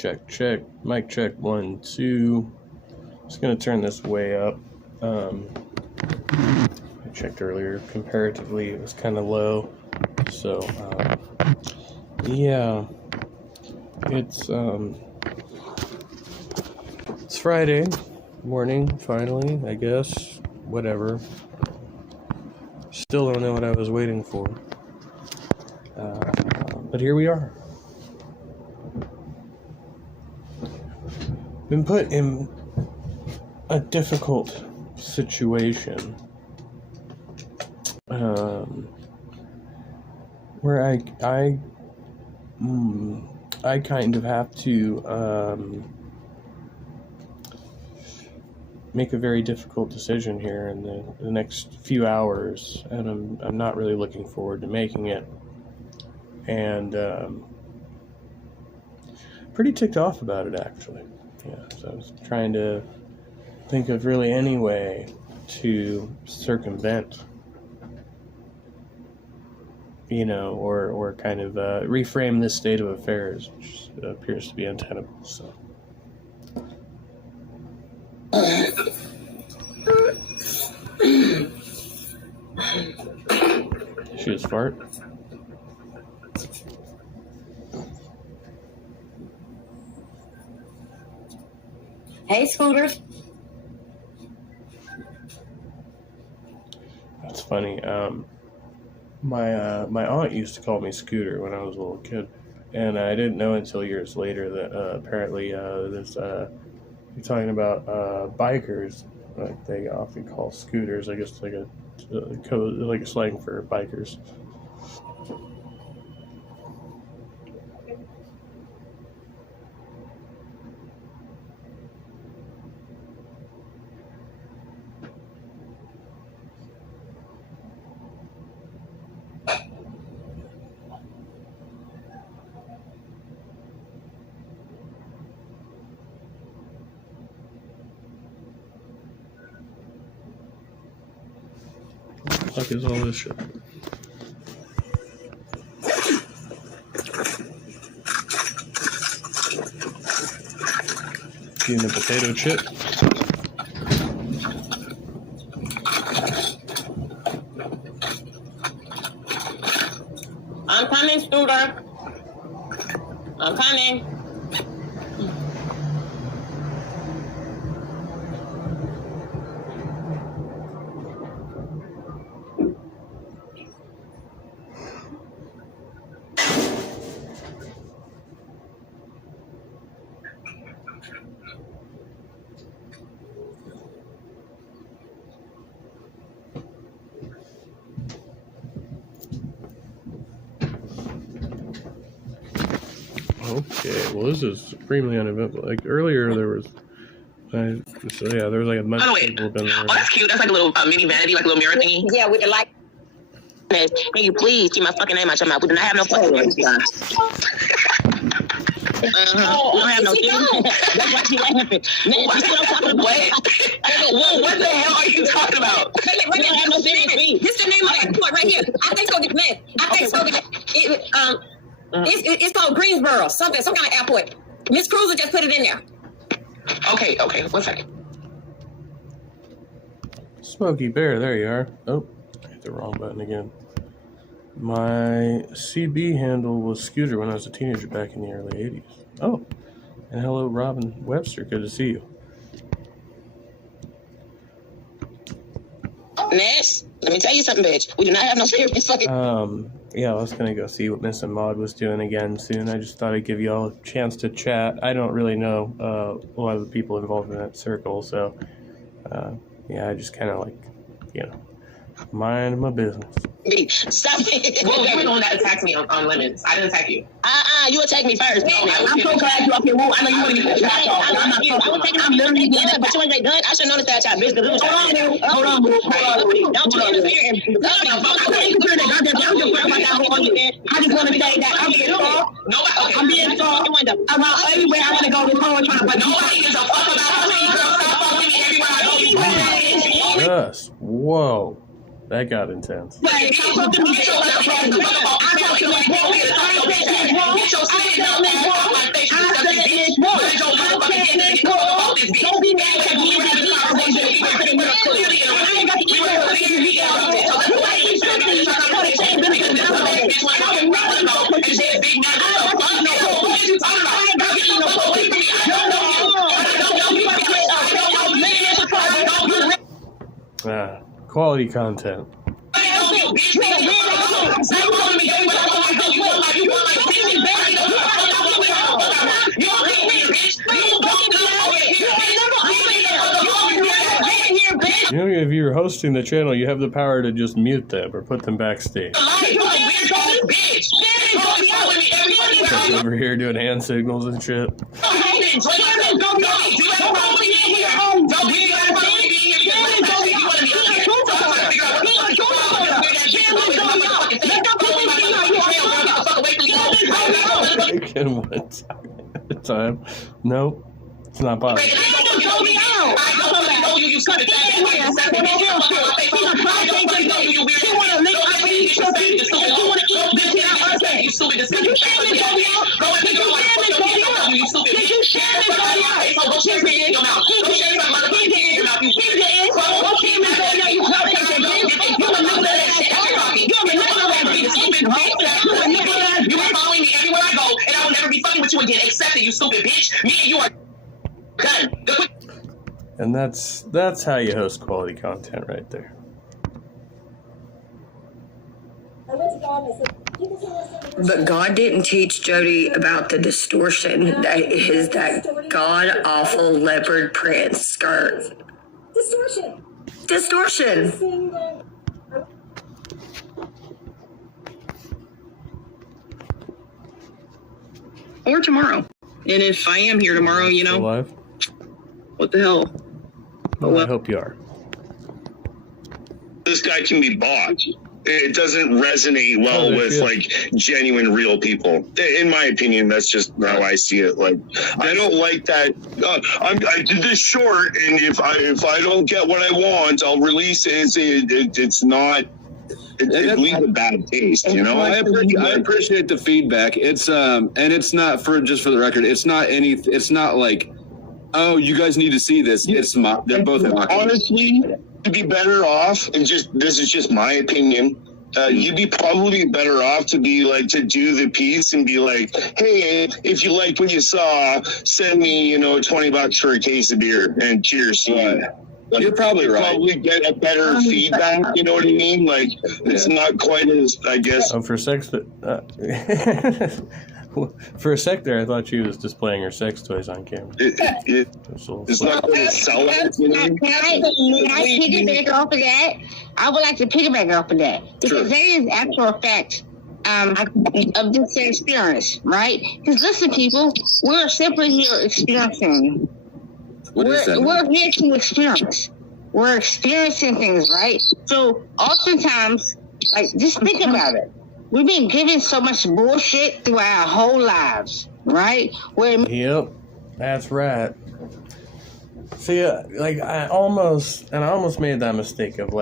check, check. Mic check, 1, 2. Just gonna turn this way up. I checked earlier. Comparatively, it was kind of low. So, yeah, it's Friday morning. Finally, I guess. Whatever. Still don't know what I was waiting for. But here we are. Been put in a difficult situation where I kind of have to make a very difficult decision here in the next few hours, and I'm not really looking forward to making it. And pretty ticked off about it, actually. Yeah, so I was trying to think of really any way to circumvent, or kind of reframe this state of affairs, which appears to be untenable. So. She was fart. Hey, Scooters. That's funny. My aunt used to call me Scooter when I was a little kid, and I didn't know until years later that apparently there's you're talking about bikers. Like they often call scooters, I guess, like a code, like a slang for bikers. What the fuck is all this shit? Eating a potato chip. I'm coming, Scooter. I'm coming. Okay, well, this is supremely uneventful. Like earlier, there was, there was like a bunch of people been there. Oh, that's cute. That's like a little mini vanity, like a little mirror thingy. Yeah, with the light. Can you please keep my fucking name out your mouth? We do not have no fucking words. We don't have no thing. That's why she laughing. Man, you see what I'm talking about? What the hell are you talking about? We don't have no thing. This is the name of the airport right here. I think so. It's called Greensboro. Some kind of airport. Miss Cruiser just put it in there. Okay. 1 second. Smokey Bear, there you are. Oh, I hit the wrong button again. My CB handle was Scooter when I was a teenager back in the early 80s. Oh, and hello, Robin Webster. Good to see you. Ness, let me tell you something, bitch. We do not have no serious fucking... Yeah, I was gonna go see what Miss Ahmad was doing again soon. I just thought I'd give you all a chance to chat. I don't really know a lot of the people involved in that circle, so yeah, I just kind of like, mind my business. Stop it. Well, you were the one that attacked me on Lemons. I didn't attack you. You attacked me first. I'm so glad you up here. Woo. I know you want to get shot. I'm literally doing that, but you ain't done. I should have known that child, bitch. Hold on. Don't you interfere. I just want to say that I'm being soft. I'm being soft. Around everywhere I want to go to college, but nobody gives a fuck about me. Girl, stop fucking me everywhere I go. Yes. Whoa. That got intense. Quality content. You know, if you're hosting the channel, you have the power to just mute them or put them backstage. Over here doing hand signals and shit. Again, one time. Nope, it's not possible. You stupid bitch. Me and you are done. And that's how you host quality content right there. But God didn't teach Jody about the distortion that is that god-awful leopard print skirt. Distortion. Or tomorrow. And if I am here tomorrow, you know, Alive? what the hell? Well, I hope you are. This guy can be bought. It doesn't resonate well with like genuine, real people. In my opinion, that's just how I see it. Like, I don't like that. I did this short, and if I don't get what I want, I'll release it. It's not. It leaves a bad taste, you know. I appreciate the feedback. It's and it's not for just for the record. It's not like, oh, you guys need to see this. They're both honestly. You'd be better off, and this is just my opinion. You'd be probably better off to do the piece and be like, hey, if you liked what you saw, send me, $20 for a case of beer and cheers. You're probably right. Probably get a better feedback. You know what I mean? Like, it's not quite as, I guess. For a sec there, I thought she was displaying her sex toys on camera. It's not going to sell it. Can I piggyback off of that? I would like to piggyback off of that. Because there is actual effect of this experience, right? Because listen, people, we're simply here experiencing. We're here to experience. We're experiencing things, right? So oftentimes, just think about it. We've been given so much bullshit through our whole lives, right? Yep, that's right. See, I almost made that mistake of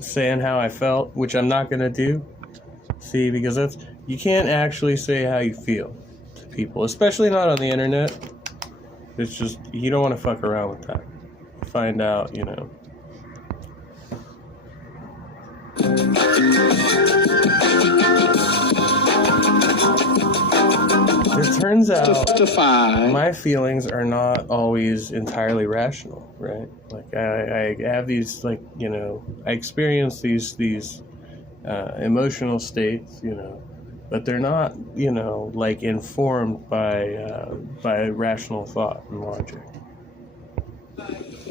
saying how I felt, which I'm not gonna do. See, because you can't actually say how you feel to people, especially not on the internet. It's just, you don't want to fuck around with that. Find out, It turns out my feelings are not always entirely rational, right? Like I have these, I experience these emotional states, but they're not, informed by rational thought and logic.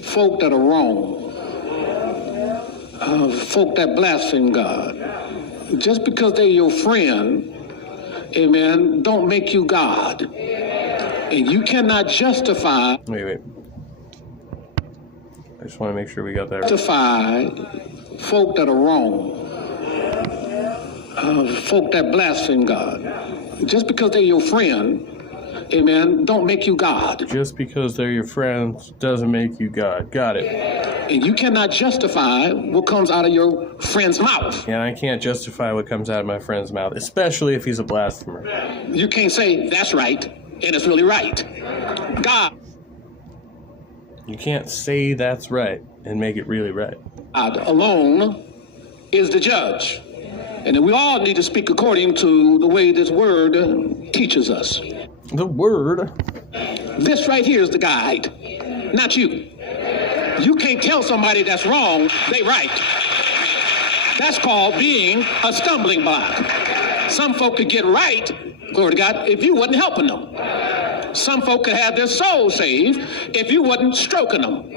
Folk that are wrong, folk that blaspheme God, just because they're your friend, amen, don't make you God. And you cannot justify. Wait. I just want to make sure we got that right. Justify folk that are wrong, folk that blaspheme God. Just because they're your friend, amen, don't make you God. Just because they're your friends doesn't make you God. Got it. And you cannot justify what comes out of your friend's mouth. And I can't justify what comes out of my friend's mouth, especially if he's a blasphemer. You can't say that's right, and it's really right. God. You can't say that's right and make it really right. God alone is the judge. And then we all need to speak according to the way this word teaches us. The word? This right here is the guide, not you. You can't tell somebody that's wrong, they right. That's called being a stumbling block. Some folk could get right, glory to God, if you wasn't helping them. Some folk could have their soul saved if you wasn't stroking them.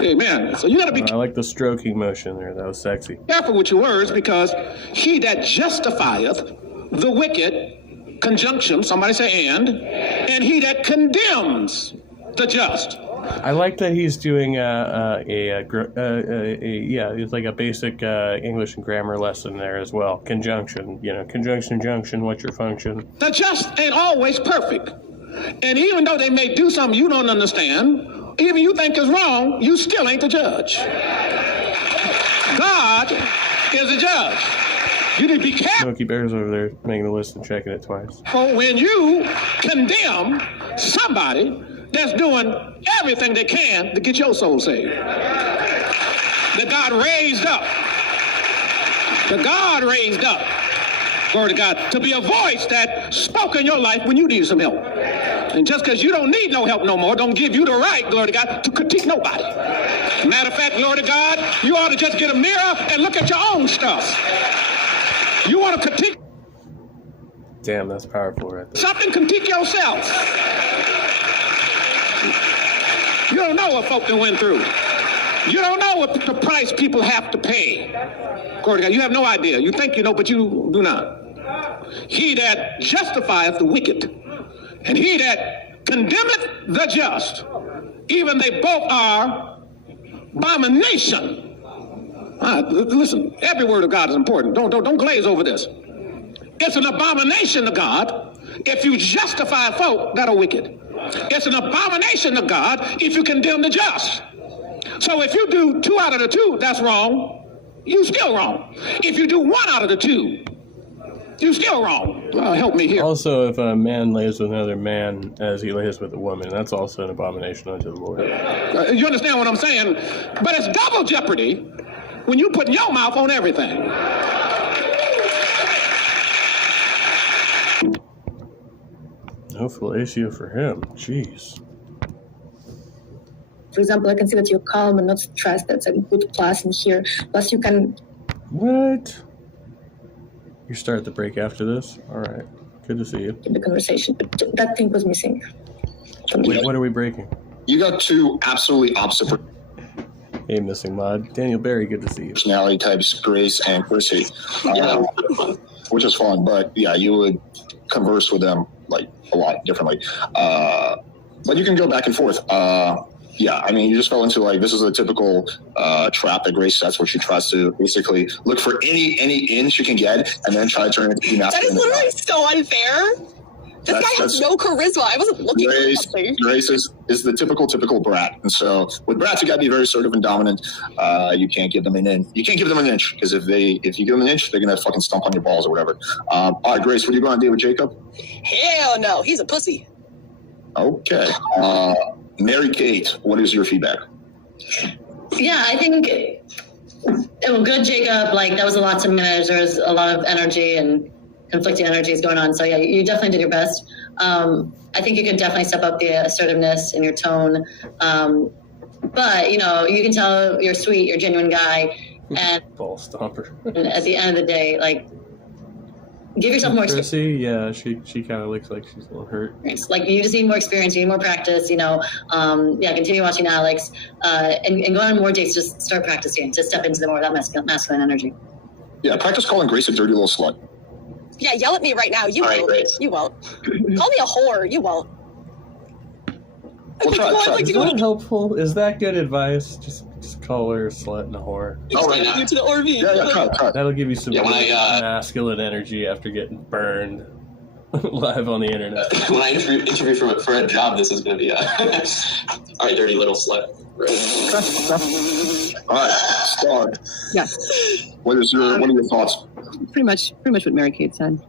Amen. So you got to be I like the stroking motion there. That was sexy. careful with your words, because he that justifieth the wicked, conjunction, somebody say and he that condemns the just. I like that he's doing it's like a basic English and grammar lesson there as well. Conjunction, conjunction, junction, what's your function? The just ain't always perfect. And even though they may do something you don't understand, even you think is wrong, you still ain't the judge. God is a judge. You need to be careful. Smokey Bear's over there making the list and checking it twice. When you condemn somebody that's doing everything they can to get your soul saved, that God raised up, glory to God, to be a voice that spoke in your life when you needed some help. And just because you don't need no help no more, don't give you the right, glory to God, to critique nobody. Matter of fact, glory to God, you ought to just get a mirror and look at your own stuff. You want to critique Damn, that's powerful right there. something, critique yourself. You don't know what folk went through. You don't know what the price people have to pay. Glory to God, you have no idea. You think you know, but you do not. He that justifieth the wicked, and he that condemneth the just, even they both are abomination. Listen, every word of God is important. Don't glaze over this. It's an abomination to God if you justify folk that are wicked. It's an abomination to God if you condemn the just. So if you do 2 out of the 2, that's wrong. You still wrong. If you do 1 out of the 2, you still wrong. Help me here. Also, if a man lays with another man as he lays with a woman, that's also an abomination unto the Lord. You understand what I'm saying? But it's double jeopardy when you put your mouth on everything. No fellatio for him. Jeez. For example, I can see that you're calm and not stressed. That's a good plus in here. Plus, you can. What? You start the break after this? All right. Good to see you. In the conversation, but that thing was missing. Wait, what are we breaking? You got 2 absolutely opposite Hey, missing mod. Daniel Barry, good to see you. personality types, Grace and Chrissy, which is fun. But yeah, you would converse with them like a lot differently. But you can go back and forth. Yeah, I mean, you just fell into like, this is a typical trap that Grace sets, where she tries to basically look for any in she can get and then try to turn it into That is literally so unfair. This guy has no charisma. I wasn't looking for something. Grace is the typical brat. And so with brats, you got to be very assertive and dominant. You can't give them an inch. You can't give them an inch, because if you give them an inch, they're going to fucking stomp on your balls or whatever. All right, Grace, would you go on a date with Jacob? Hell no. He's a pussy. Okay. Mary Kate, what is your feedback? Yeah, I think good Jacob, like that was a lot to manage. There was a lot of energy and conflicting energies going on. So yeah, you definitely did your best. I think you could definitely step up the assertiveness in your tone. But you can tell you're sweet, you're a genuine guy. And ball stomper. And at the end of the day, like, give yourself more experience. Chrissy, yeah, she kind of looks like she's a little hurt. Like, you just need more experience, you need more practice, continue watching Alex, and go on more dates, just start practicing, to step into the more of that masculine energy. Yeah, practice calling Grace a dirty little slut. Yeah, yell at me right now. You won't. Right, You won't. Call me a whore. You won't. We'll try. Is that helpful? Is that good advice? Just call her a slut and a whore. You to the RV. Yeah, try. That'll give you some when masculine energy after getting burned live on the internet. When I interview for a job, this is going to be all right, dirty little slut. All right, Star. Yes. What are your thoughts? Pretty much what Mary Kate said.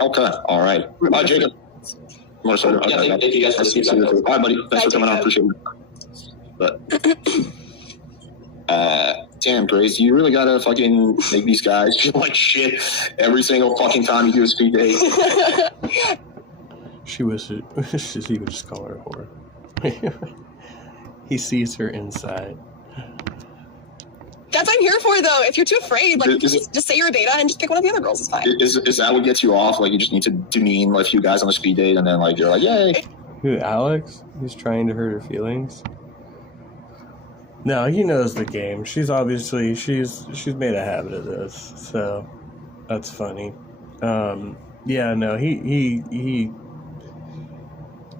Okay. All right. Jacob. Thank you guys for listening. All right, buddy. Thanks for coming on. Appreciate it. But, damn, Grace, you really gotta fucking make these guys feel like shit every single fucking time you do a speed date. She would just call her a whore. He sees her inside. That's what I'm here for, though. If you're too afraid, like, just say you're a beta and just pick one of the other girls. It's fine. Is that what gets you off? Like, you just need to demean a few guys on a speed date, and then like you're like, yay. Who, Alex? He's trying to hurt her feelings. No, he knows the game. She's obviously she's made a habit of this, so that's funny. Yeah, no, he.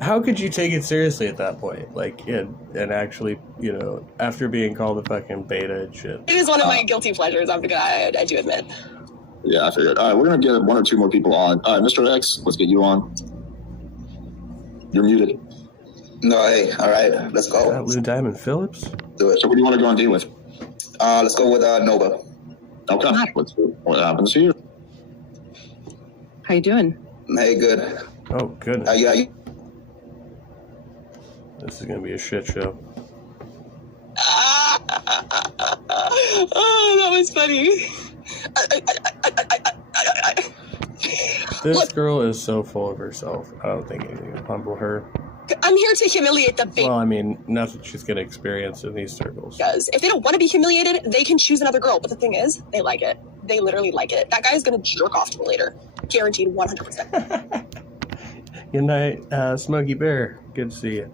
How could you take it seriously at that point? Like, and actually, you know, after being called a fucking beta and shit. It is one of my guilty pleasures. I do admit. Yeah, I figured. All right, we're gonna get one or two more people on. All right, Mr. X, let's get you on. You're muted. No, hey, all right, let's go. Lou Diamond Phillips? Do it. So what do you want to go on date with? Let's go with Nova. Okay, let's see what happens here. How you doing? Hey, good. Oh, goodness. Yeah. This is gonna be a shit show. Oh, that was funny. This girl is so full of herself. I don't think anything will humble her. I'm here to humiliate the bait. Well, I mean, nothing she's gonna experience in these circles. Because if they don't want to be humiliated, they can choose another girl. But the thing is, they like it. They literally like it. That guy's gonna jerk off to me later. Guaranteed 100%. Good night, Smokey Bear. Good to see you.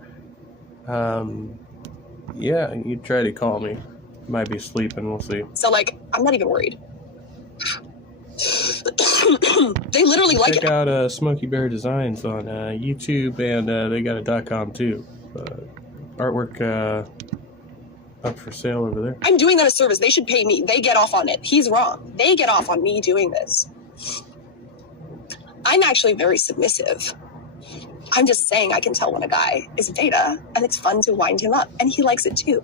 Yeah, you try to call me. Might be sleeping, we'll see. So, like, I'm not even worried. They literally like it. Check out Smokey Bear Designs on YouTube, and they got a .com too. Artwork up for sale over there. I'm doing that as service. They should pay me. They get off on it. He's wrong. They get off on me doing this. I'm actually very submissive. I'm just saying I can tell when a guy is a beta, and it's fun to wind him up, and he likes it too.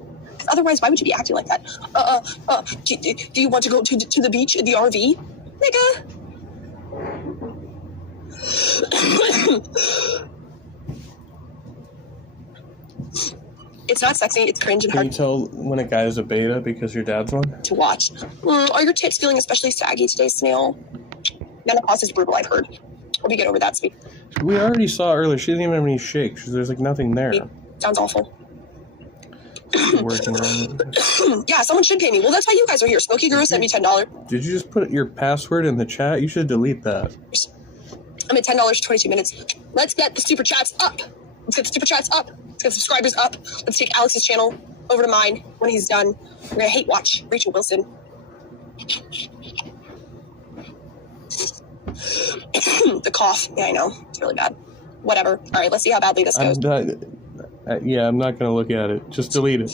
Otherwise, why would you be acting like that? Do you want to go to the beach in the RV? Nigga. It's not sexy, it's cringe and Can hard you tell when a guy is a beta because your dad's one? to watch. Are your tits feeling especially saggy today, Snail? Menopause is brutal, I've heard. Hope you get over that, speak. We already saw earlier, she doesn't even have any shakes. There's like nothing there. Sounds awful. Working on it. Yeah, someone should pay me. Well, that's why you guys are here. Smokey Guru sent me $10. Did you just put your password in the chat? You should delete that. I'm at $10 for 22 minutes. Let's get the super chats up. Let's get the super chats up. Let's get the subscribers up. Let's take Alex's channel over to mine when he's done. We're gonna hate watch Rachel Wilson. The cough. Yeah, I know. It's really bad. Whatever. All right, let's see how badly this goes. Yeah, I'm not going to look at it. Just delete it.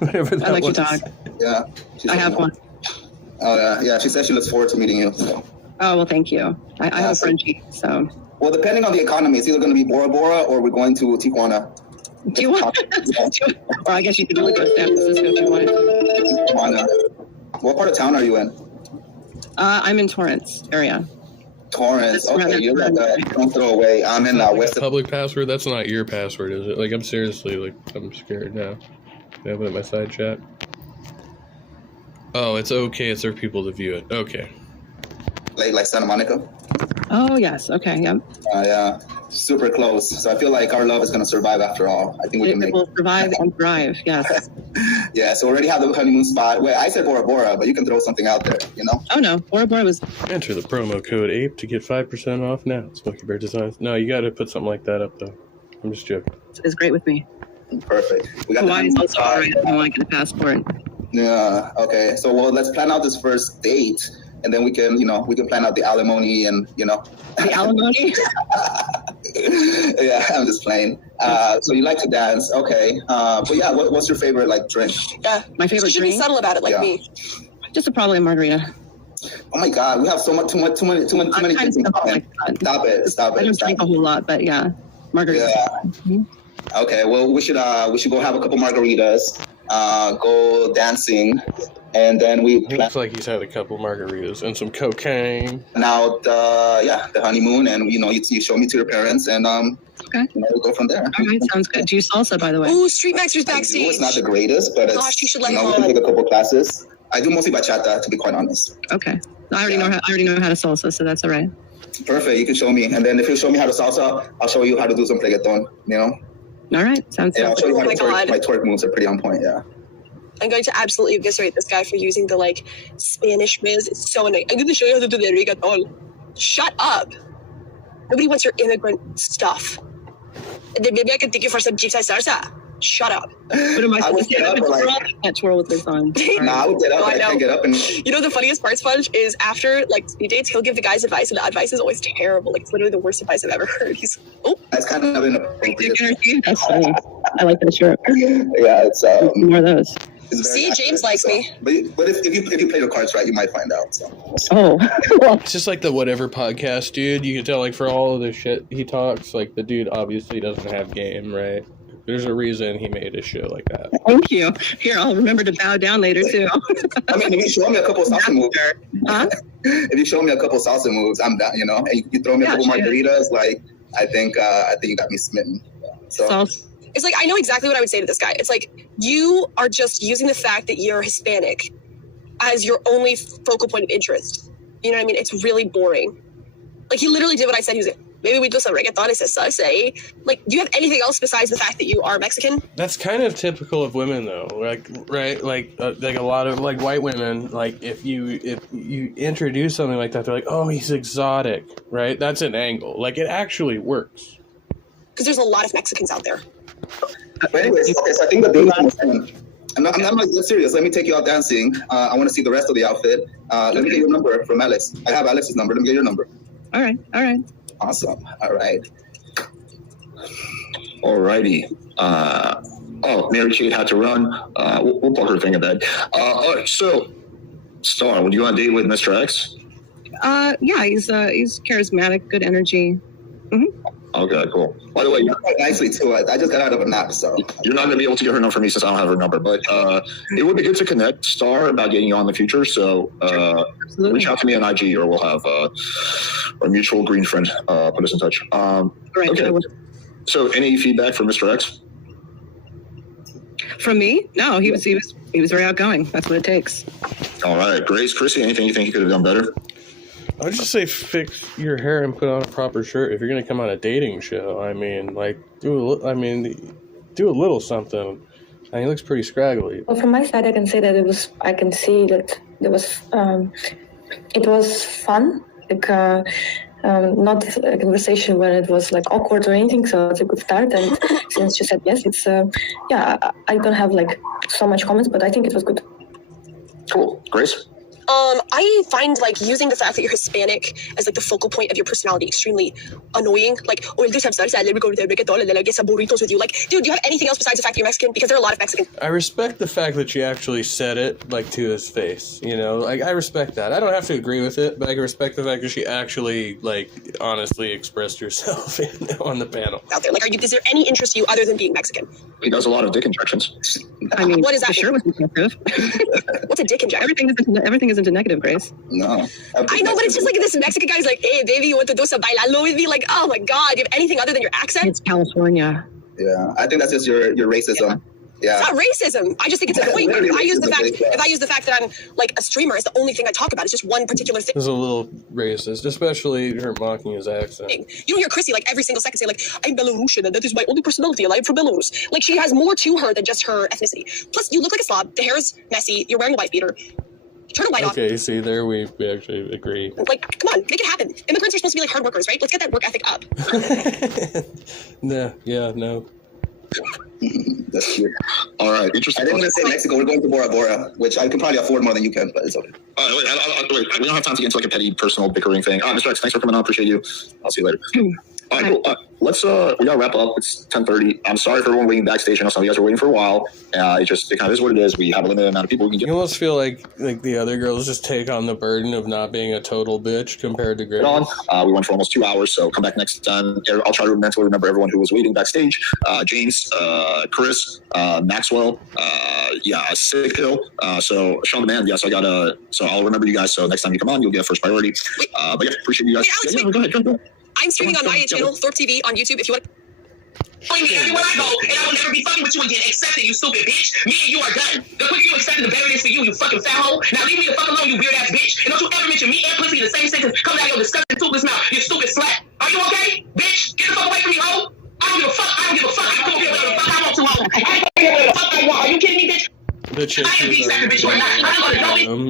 Whatever that I like was. your dog. Yeah. I have one. Oh, yeah. She said she looks forward to meeting you. So. Oh, well, thank you. I have a Frenchie, so. Well, depending on the economy, it's either going to be Bora Bora or we're going to Tijuana. Do you want? Or I guess you could really go to San Francisco if you wanted. Tijuana. What part of town are you in? I'm in Torrance area. Torrance. Okay, you're like don't throw away. I'm in West. Public password? That's not your password, is it? Like, I'm seriously, like, I'm scared now. Can I open up my side chat? Oh, it's okay. It's for people to view it. Okay. Like Santa Monica? Oh, yes. Okay, yep. Yeah. Super close. So I feel like our love is going to survive after all. I think we can make it. It will survive and thrive, yes. Yeah, so we already have the honeymoon spot. Wait, I said Bora Bora, but you can throw something out there, you know? Oh, no. Bora Bora was... Enter the promo code APE to get 5% off now. Smokey Bear Designs. No, you got to put something like that up, though. I'm just joking. It's great with me. Perfect. We got Hawaii is also all right if you want to get a passport. Yeah, okay. So, well, let's plan out this first date. And then we can, we can plan out the alimony and, The alimony? Yeah, I'm just playing. So you like to dance, okay. But yeah, what's your favorite, drink? Yeah, my favorite you should drink? be subtle about it, like me. Just probably a margarita. Oh my God, we have too many things in common. Stop it. I don't drink a whole lot, but yeah, margarita. Yeah. Mm-hmm. Okay, well, we should go have a couple margaritas, go dancing, and then we Looks like he's had a couple margaritas and some cocaine. Now, the honeymoon, and you show me to your parents, and okay, we'll go from there. All right, sounds good. Do you salsa, by the way? Ooh, Street Maxer's backstage. It's not the greatest, but it's, gosh, you should let we him can on. take a couple classes. I do mostly bachata, to be quite honest. Okay, I already know how to salsa, so that's all right. Perfect. You can show me, and then if you show me how to salsa, I'll show you how to do some reggaeton. All right, sounds Yeah, I'll show you Oh my God. my twerk moves are pretty on point. Yeah. I'm going to absolutely eviscerate this guy for using the like Spanish whiz. It's so annoying. I'm going to show you how to do the reggaeton. Shut up. Nobody wants your immigrant stuff. And then maybe I can take you for some gypsy salsa. Shut up. What am I I would supposed to get up, do? but, like- I can't twirl with this on. Nah, I would get up. No, I I know. can't get up and. You know the funniest part, Sponge, is after like speed dates, he'll give the guys advice, and the advice is always terrible. Like it's literally the worst advice I've ever heard. He's That's kind of inappropriate. That's funny. I like that shirt. Yeah, it's More of those. It's very See, James accurate, likes so. me. But if you play your cards right, you might find out. So. Oh. It's just like the whatever podcast dude. You can tell, like, for all of the shit he talks, like, the dude obviously doesn't have game, right? There's a reason he made a show like that. Thank you. Here, I'll remember to bow down later, too. I mean, if you show me a couple of salsa moves, Huh? if you show me a couple of salsa moves, I'm down. You know, and you throw me a couple sure. margaritas, like I think you got me smitten. So. Sauce. It's like, I know exactly what I would say to this guy. It's like, you are just using the fact that you're Hispanic as your only focal point of interest. You know what I mean? It's really boring. Like, he literally did what I said. He was like, maybe we do some reggaeton and salsa, eh? Like, do you have anything else besides the fact that you are Mexican? That's kind of typical of women, though. Like, right? Like a lot of like white women. Like, if you introduce something like that, they're like, "Oh, he's exotic," right? That's an angle. Like, it actually works. Because there's a lot of Mexicans out there. But anyways, okay, so I think the big I'm not like, that's serious. Let me take you out dancing. I want to see the rest of the outfit. Let me get your number from Alex. I have Alex's number. Let me get your number. All right. Awesome. All right. Alrighty. Mary Kate had to run. We'll put her thing in bed. All right, so, Star, would you on a date with Mr. X? Yeah, he's charismatic, good energy. Mm-hmm. Okay, cool. By the way, Quite nicely too. I just got out of a nap, so you're not going to be able to get her number from me since I don't have her number, but it would be good to connect, Star, about getting you on in the future. So reach out to me on IG, or we'll have our mutual green friend put us in touch. Right. Okay. So, any feedback from Mr. X? From me? No, he was very outgoing. That's what it takes. All right, Grace, Chrissy, anything you think you could have done better? I would just say fix your hair and put on a proper shirt. If you're going to come on a dating show, I mean, like, do a little something. I mean, he looks pretty scraggly. Well, from my side, I can say that I can see that there was, it was fun. Like, not a conversation where it was like awkward or anything. So it's a good start. And since she said yes, it's, I don't have like so much comments, but I think it was good. Cool. Grace? I find like using the fact that you're Hispanic as like the focal point of your personality extremely annoying. Like, oh, we'll do some salsa, let me go to the reggaeton, and then I'll get some burritos with you. Like, dude, do you have anything else besides the fact that you're Mexican? Because there are a lot of Mexicans. I respect the fact that she actually said it, like, to his face, you know? Like, I respect that. I don't have to agree with it, but I can respect the fact that she actually, like, honestly expressed herself on the panel. Out there, like, is there any interest to you other than being Mexican? He does a lot of dick injections. I mean, what is that? Sure, was negative. What's a dick injection? Everything isn't negative, Grace. No. I know, but it's just like this Mexican guy's like, hey, baby, you want to do some bailando with me? Like, oh my God, do you have anything other than your accent? It's California. Yeah, I think that's just your racism. Yeah. It's not racism. I just think it's annoying. If I use the fact that I'm like a streamer, it's the only thing I talk about. It's just one particular thing. It's a little racist, especially her mocking his accent. You don't hear Chrissy like every single second say like, I'm Belarusian and that is my only personality and I'm from Belarus. Like she has more to her than just her ethnicity. Plus, you look like a slob. The hair is messy. You're wearing a wife beater. Turn a light off. Okay, see, there we actually agree. Like, come on, make it happen. Immigrants are supposed to be like hard workers, right? Let's get that work ethic up. No. That's cute. All right, interesting. I didn't want to say Mexico. We're going to Bora Bora, which I can probably afford more than you can, but it's okay. Wait, we don't have time to get into like a petty personal bickering thing. Mr. X, thanks for coming on. Appreciate you. I'll see you later. All right, cool. Let's we gotta wrap up. It's 10:30. I'm sorry for everyone waiting backstage. I know some of you guys were waiting for a while. It kind of is what it is. We have a limited amount of people we can get. You almost feel like the other girls just take on the burden of not being a total bitch compared to Grace. We went for almost 2 hours, so come back next time. I'll try to mentally remember everyone who was waiting backstage. James, Chris, Maxwell, Sick Hill. So Sean the Man. Yes, so I'll remember you guys. So next time you come on, you'll get first priority. But yeah, appreciate you guys. Wait, Alex, Go ahead. I'm streaming on my channel, Thorpe TV, on YouTube. If you want to. Join me everywhere I go, and I will never be fucking with you again, except that you stupid bitch. Me and you are done. The quicker you accept it, the better it is for you fucking foul hole. Now leave me the fuck alone, you weird ass bitch. And don't you ever mention me and pussy in the same sentence. Come out of your disgusting toothless mouth, you stupid slut. Are you okay? Bitch, get the fuck away from me, hoe. I don't give a fuck. I don't give a fuck. I'm The chick who's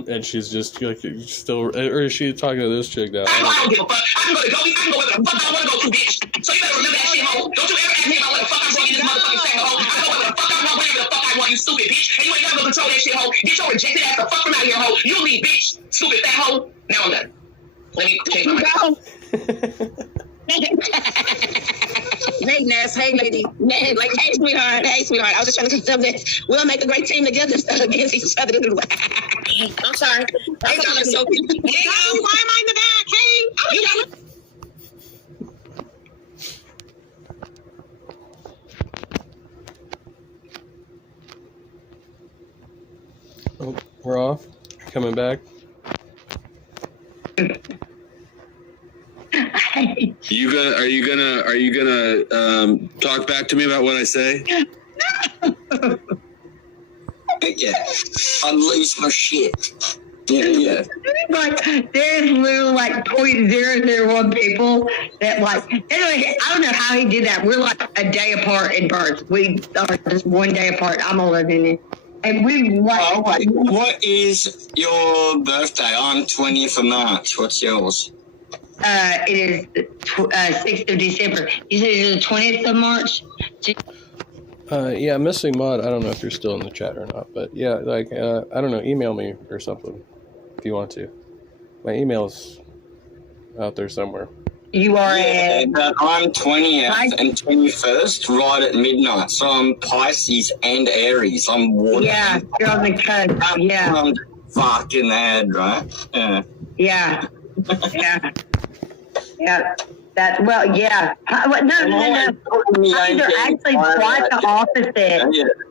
and she's just like still, or is she talking to this chick now? I don't give a fuck. I can go to Goldie. I can go where the fuck I want to go to, bitch. So you better remember that shit, hoe. Don't you ever ask me about what the fuck I'm doing in this motherfucking second, hoe. I go where the fuck I want, whenever the fuck I want, you stupid bitch. And you ain't never gonna control that shit, hoe. Get your rejected ass the fuck from out of here, hoe. You leave, bitch. Stupid fat hoe. Now I'm done. Let me change my mind. Hey, Ness. Hey, lady. Like, hey, sweetheart. Hey, sweetheart. I was just trying to confirm this. We'll make a great team together against each other. I'm sorry. Hey, y'all are so cute. Hey, why am I in the back? Hey, Oh, we're off. Coming back. Are you gonna talk back to me about what I say? Yeah. Unleash my shit. Yeah. Like, there's literally like 0.001 people that like, anyway, I don't know how he did that. We're like a day apart in birth. We are just 1 day apart. I'm older than you. And we like. What is your birthday? I'm 20th of March. What's yours? It is 6th of December. You said it's the 20th of March? Yeah, Missing Mod, I don't know if you're still in the chat or not, but yeah, like, I don't know, email me or something if you want to. My email's out there somewhere. You are I'm 20th and 21st, right at midnight. So I'm Pisces and Aries. I'm water. Yeah, you're on the cusp. Yeah. I'm fucking head, right? Yeah. Yeah. Yeah. Yeah. That, well, yeah. No. They're actually quite the opposite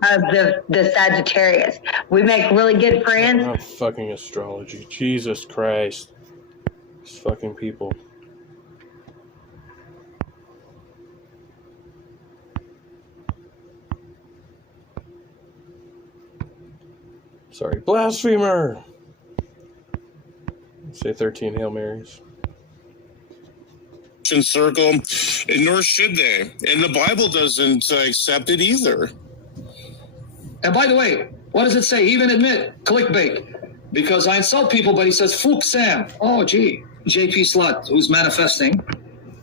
of the Sagittarius. We make really good friends. Oh, fucking astrology. Jesus Christ. These fucking people. Sorry. Blasphemer! Say 13 Hail Marys. Circle, nor should they. And the Bible doesn't accept it either. And by the way, what does it say? Even admit clickbait, because I insult people, but he says Fook Sam. Oh, gee, JP Slut, who's manifesting.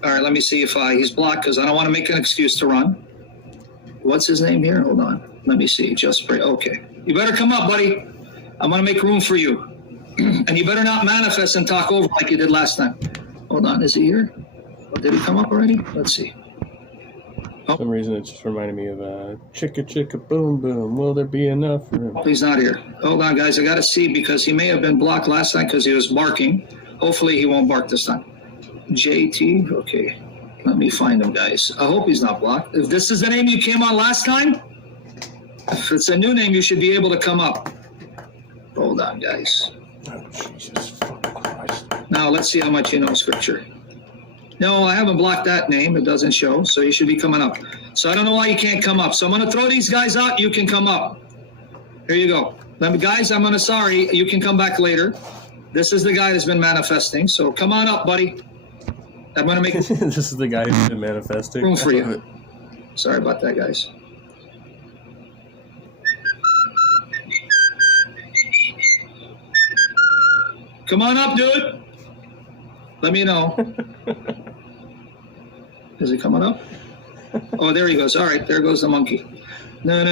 All right, let me see if he's blocked because I don't want to make an excuse to run. What's his name here? Hold on, let me see. Just pray. Okay, you better come up, buddy. I'm gonna make room for you, and you better not manifest and talk over like you did last time. Hold on, is he here? Did he come up already? Let's see. For some reason, it just reminded me of chicka chicka boom boom. Will there be enough room? He's not here. Hold on, guys. I got to see because he may have been blocked last time because he was barking. Hopefully, he won't bark this time. JT. Okay. Let me find him, guys. I hope he's not blocked. If this is the name you came on last time, if it's a new name, you should be able to come up. Hold on, guys. Oh, Jesus fucking Christ. Now, let's see how much you know scripture. No, I haven't blocked that name. It doesn't show, so you should be coming up. So I don't know why you can't come up. So I'm going to throw these guys out. You can come up. Here you go. Guys, I'm sorry. You can come back later. This is the guy that's been manifesting. So come on up, buddy. I'm going to make this is the guy who's been manifesting. Room for you. Sorry about that, guys. Come on up, dude. Let me know. Is he coming up? Oh, there he goes. All right, there goes the monkey. No.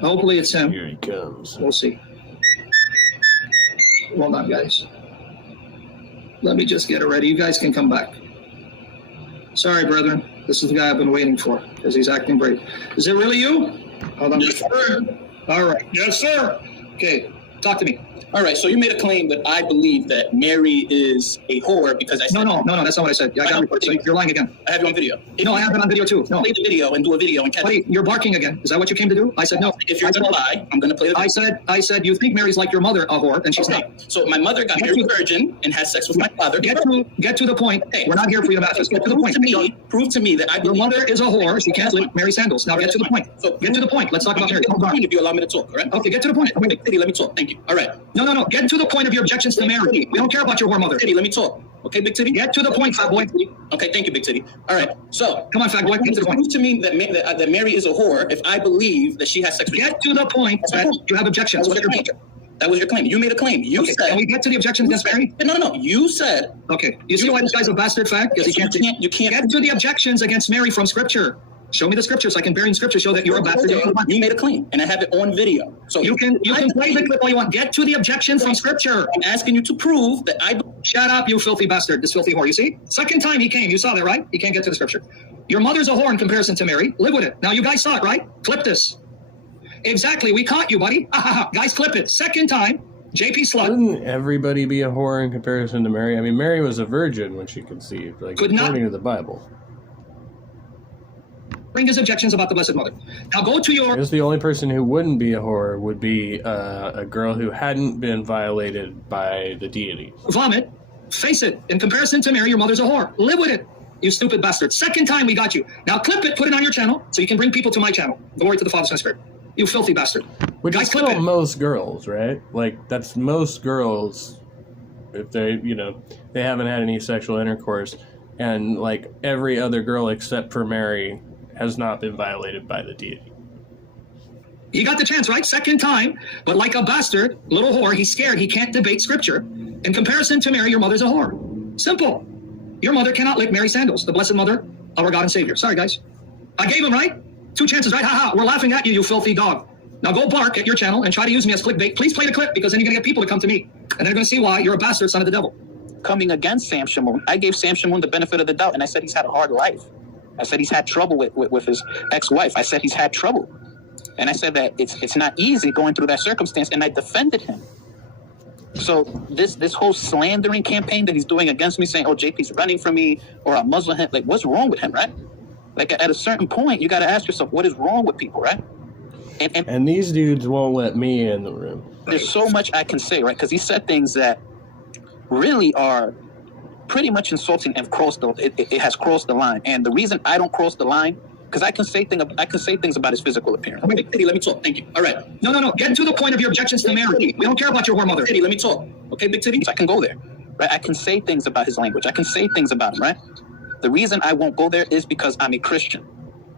Hopefully it's him. Here he comes. We'll see. Hold on, guys. Let me just get it ready. You guys can come back. Sorry, brethren. This is the guy I've been waiting for because he's acting brave. Is it really you? Hold on. Yes, sir. All right. Yes, sir. Okay. Talk to me. All right, so you made a claim that I believe that Mary is a whore because I said... No, that's not what I said. I got it. So you're lying again. I have you on video. No, I have it on video too. No. Play the video and do a video and catch Buddy, you're barking again. Is that what you came to do? I said no. If you're going to lie, I'm going to play the video. I said you think Mary's like your mother, a whore, and she's not. So my mother got married a virgin and had sex with my father. Get to the point. Hey, we're not here for you to manifest. Get to the point. Prove to me that I your mother is a whore. She can't live Mary sandals. Now get to the point. So get to the point. Let's talk about Mary. Hold on. If you allow me to talk, all right? Okay, get to the point. Let me talk. Thank you. All right. No. Get to the point of your objections to Mary. We don't care about your whore mother. Let me talk. Okay, Big Titty? Get to the point, fat boy. Okay, thank you, Big Titty. All right, so. Come on, fat boy, get to the point. Prove to me that Mary is a whore if I believe that she has sex with you. Get to the point that you have objections. What's your claim? That was your claim. You made a claim. You said. Can we get to the objections against Mary? No. You said. Okay. You see why this guy's a bastard fag? Because he can't. You can't. Get to the objections against Mary from Scripture. Show me the Scripture so I can bury in Scripture show that you're a bastard. You made a claim, and I have it on video. So you can play the clip all you want. Get to the objection from Scripture. I'm asking you to prove that I. Shut up, you filthy bastard, this filthy whore. You see? Second time he came. You saw that, right? He can't get to the Scripture. Your mother's a whore in comparison to Mary. Live with it. Now you guys saw it, right? Clip this. Exactly. We caught you, buddy. Guys, clip it. Second time. JP Slut. Wouldn't everybody be a whore in comparison to Mary? I mean, Mary was a virgin when she conceived, like according to the Bible. Bring his objections about the Blessed Mother. Now go to your. I guess the only person who wouldn't be a whore would be a girl who hadn't been violated by the deity. Vomit. Face it. In comparison to Mary, your mother's a whore. Live with it, you stupid bastard. Second time we got you. Now clip it, put it on your channel, so you can bring people to my channel. Glory to the Father, Son, and Spirit. You filthy bastard. Which is still most girls, right? Like, that's most girls, if they, they haven't had any sexual intercourse, and, like, every other girl except for Mary has not been violated by the deity. He got the chance, right? Second time, but like a bastard, little whore, he's scared. He can't debate Scripture. In comparison to Mary, your mother's a whore. Simple. Your mother cannot lick Mary's sandals, the Blessed Mother, our God and Savior. Sorry, guys. I gave him, right? 2 chances, right? Ha. We're laughing at you, you filthy dog. Now go bark at your channel and try to use me as clickbait. Please play the clip, because then you're going to get people to come to me. And they're going to see why you're a bastard son of the devil. Coming against Sam Shamoun, I gave Sam Shamoun the benefit of the doubt, and I said he's had a hard life. I said he's had trouble with his ex-wife. I said he's had trouble. And I said that it's not easy going through that circumstance, and I defended him. So this whole slandering campaign that he's doing against me, saying, oh, JP's running from me, or I'm Muslim, like, what's wrong with him, right? Like, at a certain point, you got to ask yourself, what is wrong with people, right? And these dudes won't let me in the room. There's so much I can say, right? Because he said things that really are pretty much insulting and it has crossed the line. And the reason I don't cross the line, because I can say things about his physical appearance. Okay, Titty, let me talk. Thank you. All right. No. Get to the point of your objections to Mary. We don't care about your whore mother. Titty, let me talk. Okay, Big Titty? I can go there, right? I can say things about his language. I can say things about him, right? The reason I won't go there is because I'm a Christian,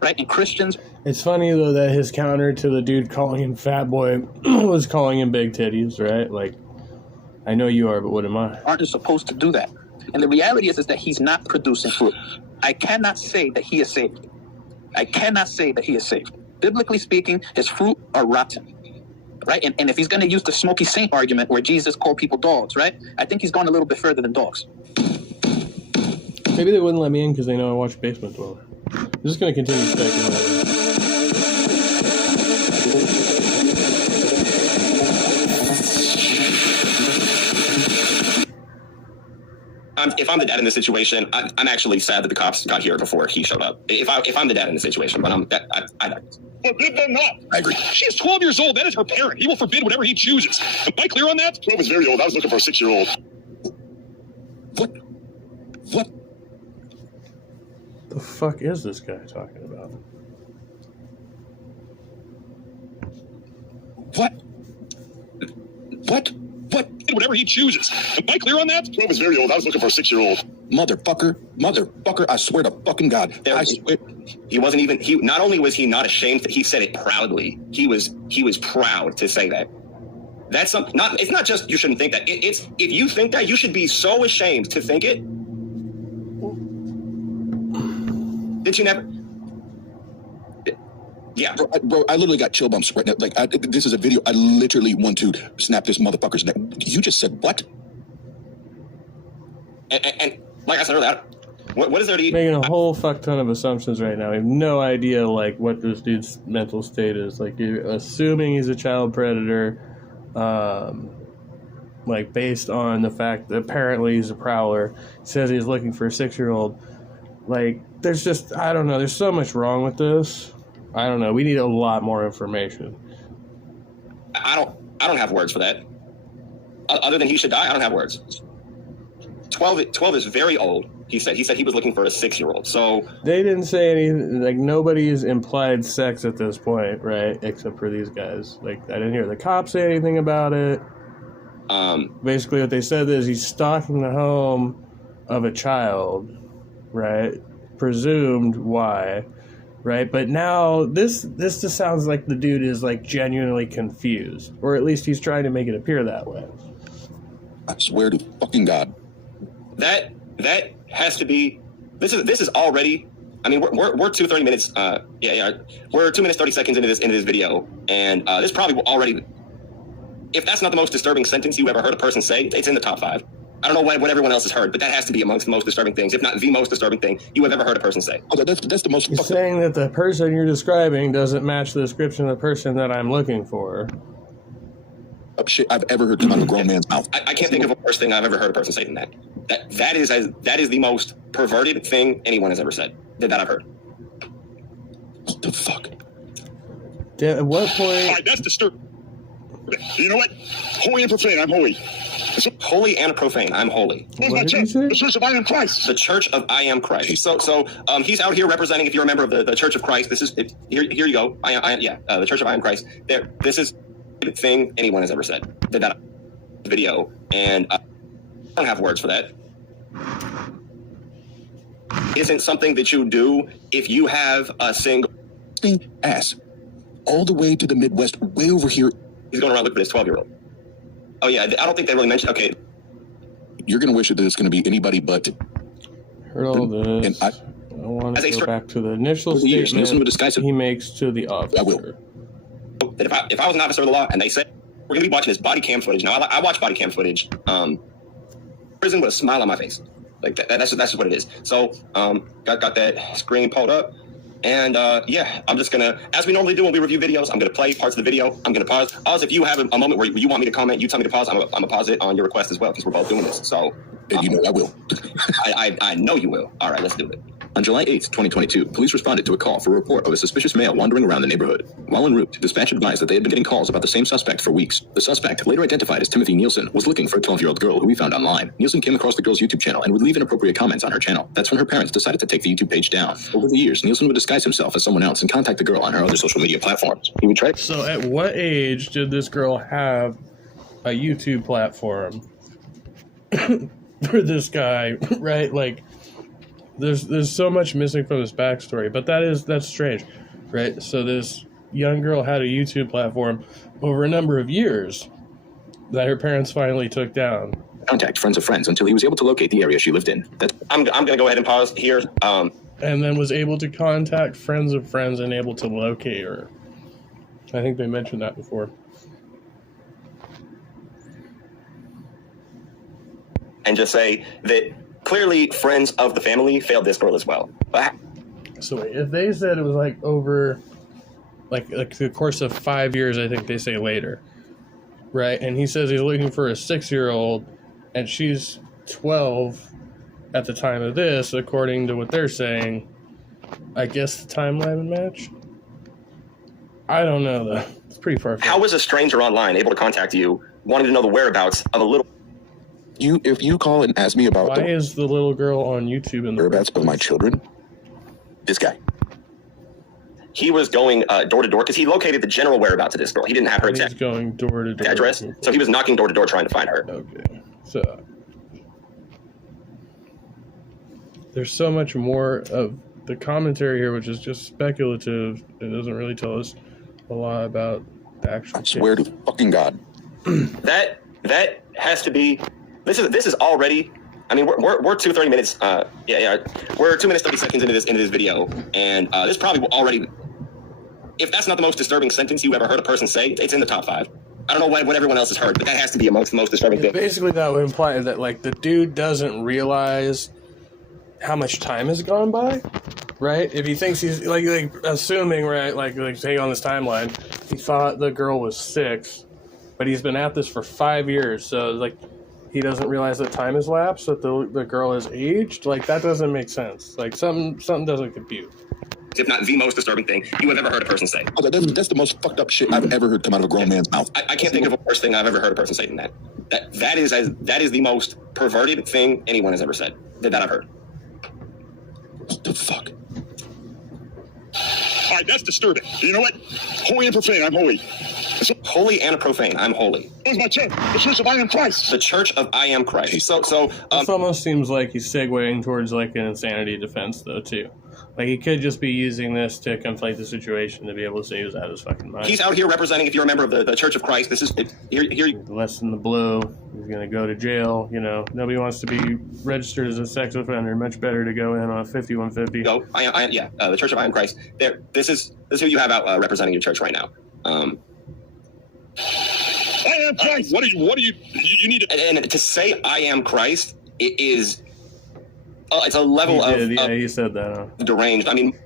right? And Christians... It's funny, though, that his counter to the dude calling him fat boy was calling him big titties, right? Like, I know you are, but what am I? Aren't supposed to do that. And the reality is that he's not producing fruit. I cannot say that he is saved. Biblically speaking, his fruit are rotten, right? And if he's going to use the smoky saint argument where Jesus called people dogs, right? I think he's gone a little bit further than dogs. Maybe they wouldn't let me in because they know I watch Basement Dweller. I'm just going to continue speculating. If I'm the dad in this situation, I'm actually sad that the cops got here before he showed up. If I'm the dad in the situation, but I Forbid them not. I agree. She is 12 years old. That is her parent. He will forbid whatever he chooses. Am I clear on that? 12 is very old. I was looking for a 6-year-old. What? The fuck is this guy talking about? What? Whatever he chooses. Am I clear on that? 12 is very old. I was looking for a 6-year-old. Motherfucker, I swear to fucking God. I swear. He wasn't even, not only was he not ashamed, he said it proudly. He was proud to say that. That's something, it's not just you shouldn't think that. It's if you think that, you should be so ashamed to think it. Did you never? Yeah, bro, I literally got chill bumps right now. Like, this is a video. I literally want to snap this motherfucker's neck. You just said what? And like I said earlier, what is there to eat? Making a whole fuck ton of assumptions right now. We have no idea, like, what this dude's mental state is. Like, you're assuming he's a child predator, like, based on the fact that apparently he's a prowler. He says he's looking for a 6-year-old. Like, there's just, I don't know. There's so much wrong with this. I don't know. We need a lot more information. I don't have words for that. Other than he should die, I don't have words. 12 is very old. He said he was looking for a 6-year-old. So they didn't say anything. Like, nobody's implied sex at this point, right? Except for these guys. Like, I didn't hear the cops say anything about it. Basically, what they said is he's stalking the home. of a child, right? Presumed why, right? But now this just sounds like the dude is like genuinely confused, or at least he's trying to make it appear that way. I swear to fucking God. That has to be. This is already. I mean, we're 30 minutes. We're 2 minutes 30 seconds into this video, and this probably will already. If that's not the most disturbing sentence you ever heard a person say, it's in the top 5. I don't know what everyone else has heard, but that has to be amongst the most disturbing things, if not the most disturbing thing you have ever heard a person say. Oh, that's the most. You're saying that the person you're describing doesn't match the description of the person that I'm looking for. Shit I've ever heard come out of a grown man's mouth. I can't think of a worse thing I've ever heard a person say than that. That is the most perverted thing anyone has ever said that I've heard. What the fuck? At what point? All right, that's disturbing. You know what? Holy and profane. I'm holy. Holy and profane. I'm holy. Where's my church? The Church of I Am Christ. The Church of I Am Christ. So he's out here representing. If you're a member of the Church of Christ, this is here you go. The Church of I Am Christ. This is the thing anyone has ever said. That video, and I don't have words for that. Isn't something that you do if you have a single ass all the way to the Midwest, way over here. He's going around looking at his 12-year-old. Oh yeah, I don't think they really mentioned. Okay, you're gonna wish that there's gonna be anybody but. Heard all this. And I want to go back to the initial statement he makes to the officer. I will. That if I was an officer of the law and they said we're gonna be watching this body cam footage. Now I watch body cam footage. Prison with a smile on my face. Like that's just what it is. So got that screen pulled up. And I'm just gonna, as we normally do when we review videos, I'm gonna play parts of the video. I'm gonna pause. Oz, if you have a moment where you want me to comment, you tell me to pause. I'm gonna pause it on your request as well because we're both doing this. So, and you know I will. I know you will. All right, let's do it. On July 8th, 2022, police responded to a call for a report of a suspicious male wandering around the neighborhood. While en route, dispatch advised that they had been getting calls about the same suspect for weeks. The suspect, later identified as Timothy Nielsen, was looking for a 12-year-old girl who he found online. Nielsen came across the girl's YouTube channel and would leave inappropriate comments on her channel. That's when her parents decided to take the YouTube page down. Over the years, Nielsen would disguise himself as someone else and contact the girl on her other social media platforms. He would try to... So at what age did this girl have a YouTube platform for this guy, right? Like, there's so much missing from this backstory, but that's strange, right? So this young girl had a YouTube platform over a number of years that her parents finally took down. Contact friends of friends until he was able to locate the area she lived in. I'm going to go ahead and pause here. And then was able to contact friends of friends and able to locate her. I think they mentioned that before. And just say that clearly friends of the family failed this girl as well. So wait, if they said it was like over like the course of 5 years, I think they say later, right? And he says he's looking for a 6-year-old and she's 12 at the time of this, according to what they're saying. I guess the timeline would match. I don't know though. It's pretty far. How was a stranger online able to contact you, wanting to know the whereabouts of a little... If you call and ask me about why is the little girl on YouTube in the whereabouts of my children? This guy. He was going door to door because he located the general whereabouts of this girl. He didn't have her exact going door to door address, so he was knocking door to door trying to find her. Okay, so there's so much more of the commentary here, which is just speculative. It doesn't really tell us a lot about the actual. I swear to fucking God. That has to be. This is already. I mean, we're 30 minutes. We're 2 minutes 30 seconds into this video, and this probably will already. If that's not the most disturbing sentence you ever heard a person say, it's in the top 5. I don't know what everyone else has heard, but that has to be amongst the most disturbing things. Basically, that would imply that like the dude doesn't realize how much time has gone by, right? If he thinks he's like assuming, right, like saying on this timeline, he thought the girl was 6, but he's been at this for 5 years, so like. He doesn't realize that time has lapsed, that the girl is aged. Like, that doesn't make sense. Like, something doesn't compute. If not the most disturbing thing you have ever heard a person say. Oh, that's the most fucked up shit I've ever heard come out of a grown man's mouth. I can't think of a worse thing I've ever heard a person say than that. That is the most perverted thing anyone has ever said that I've heard. What the fuck? All right, that's disturbing. You know what? Holy and profane. I'm holy. holy and profane. I'm holy. Where's my church? The Church of I Am Christ. The Church of I Am Christ. This almost seems like he's segueing towards like an insanity defense, though, too. Like, he could just be using this to conflate the situation to be able to say he was out of his fucking mind. He's out here representing, if you're a member of the Church of Christ, this is, here. Lessen the blow. He's going to go to jail. You know, nobody wants to be registered as a sex offender. Much better to go in on a 5150. No, the Church of I Am Christ. This is who you have out representing your church right now. I am Christ. What do you need to... And to say I am Christ, it is... it's a level he said that. Deranged. I mean,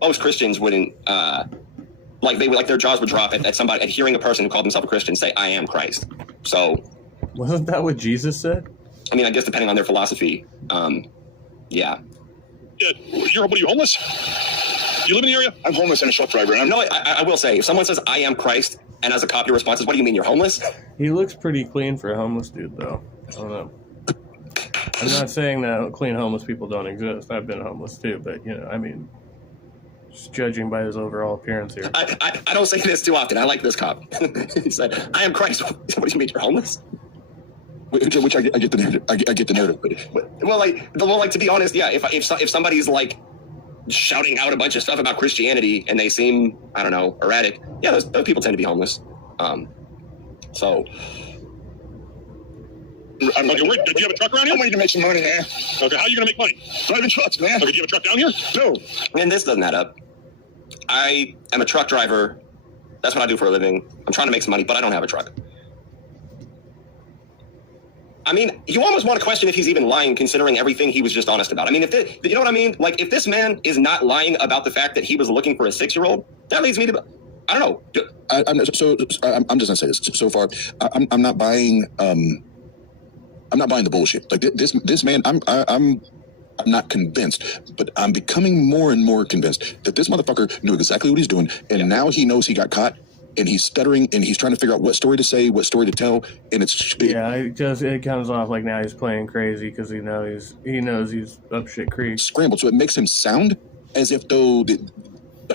most Christians wouldn't their jaws would drop at somebody, at hearing a person who called himself a Christian say, "I am Christ." So, wasn't that what Jesus said? I mean, I guess depending on their philosophy, yeah. What are you, homeless? You live in the area? I'm homeless and a truck driver. No, I will say, if someone says, "I am Christ," and as a cop your response is, "What do you mean you're homeless?" He looks pretty clean for a homeless dude, though. I don't know. I'm not saying that clean homeless people don't exist. I've been homeless too, but you know, I mean, just judging by his overall appearance here. I don't say this too often. I like this cop. He said, "I am Christ." What do you mean you're homeless? Which I get the narrative. I get the narrative. Well, to be honest, yeah. If somebody's like shouting out a bunch of stuff about Christianity and they seem, I don't know, erratic, yeah, those people tend to be homeless. So. Okay, do you have a truck around here? I'm waiting to make some money, man. Okay, how are you going to make money? Driving trucks, man. Okay, do you have a truck down here? No. And this doesn't add up. I am a truck driver. That's what I do for a living. I'm trying to make some money, but I don't have a truck. I mean, you almost want to question if he's even lying, considering everything he was just honest about. I mean, you know what I mean? Like, if this man is not lying about the fact that he was looking for a 6-year-old, that leads me to, I don't know. I'm just gonna say this. So far, I'm not buying. I'm not buying the bullshit. Like this man, I'm not convinced, but I'm becoming more and more convinced that this motherfucker knew exactly what he's doing, and now he knows he got caught, and he's stuttering, and he's trying to figure out what story to say, what story to tell, and it comes off like now he's playing crazy because he knows he's up shit creek. Scrambled, so it makes him sound as if though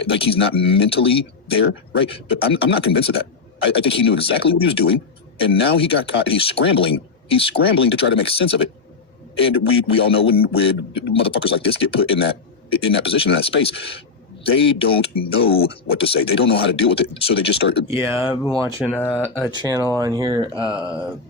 like he's not mentally there, right? But I'm not convinced of that. I think he knew exactly what he was doing, and now he got caught, and he's scrambling. He's scrambling to try to make sense of it. And we all know when motherfuckers like this get put in that position, in that space, they don't know what to say. They don't know how to deal with it. So they just start. Yeah, I've been watching a channel on here,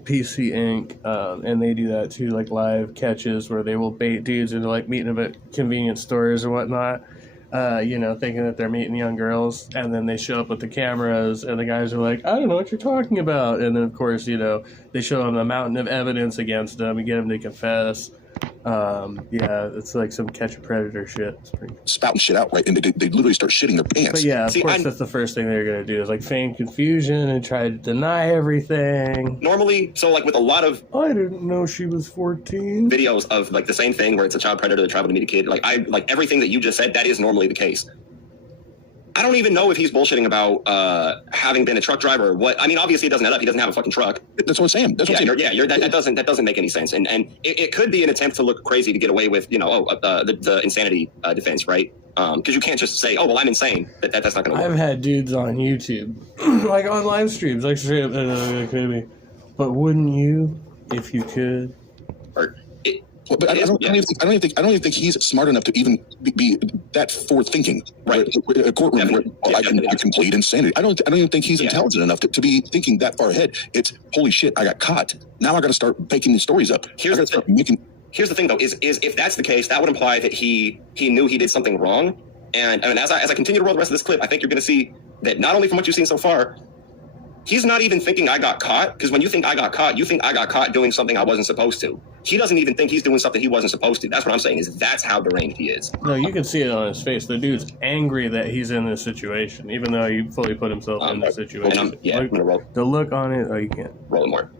PC Inc., and they do that too, like live catches where they will bait dudes into like meeting them at convenience stores or whatnot. Thinking that they're meeting young girls, and then they show up with the cameras, and the guys are like, "I don't know what you're talking about." And then, of course, they show them a mountain of evidence against them and get them to confess. It's like some catch a predator shit. It's pretty spouting shit out, right? And they literally start shitting their pants. But yeah, of course, that's the first thing they're going to do is like feign confusion and try to deny everything. Normally, so like with a lot of I didn't know she was 14 videos of like the same thing where it's a child predator that traveled to meet a kid. Like everything that you just said, that is normally the case. I don't even know if he's bullshitting about having been a truck driver or what. I mean, obviously it doesn't add up. He doesn't have a fucking truck. That's what I'm saying. That doesn't make any sense. And it could be an attempt to look crazy to get away with, the insanity defense, right? Because you can't just say, "Oh, well, I'm insane." That's not going to work. I've had dudes on YouTube, like on live streams, like straight up, but wouldn't you if you could? But I don't even think he's smart enough to even be that forward-thinking. Right, a courtroom where I can plead insanity. I don't even think he's intelligent enough to be thinking that far ahead. It's holy shit, I got caught. Now I got to start making these stories up. Here's the thing, though, is if that's the case, that would imply that he knew he did something wrong. And I mean, as I continue to roll the rest of this clip, I think you're going to see that not only from what you've seen so far, he's not even thinking I got caught, because when you think I got caught, you think I got caught doing something I wasn't supposed to. He doesn't even think he's doing something he wasn't supposed to. That's what I'm saying, is that's how deranged he is. No, you can see it on his face. The dude's angry that he's in this situation, even though he fully put himself in this situation. I'm going to roll. The look on it, you can't. Roll more.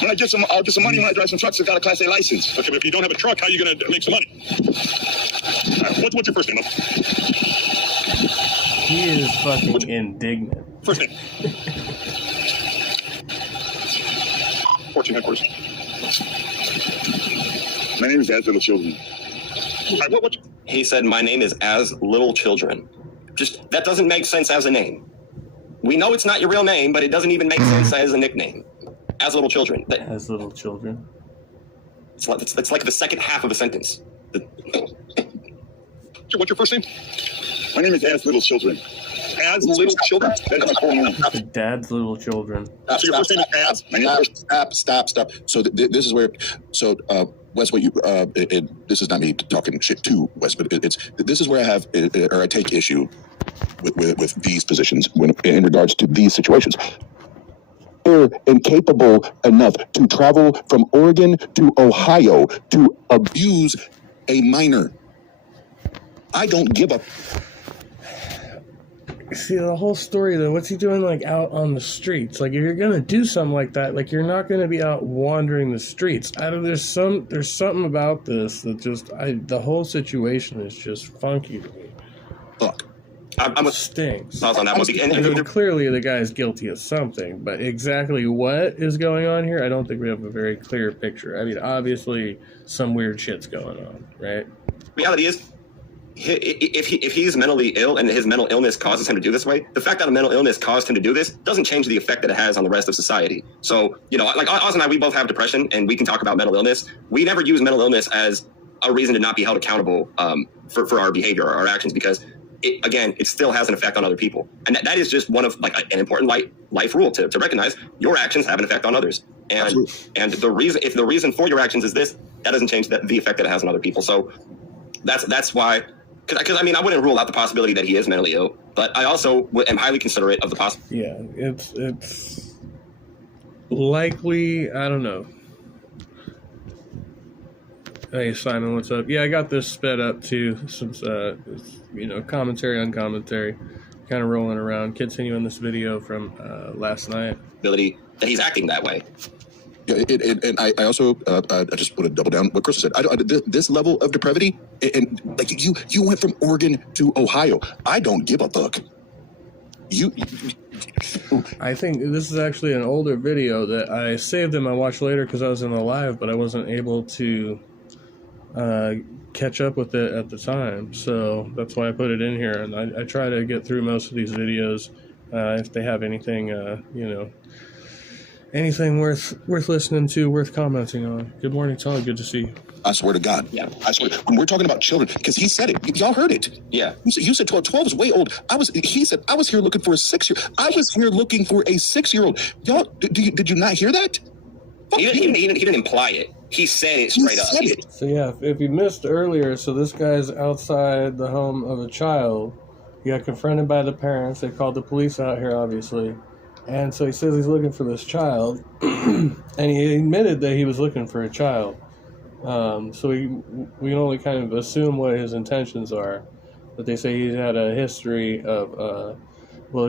When I get some money when I drive some trucks, I got a Class A license. Okay, but if you don't have a truck, how are you going to make some money? What's your first name? He is fucking indignant. First name. 14 headquarters. My name is As Little Children. He said, "My name is As Little Children." Just, that doesn't make sense as a name. We know it's not your real name, but it doesn't even make sense as a nickname. As little children. As little children. It's like the second half of a sentence. What's your first name? My name is As Little Children. As Little Children? That's my full name. Dad's Little Children. So your first name is As? My name is Stop. So this is where, Wes, what you, this is not me talking shit to Wes, but this is where I have, or I take issue with these positions in regards to these situations. They're incapable enough to travel from Oregon to Ohio to abuse a minor. I don't give a... See, the whole story, though, what's he doing, like, out on the streets? Like, if you're gonna do something like that, like, you're not gonna be out wandering the streets. There's something about this that just, the whole situation is just funky to me. Look. I'm stinks. On that one. Clearly, the guy's guilty of something, but exactly what is going on here, I don't think we have a very clear picture. I mean, obviously, some weird shit's going on, right? Reality is, if he's mentally ill and his mental illness causes him to do this way, the fact that a mental illness caused him to do this doesn't change the effect that it has on the rest of society. So, like Oz and I, we both have depression, and we can talk about mental illness. We never use mental illness as a reason to not be held accountable for our behavior or our actions, because it still has an effect on other people. And that is just one of an important life rule to recognize your actions have an effect on others. And if the reason for your actions is this, that doesn't change the effect that it has on other people. So that's why, because I mean, I wouldn't rule out the possibility that he is mentally ill, but I also am highly considerate of the possibility. Yeah, it's likely, I don't know. Hey, Simon, what's up? Yeah, I got this sped up too, since, commentary on commentary, kind of rolling around. Continuing this video from last night. Ability that he's acting that way. Yeah, and I also I just want to double down what Crystal said. This level of depravity, and like you went from Oregon to Ohio. I don't give a fuck. I think this is actually an older video that I saved in my watch later because I was in the live, but I wasn't able to catch up with it at the time, so that's why I put it in here. And I try to get through most of these videos if they have anything, anything worth listening to, worth commenting on. Good morning, Todd. Good to see you. I swear to God. Yeah. I swear. When we're talking about children, because he said it. Y'all heard it. Yeah. You said 12. 12 is way old. He said, I was here looking for a 6-year-old. I was here looking for a 6-year-old. Y'all, did you not hear that? He didn't imply it. He said it straight up. So yeah, if you missed earlier, so this guy's outside the home of a child. He got confronted by the parents. They called the police out here, obviously. And so he says he's looking for this child. And he admitted that he was looking for a child. So we can only kind of assume what his intentions are. But they say he had a history of,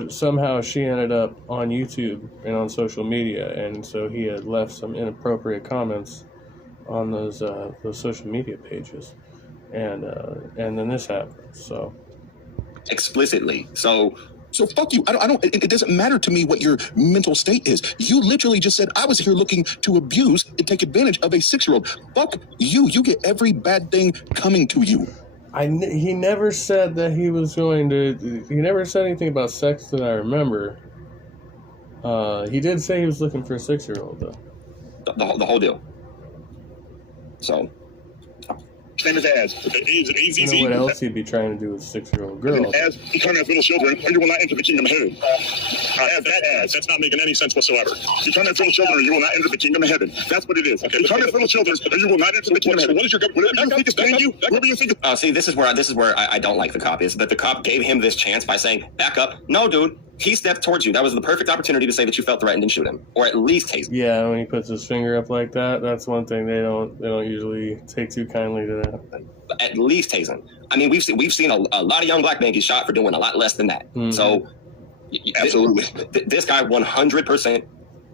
somehow she ended up on YouTube and on social media. And so he had left some inappropriate comments on those social media pages. And then this happened, so. Explicitly, So fuck you. I don't. It doesn't matter to me what your mental state is. You literally just said I was here looking to abuse and take advantage of a 6-year-old. Fuck you. You get every bad thing coming to you. He never said that he was going to. He never said anything about sex that I remember. He did say he was looking for a 6-year-old though. The whole deal. So. His name is Az. A-Z-Z. You know what else he'd be trying to do with a 6-year-old girl? As you turn as little children, or you will not enter the kingdom of heaven. That's not making any sense whatsoever. You turn as little children, or you will not enter the kingdom of heaven. That's what it is. Okay, you turn as little children, or you will not enter the kingdom of heaven. What is your whatever you think is paying you? Whatever you think. See, this is where I don't like the cop, is that the cop gave him this chance by saying, "Back up." No, dude. He stepped towards you. That was the perfect opportunity to say that you felt threatened and shoot him, or at least tase him. Yeah, when he puts his finger up like that, that's one thing they don't usually take too kindly to that. At least tase him. I mean, we've seen a lot of young black men get shot for doing a lot less than that. Mm-hmm. So, absolutely, this guy 100%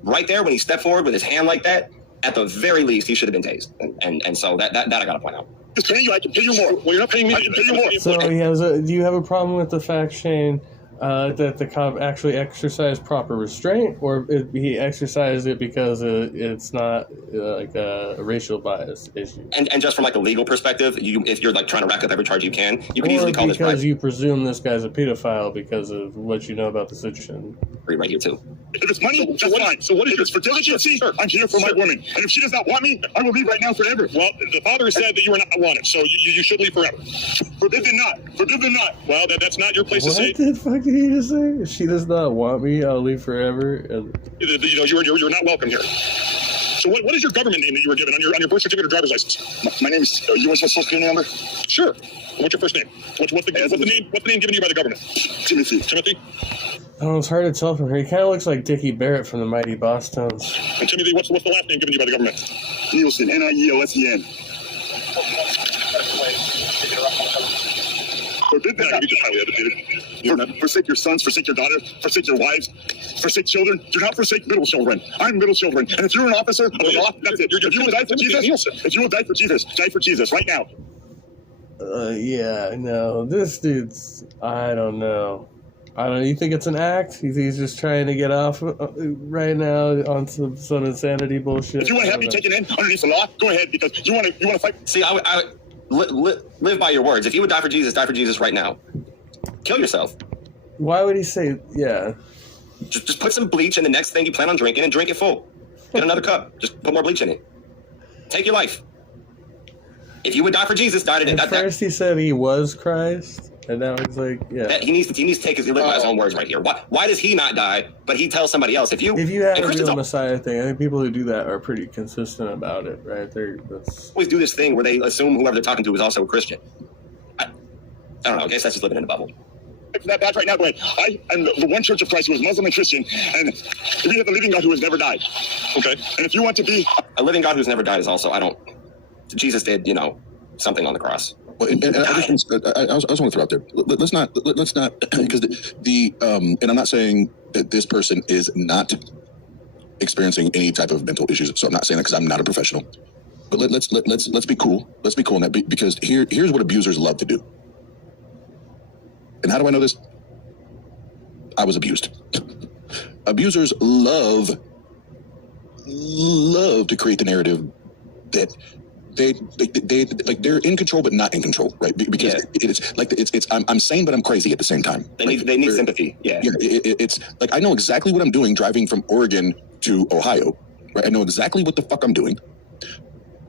right there when he stepped forward with his hand like that. At the very least, he should have been tased, and so that I got to point out. Just paying you, I can pay you more. Well, you're not paying me. I can pay you more. So do you have a problem with the fact, Shane, that the cop actually exercised proper restraint, or he exercised it because it's not like a racial bias issue. And just from like a legal perspective, if you're like trying to rack up every charge you can can easily call this because you presume this guy's a pedophile because of what you know about the situation. Right here too. If it's money, that's fine. So what is this? For diligency? I'm here for my woman. And if she does not want me, I will leave right now forever. Well, the father said that you were not wanted, so you should leave forever. Forbidden not. Forbidden not. Well, that's not your place to say. What the fuck did he just say? If she does not want me, I'll leave forever. You're not welcome here. So what is your government name that you were given on your birth certificate or driver's license? My name is. You want my social security number? Sure. What's your first name? What's the name given to you by the government? Timothy. Timothy. Oh, it's hard to tell from here. He kind of looks like Dickie Barrett from the Mighty Bosstones. And Timothy, what's the last name given to you by the government? Nielsen. Nielsen. Forbidden not. You just highly educated. Forsake your sons, forsake your daughter, forsake your wives, forsake children. Do not forsake middle children. I'm middle children. And if you're an officer of the law, that's it. If you will die for Jesus, if you will die for Jesus right now. Yeah, no. This dude's... I don't know. You think it's an act? He's just trying to get off right now on some insanity bullshit? If you want to have me taken in underneath the law, go ahead, because you want to fight. See, I would live by your words. If you would die for Jesus right now. Kill yourself. Why would he say, yeah? Just put some bleach in the next thing you plan on drinking and drink it full. Get another cup. Just put more bleach in it. Take your life. If you would die for Jesus, die today. At first he said he was Christ. And now he's like, yeah. He needs to take his own words right here. Why does he not die, but he tells somebody else? If you have a real Messiah thing, I think people who do that are pretty consistent about it, right? They always do this thing where they assume whoever they're talking to is also a Christian. I don't know. I guess that's just living in a bubble. That's right now. Go ahead. I am the one Church of Christ who is Muslim and Christian, and we have the living God who has never died. Okay. And if you want to be a living God who's never died is also Jesus did something on the cross. Well, and I just want to throw out there. Let's not because and I'm not saying that this person is not experiencing any type of mental issues. So I'm not saying that because I'm not a professional. But let's be cool. Let's be cool in that because here's what abusers love to do. And how do I know this? I was abused. Abusers love to create the narrative that they they're in control but not in control, right? Because it's like I'm sane but I'm crazy at the same time. They need sympathy. It's like I know exactly what I'm doing driving from Oregon to Ohio, right? I know exactly what the fuck I'm doing.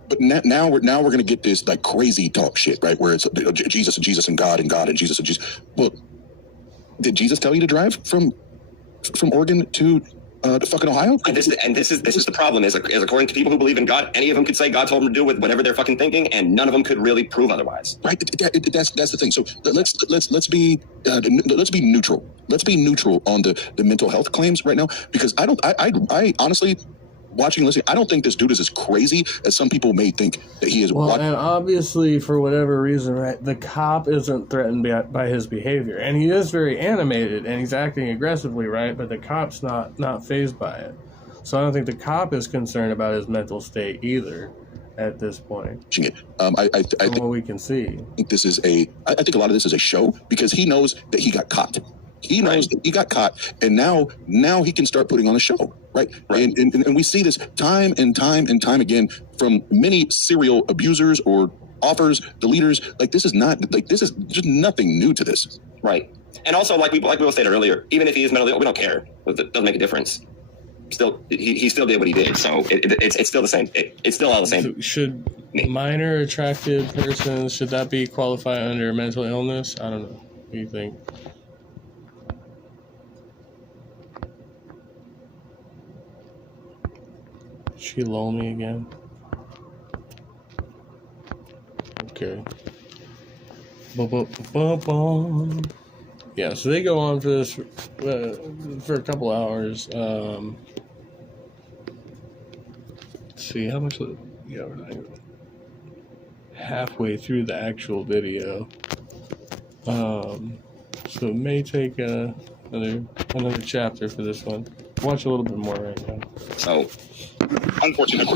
But now we're gonna get this like crazy talk shit, right? Where it's Jesus and God and Jesus and Jesus. Well, did Jesus tell you to drive from Oregon to fucking Ohio? And this is the problem is according to people who believe in God, any of them could say God told them to do with whatever they're fucking thinking, and none of them could really prove otherwise. Right. That's the thing. So let's be neutral. Let's be neutral on the mental health claims right now, because I honestly. Watching, listening, I don't think this dude is as crazy as some people may think that he is. Well, and obviously, for whatever reason, right, the cop isn't threatened by his behavior, and he is very animated, and he's acting aggressively, right? But the cop's not fazed by it, so I don't think the cop is concerned about his mental state either at this point. I think what we can see, this is I think a lot of this is a show because he knows that he got caught. He knows that he got caught, and now he can start putting on a show, right? And we see this time and time again from many serial abusers or offers, deleters. Like this is just nothing new to this, right? And also, like we stated earlier, even if he is mentally ill, we don't care. It doesn't make a difference. Still, he still did what he did, so it's still the same. It's still all the same. So should minor attracted persons be qualified under mental illness? I don't know. What do you think? She lull me again. Okay. Yeah, so they go on for this for a couple hours. Let's see how much. Yeah, we're not even halfway through the actual video. So it may take another chapter for this one. Watch a little bit more right now. So. Unfortunate.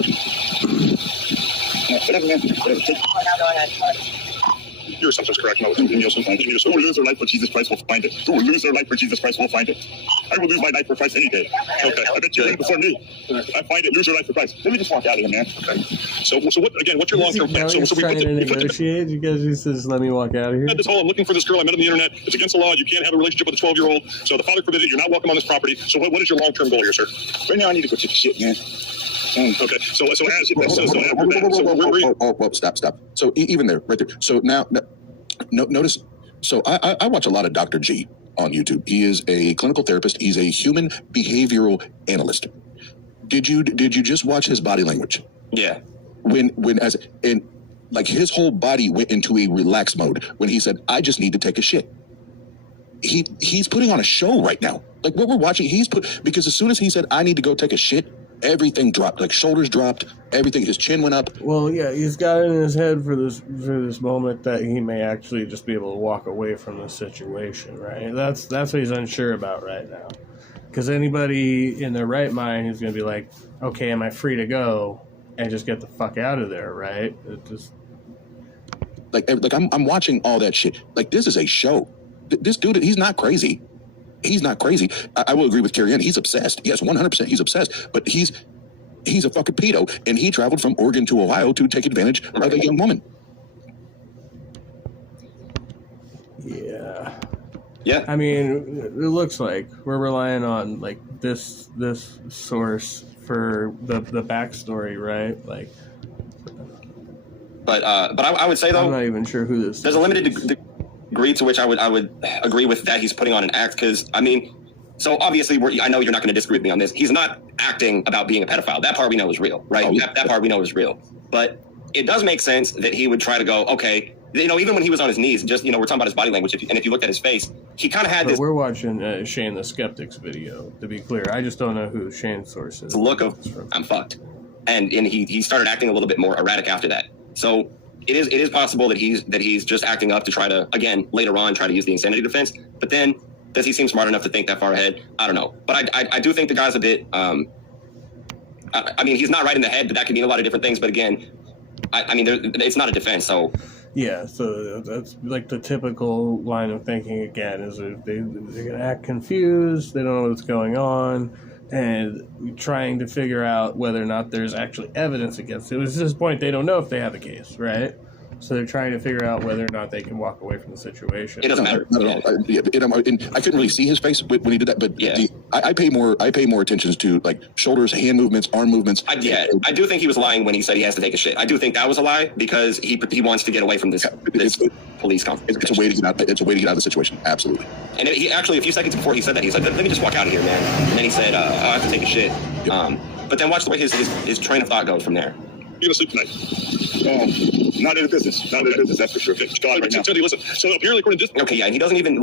Your assumption's correct, Mo. Timothy Nielsen. Who will lose their life for Jesus Christ will find it. Who will lose their life for Jesus Christ will find it. I will lose my life for Christ any day. Okay. I bet you're in before me. I find it. Lose your life for Christ. Let me just walk out of here, man. Okay. So what? Again, what's your long-term plan? So we trying to negotiate. You guys just says, "Let me walk out of here." This whole I'm looking for this girl I met on the internet. It's against the law. You can't have a relationship with a 12-year-old. So the father forbid it. You're not welcome on this property. So what is your long-term goal here, sir? Right now, I need to go take a shit, man. Okay. So stop. So even there, right there. So now, notice. So I watch a lot of Dr. G on YouTube. He is a clinical therapist. He's a human behavioral analyst. Did you just watch his body language? Yeah. Like his whole body went into a relaxed mode when he said, "I just need to take a shit." He's putting on a show right now. Like what we're watching, because as soon as he said, "I need to go take a shit," everything dropped. Like shoulders dropped, everything. His chin went up. Well, yeah, he's got it in his head for this moment that he may actually just be able to walk away from the situation, right? That's what he's unsure about right now. Because anybody in their right mind is going to be like, "Okay, am I free to go?" and just get the fuck out of there, right? It just like I'm watching all that shit. Like this is a show. This dude, he's not crazy. He's not crazy. I will agree with Carrie Ann. He's obsessed. Yes, 100%. He's obsessed. But he's a fucking pedo, and he traveled from Oregon to Ohio to take advantage of a young woman. Yeah. Yeah. I mean, it looks like we're relying on like this source for the backstory, right? Like. But I would say though, I'm not even sure who this. There's a limited degree to which I would agree with that he's putting on an act, because I mean, so obviously I know you're not going to disagree with me on this. He's not acting about being a pedophile. That part we know is real, right? Oh, that part we know is real. But it does make sense that he would try to go, okay, even when he was on his knees, just we're talking about his body language, and if you looked at his face, he kind of had this. We're watching Shane the Skeptic's video. To be clear, I just don't know who Shane's source is. The look of I'm fucked, and he started acting a little bit more erratic after that. So it is possible that he's just acting up to try to, again, later on try to use the insanity defense. But then does he seem smart enough to think that far ahead? I don't know. But I do think the guy's a bit. I mean, he's not right in the head, but that could mean a lot of different things. But again, I mean, it's not a defense, so. Yeah, so that's like the typical line of thinking again, is they're going to act confused, they don't know what's going on, and trying to figure out whether or not there's actually evidence against it. At this point, they don't know if they have a case, right? So they're trying to figure out whether or not they can walk away from the situation. It doesn't matter. Not at all. I couldn't really see his face when he did that, but yeah. I pay more attention to like shoulders, hand movements, arm movements. I do think he was lying when he said he has to take a shit. I do think that was a lie because he wants to get away from this police conference. It's a way to get out. It's a way to get out of the situation. Absolutely. And he actually, a few seconds before he said that, he's like, "Let me just walk out of here, man." And then he said, "I have to take a shit." Yep. But then watch the way his train of thought goes from there. You're gonna sleep tonight. Not in the business. Not in the business. That's for sure. God, right now. Listen. So apparently, according to this. Okay, yeah, and he doesn't even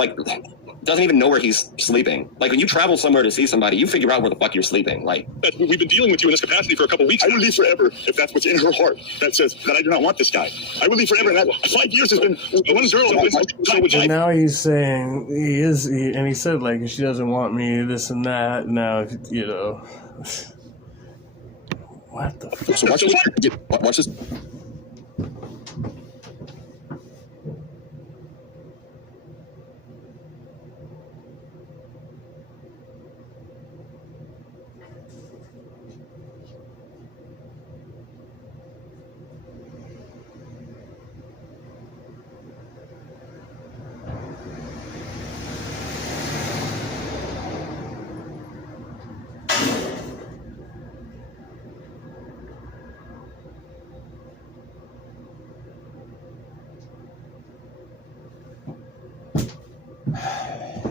know where he's sleeping. Like when you travel somewhere to see somebody, you figure out where the fuck you're sleeping. Like we've been dealing with you in this capacity for a couple weeks. I will leave forever if that's what's in her heart. That says that I do not want this guy. I will leave forever. And that 5 years has been one girl. And now he's saying and he said like she doesn't want me, this and that. Now what the fuck? So watch this.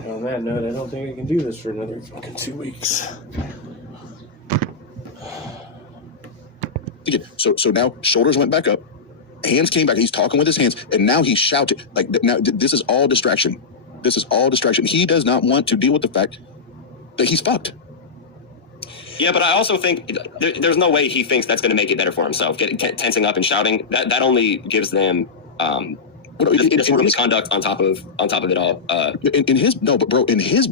On that note, I don't think I can do this for another fucking 2 weeks. So now shoulders went back up, hands came back. He's talking with his hands, and now he's shouting. Like now, this is all distraction. This is all distraction. He does not want to deal with the fact that he's fucked. Yeah, but I also think there's no way he thinks that's going to make it better for himself. Tensing up and shouting, that only gives them this sort of misconduct on top of it all. In his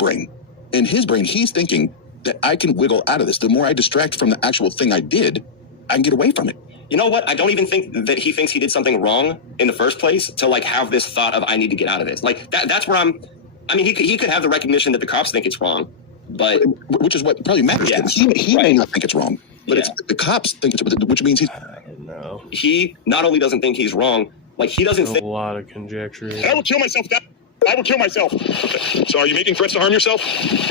brain, he's thinking that I can wiggle out of this. The more I distract from the actual thing I did, I can get away from it. you know what? I don't even think that he thinks he did something wrong in the first place to like have this thought of I need to get out of this. Like that's where I mean, he could have the recognition that the cops think it's wrong, but which is what probably matters. Yeah. He may not think it's wrong, but it's the cops think it's, which means he not only doesn't think he's wrong, like he doesn't think a lot of conjecture. I would kill myself. I would kill myself. Okay. So are you making threats to harm yourself?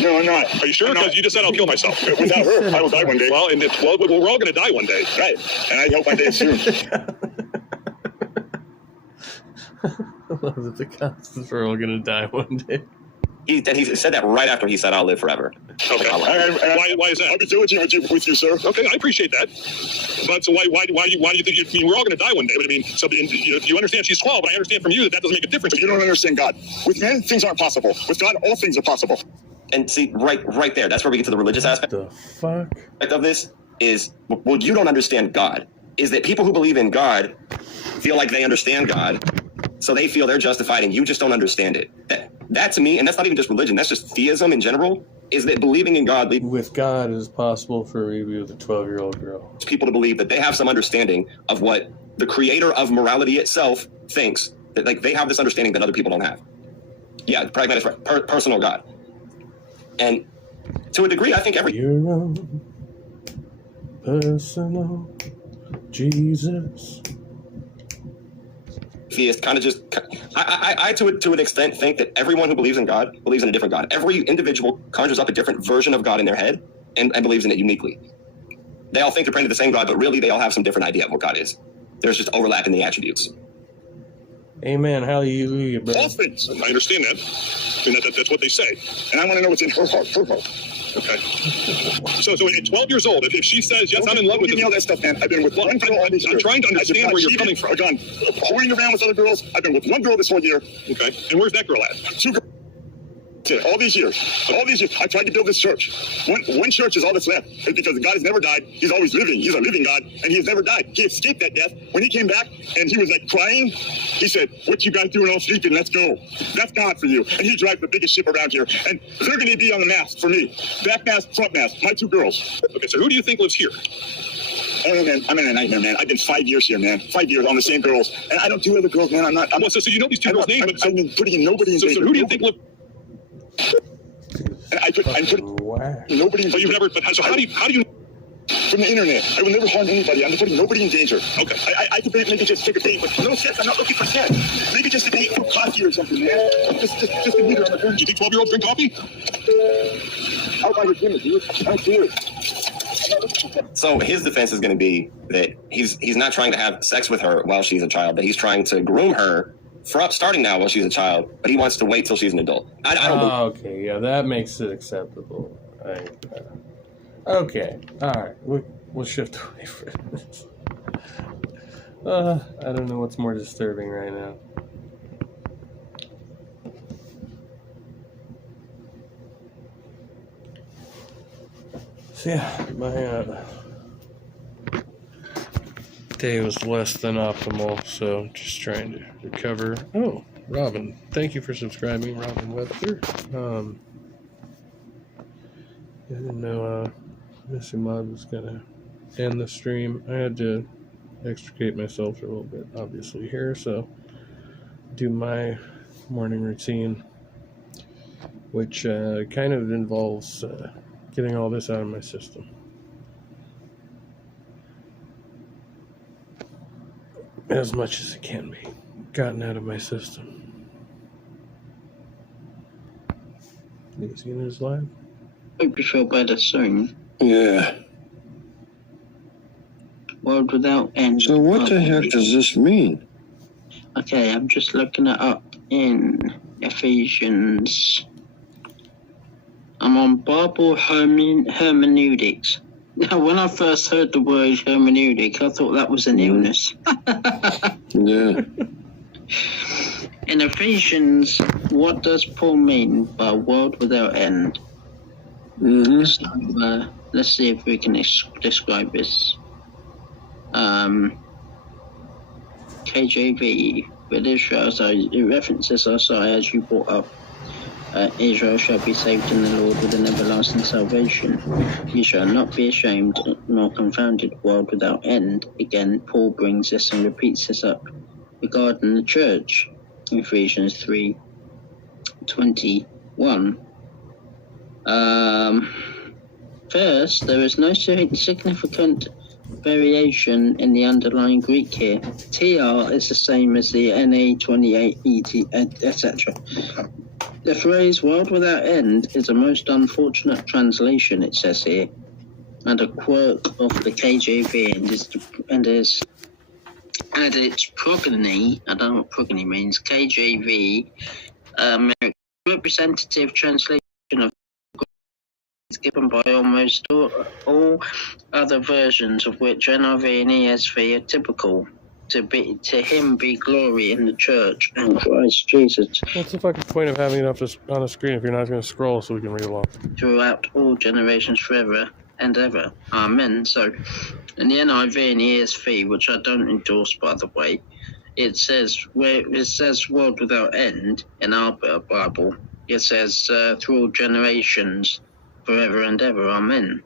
No, I'm not. Are you sure? Because you just said I'll kill myself. Without her, I will die one day. Well, we're all going to die one day. Right. And I hope my day is soon. I love that the cops are all going to die one day. He said that right after he said I'll live forever. Okay. Why is that? I'll be diligent with you, sir. Okay, I appreciate that. But so why do you think we're all going to die one day? But I mean, so you understand she's 12, but I understand from you that doesn't make a difference. But you don't understand God. With men, things aren't possible. With God, all things are possible. And see, right there, that's where we get to the religious aspect. The fuck of this is, well, you don't understand God. Is that people who believe in God feel like they understand God, so they feel they're justified, and you just don't understand it. That to me, and that's not even just religion, that's just theism in general, is that believing in God with God is possible for you with a 12-year-old girl. People to believe that they have some understanding of what the creator of morality itself thinks, that like they have this understanding that other people don't have. Yeah, pragmatist, personal God. And to a degree, I think Your own personal Jesus. Theist kind of just, I to an extent think that everyone who believes in God believes in a different God. Every individual conjures up a different version of God in their head and believes in it uniquely. They all think they're praying to the same God, but really they all have some different idea of what God is. There's just overlap in the attributes. Amen. Hallelujah, bro. All things. I understand that. And that's what they say. And I want to know what's in her heart. Okay. So at 12 years old, if she says, yes, I'm in love with you, all that stuff, man. I've been with one girl all these years. I'm trying to understand where you're coming from. I've gone whoring around with other girls. I've been with one girl this whole year. Okay. And where's that girl at? 2 girls. All these years, I tried to build this church. One church is all that's left. It's because God has never died. He's always living. He's a living God, and he has never died. He escaped that death. When he came back and he was like crying, he said, "What you guys doing all sleeping? Let's go." That's God for you. And he drives the biggest ship around here. And they're going to be on the mast for me. Back mast, front mast. My 2 girls. Okay, so who do you think lives here? I don't know, man. I'm in a nightmare, man. I've been 5 years here, man. 5 years on the same girls, and I don't do other girls, man. So you know these 2 girls' names, but I've been putting in nobody in. So who do you think lives? And I put nobody in. But you've never. But so how do you? From the internet, I will never harm anybody. I'm putting nobody in danger. Okay. I could maybe just take a date, but no sex. I'm not looking for sex. Maybe just a date for coffee or something, man. Just a meet her on the phone. You think 12-year-olds drink coffee? I'll buy your dinner, dude. I'm serious. So his defense is going to be that he's not trying to have sex with her while she's a child, but he's trying to groom her starting now while she's a child, but he wants to wait till she's an adult. I don't okay, yeah, that makes it acceptable. Okay, all right, we'll shift away from this. I don't know what's more disturbing right now. So yeah, my day was less than optimal, so just trying to recover. Oh, Robin, thank you for subscribing, Robin Webster. I didn't know Missy Mod was gonna end the stream. I had to extricate myself a little bit, obviously, here, so do my morning routine, which kind of involves getting all this out of my system. As much as it can be gotten out of my system. You seen his live? Hope you feel better soon. Yeah. World without end. So what the heck does this mean? Okay, I'm just looking it up in Ephesians. I'm on Bible hermeneutics. Now, when I first heard the word hermeneutic, I thought that was an illness. Yeah. In Ephesians, what does Paul mean by world without end? Mm-hmm. So, let's see if we can describe this. KJV, but it shows, it references us, as you brought up. Israel shall be saved in the Lord with an everlasting salvation. You shall not be ashamed nor confounded, world without end. Again, Paul brings this and repeats this up regarding the church in Ephesians 3:21. First, there is no significant variation in the underlying Greek here. TR is the same as the NA28 ET, etc. The phrase "world without end" is a most unfortunate translation, it says here, and a quirk of the KJV, and its progeny, I don't know what progeny means, KJV, representative translation of is given by almost all other versions, of which NIV and ESV are typical. To him be glory in the church and Christ Jesus. What's the fucking point of having it up on the screen if you're not going to scroll so we can read along? Throughout all generations, forever and ever. Amen. So, in the NIV and ESV, which I don't endorse, by the way, it says world without end in our Bible. It says through all generations, forever and ever. Amen.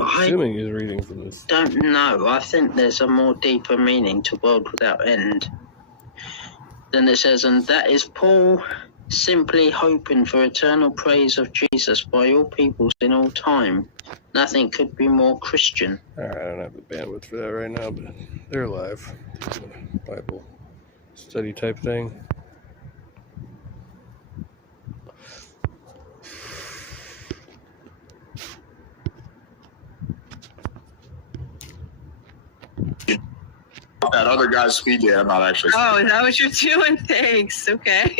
Assuming he's reading from this. Don't know. I think there's a more deeper meaning to world without end. Then it says, and that is Paul simply hoping for eternal praise of Jesus by all peoples in all time. Nothing could be more Christian. Alright, I don't have the bandwidth for that right now, but they're live. Bible study type thing. That other guy's speed date, I'm not actually. Oh, is that what you're doing? Thanks. Okay.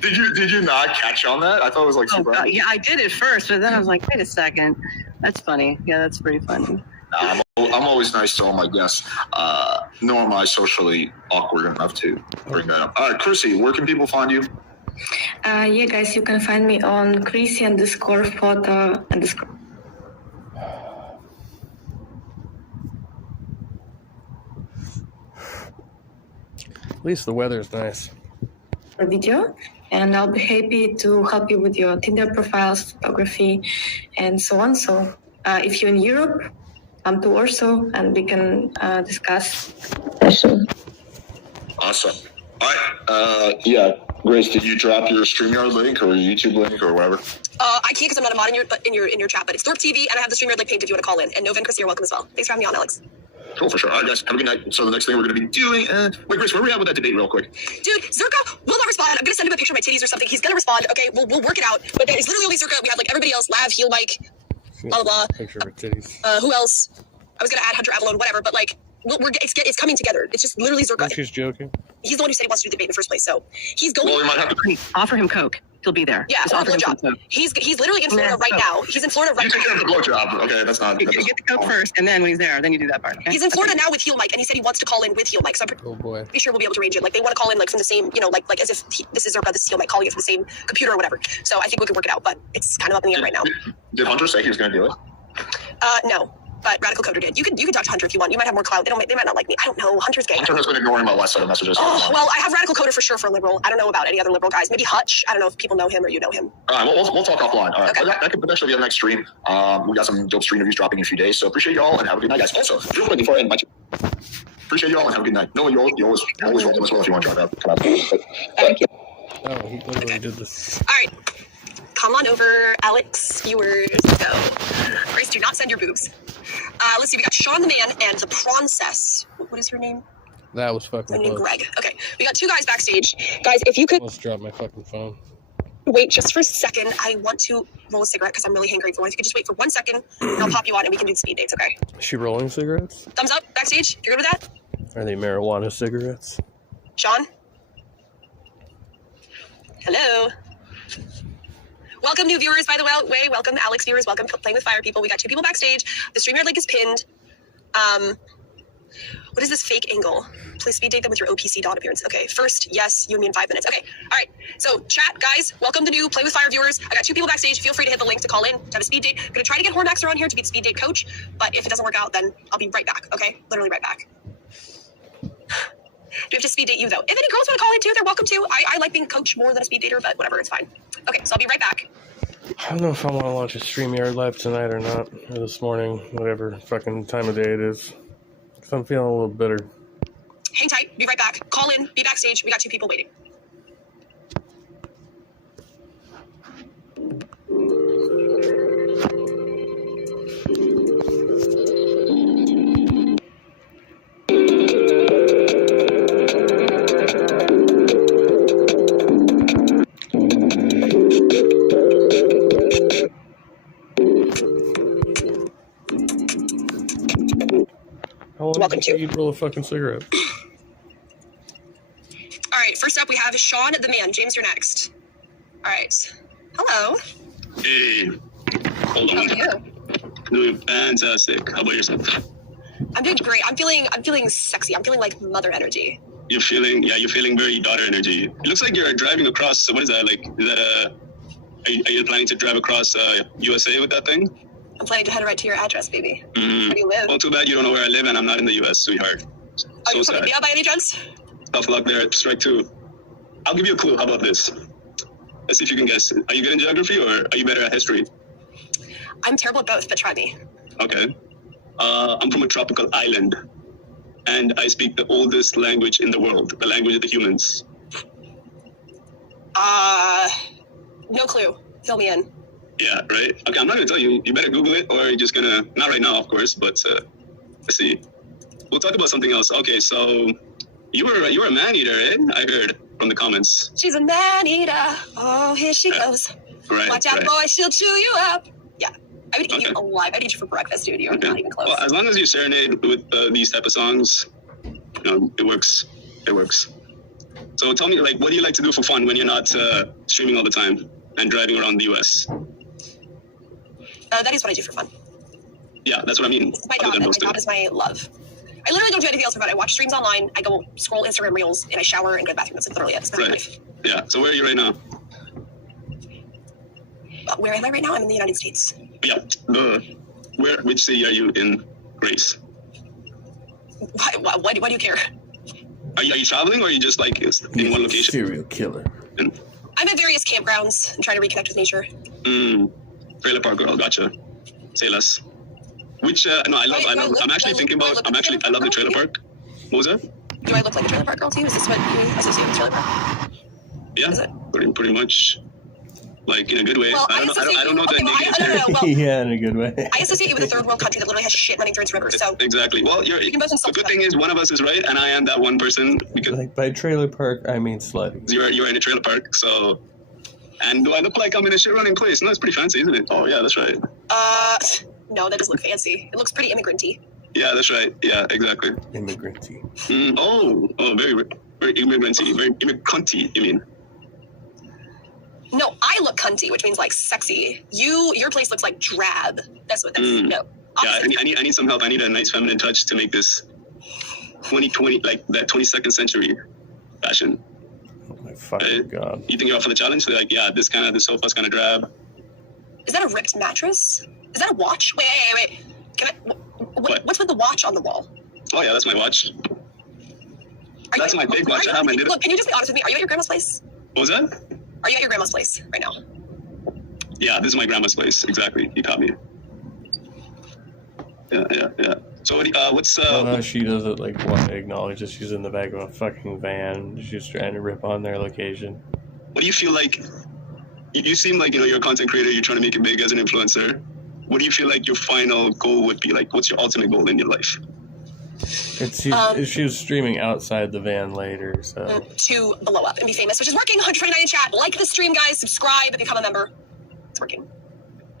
Did you not catch on that? I thought it was like super. Yeah, I did it first, but then I was like, wait a second. That's funny. Yeah, that's pretty funny. I'm always nice to all my guests. Nor am I socially awkward enough to bring that up. All right, Chrissy, where can people find you? Yeah, guys, you can find me on Chrissy_photo_. At least the weather's nice. Video, and I'll be happy to help you with your Tinder profiles, photography, and so on. So if you're in Europe, come to Warsaw and we can discuss. Awesome. All right. Yeah, Grace, did you drop your StreamYard link or YouTube link or whatever? I can't because I'm not a mod in your chat, but it's Thorpe TV, and I have the StreamYard link page if you want to call in. And Nova and Chris, you're welcome as well. Thanks for having me on, Alex. Cool, for sure. All right, guys, have a good night. So the next thing we're going to be doing... wait, Grace, where are we at with that debate real quick? Dude, Zerka will not respond. I'm going to send him a picture of my titties or something. He's going to respond. Okay, we'll work it out. But it's literally only Zerka. We have, like, everybody else. Lav, Heel Mike, blah, blah, blah. Picture of her titties. Who else? I was going to add Hunter Avalon, whatever. But, like, it's coming together. It's just literally Zerka. She's joking. He's the one who said he wants to do the debate in the first place. So he's going... Well, we might have to offer him Coke. He'll be there. Yeah, or a blowjob. He's literally in Florida right now. He's in Florida right now. You take care of the blowjob. Okay, that's not... You get the Coke first, and then when he's there, then you do that part. Okay? He's in Florida now with Heel Mike, and he said he wants to call in with Heel Mike. So I'm pretty sure we'll be able to arrange it. Like, they want to call in, like, from the same, you know, like as if this is Zerka, this is Heel Mike, calling it from the same computer or whatever. So I think we can work it out, but it's kind of up in the air right now. Did Hunter say he was going to do it? No. But Radical Coder did. You can talk to Hunter if you want. You might have more clout. They might not like me. I don't know. Hunter's gay. Hunter has been ignoring my last set of messages. Oh, well, I have Radical Coder for sure for a liberal. I don't know about any other liberal guys. Maybe Hutch. I don't know if people know him or you know him. All right, we'll talk offline. All right, okay. That could potentially be the next stream. We got some dope stream reviews dropping in a few days, so appreciate y'all and have a good night, guys. Also, real quick before I end my appreciate y'all and have a good night. No, you always welcome as well if you want to drive out. Thank you. Oh, he literally did this. All right. Come on over, Alex, viewers, go. Grace, do not send your boobs. Let's see, we got Sean the Man and the Process. What is her name? That was fucking Her name close. Greg. Okay, we got two guys backstage. Guys, if you could Almost dropped my fucking phone. wait just for a second. I want to roll a cigarette because I'm really hangry for one. If you could just wait for 1 second, and I'll pop you on and we can do the speed dates, okay? Is she rolling cigarettes? Thumbs up, backstage. You're good with that? Are they marijuana cigarettes? Sean? Hello? Welcome, new viewers, by the way. Welcome, Alex viewers. Welcome, Playing with Fire people. We got two people backstage. The StreamYard link is pinned. What is this fake angle? Please speed date them with your OPC Dawn appearance. Okay, first, yes, you and me in 5 minutes. Okay, all right. So, chat, guys, welcome to new Play with Fire viewers. I got two people backstage. Feel free to hit the link to call in to have a speed date. I'm going to try to get Hormaxer on here to be the speed date coach, but if it doesn't work out, then I'll be right back, okay? Literally right back. we have to speed date you, though? If any girls want to call in, too, they're welcome to. I like being a coach more than a speed dater, but whatever, it's fine. Okay, so I'll be right back. I don't know if I want to launch a StreamYard live tonight or not, or this morning, whatever fucking time of day it is. Because I'm feeling a little bitter. Hang tight. Be right back. Call in. Be backstage. We got 2 people waiting. Welcome to. You roll a fucking cigarette. All right, first up we have Sean the Man. James, you're next. All right. Hello. Hey. Hold on. How are you? Doing fantastic. How about yourself? I'm doing great. I'm feeling sexy. I'm feeling like mother energy. You're feeling very daughter energy. It looks like you're driving across. What is that like? Is that are you planning to drive across USA with that thing? I'm planning to head right to your address, baby. Mm-hmm. Where do you live? Well, too bad you don't know where I live, and I'm not in the U.S., sweetheart. Are you from India by any chance? Tough luck there. Strike 2. I'll give you a clue. How about this? Let's see if you can guess. Are you good in geography, or are you better at history? I'm terrible at both, but try me. Okay. I'm from a tropical island, and I speak the oldest language in the world, the language of the humans. No clue. Fill me in. Yeah, right? Okay, I'm not going to tell you. You better Google it, or you're just going to... Not right now, of course, but let's see. We'll talk about something else. Okay, so you were a man-eater, eh? I heard from the comments. She's a man-eater. Oh, here she goes. Right, Watch out, right. boy. She'll chew you up. Yeah. I would eat you alive. I'd eat you for breakfast, dude. You're not even close. Well, as long as you serenade with these type of songs, it works. It works. So tell me, like, what do you like to do for fun when you're not streaming all the time and driving around the U.S.? That is what I do for fun. Yeah, that's what I mean. This is my job, and my job is my love. I literally don't do anything else for fun. I watch streams online, I go scroll Instagram Reels, and I shower and go to the bathroom. That's literally it. That's my life. Yeah, so where are you right now? Where am I right now? I'm in the United States. Yeah, which city are you in, Grace? Why do you care? Are you traveling, or are you just like in one location? Serial killer. I'm at various campgrounds and trying to reconnect with nature. Trailer park girl, gotcha. Say less. Which no, I love. I'm actually thinking about. I love the trailer park. What was that? Do I look like a trailer park girl to you? Is this what you associate with trailer park? Yeah, pretty much. Like in a good way. Well, I don't know the negative. Well, Yeah, in a good way. I associate you with a third world country that literally has shit running through its rivers. So Exactly. Well, the good thing is one of us is right, and I am that one person because Like by trailer park, I mean slutty. you're in a trailer park. So, and do I look like I'm in a shit running place? No, it's pretty fancy, isn't it? Oh yeah, that's right. no, that doesn't look fancy. It looks pretty immigrant-y. Yeah, that's right. Yeah, exactly. Immigrant-y. Very immigrant-y, very immigrant-y, you mean? No, I look cunty, which means like sexy. Your place looks like drab. That's no. Yeah, I need some help. I need a nice feminine touch to make this 2020, like that 22nd century fashion. Oh my fucking god. You think you're up for the challenge? So like, yeah, this sofa's kind of drab. Is that a ripped mattress? Is that a watch? Wait. Can I? What's with the watch on the wall? Oh yeah, that's my watch. That's my big watch. I have my little. Look, can you just be honest with me? Are you at your grandma's place? What was that? Are you at your grandma's place right now? Yeah, this is my grandma's place. Exactly. You caught me. Yeah. So what's no, she doesn't like want to acknowledge that she's in the back of a fucking van. She's trying to rip on their location. What do you feel like? You seem like you're a content creator. You're trying to make it big as an influencer. What do you feel like your final goal would be? Like, what's your ultimate goal in your life? She was streaming outside the van later, so To blow up and be famous, which is working. 129 in chat. Like the stream, guys. Subscribe and become a member. It's working.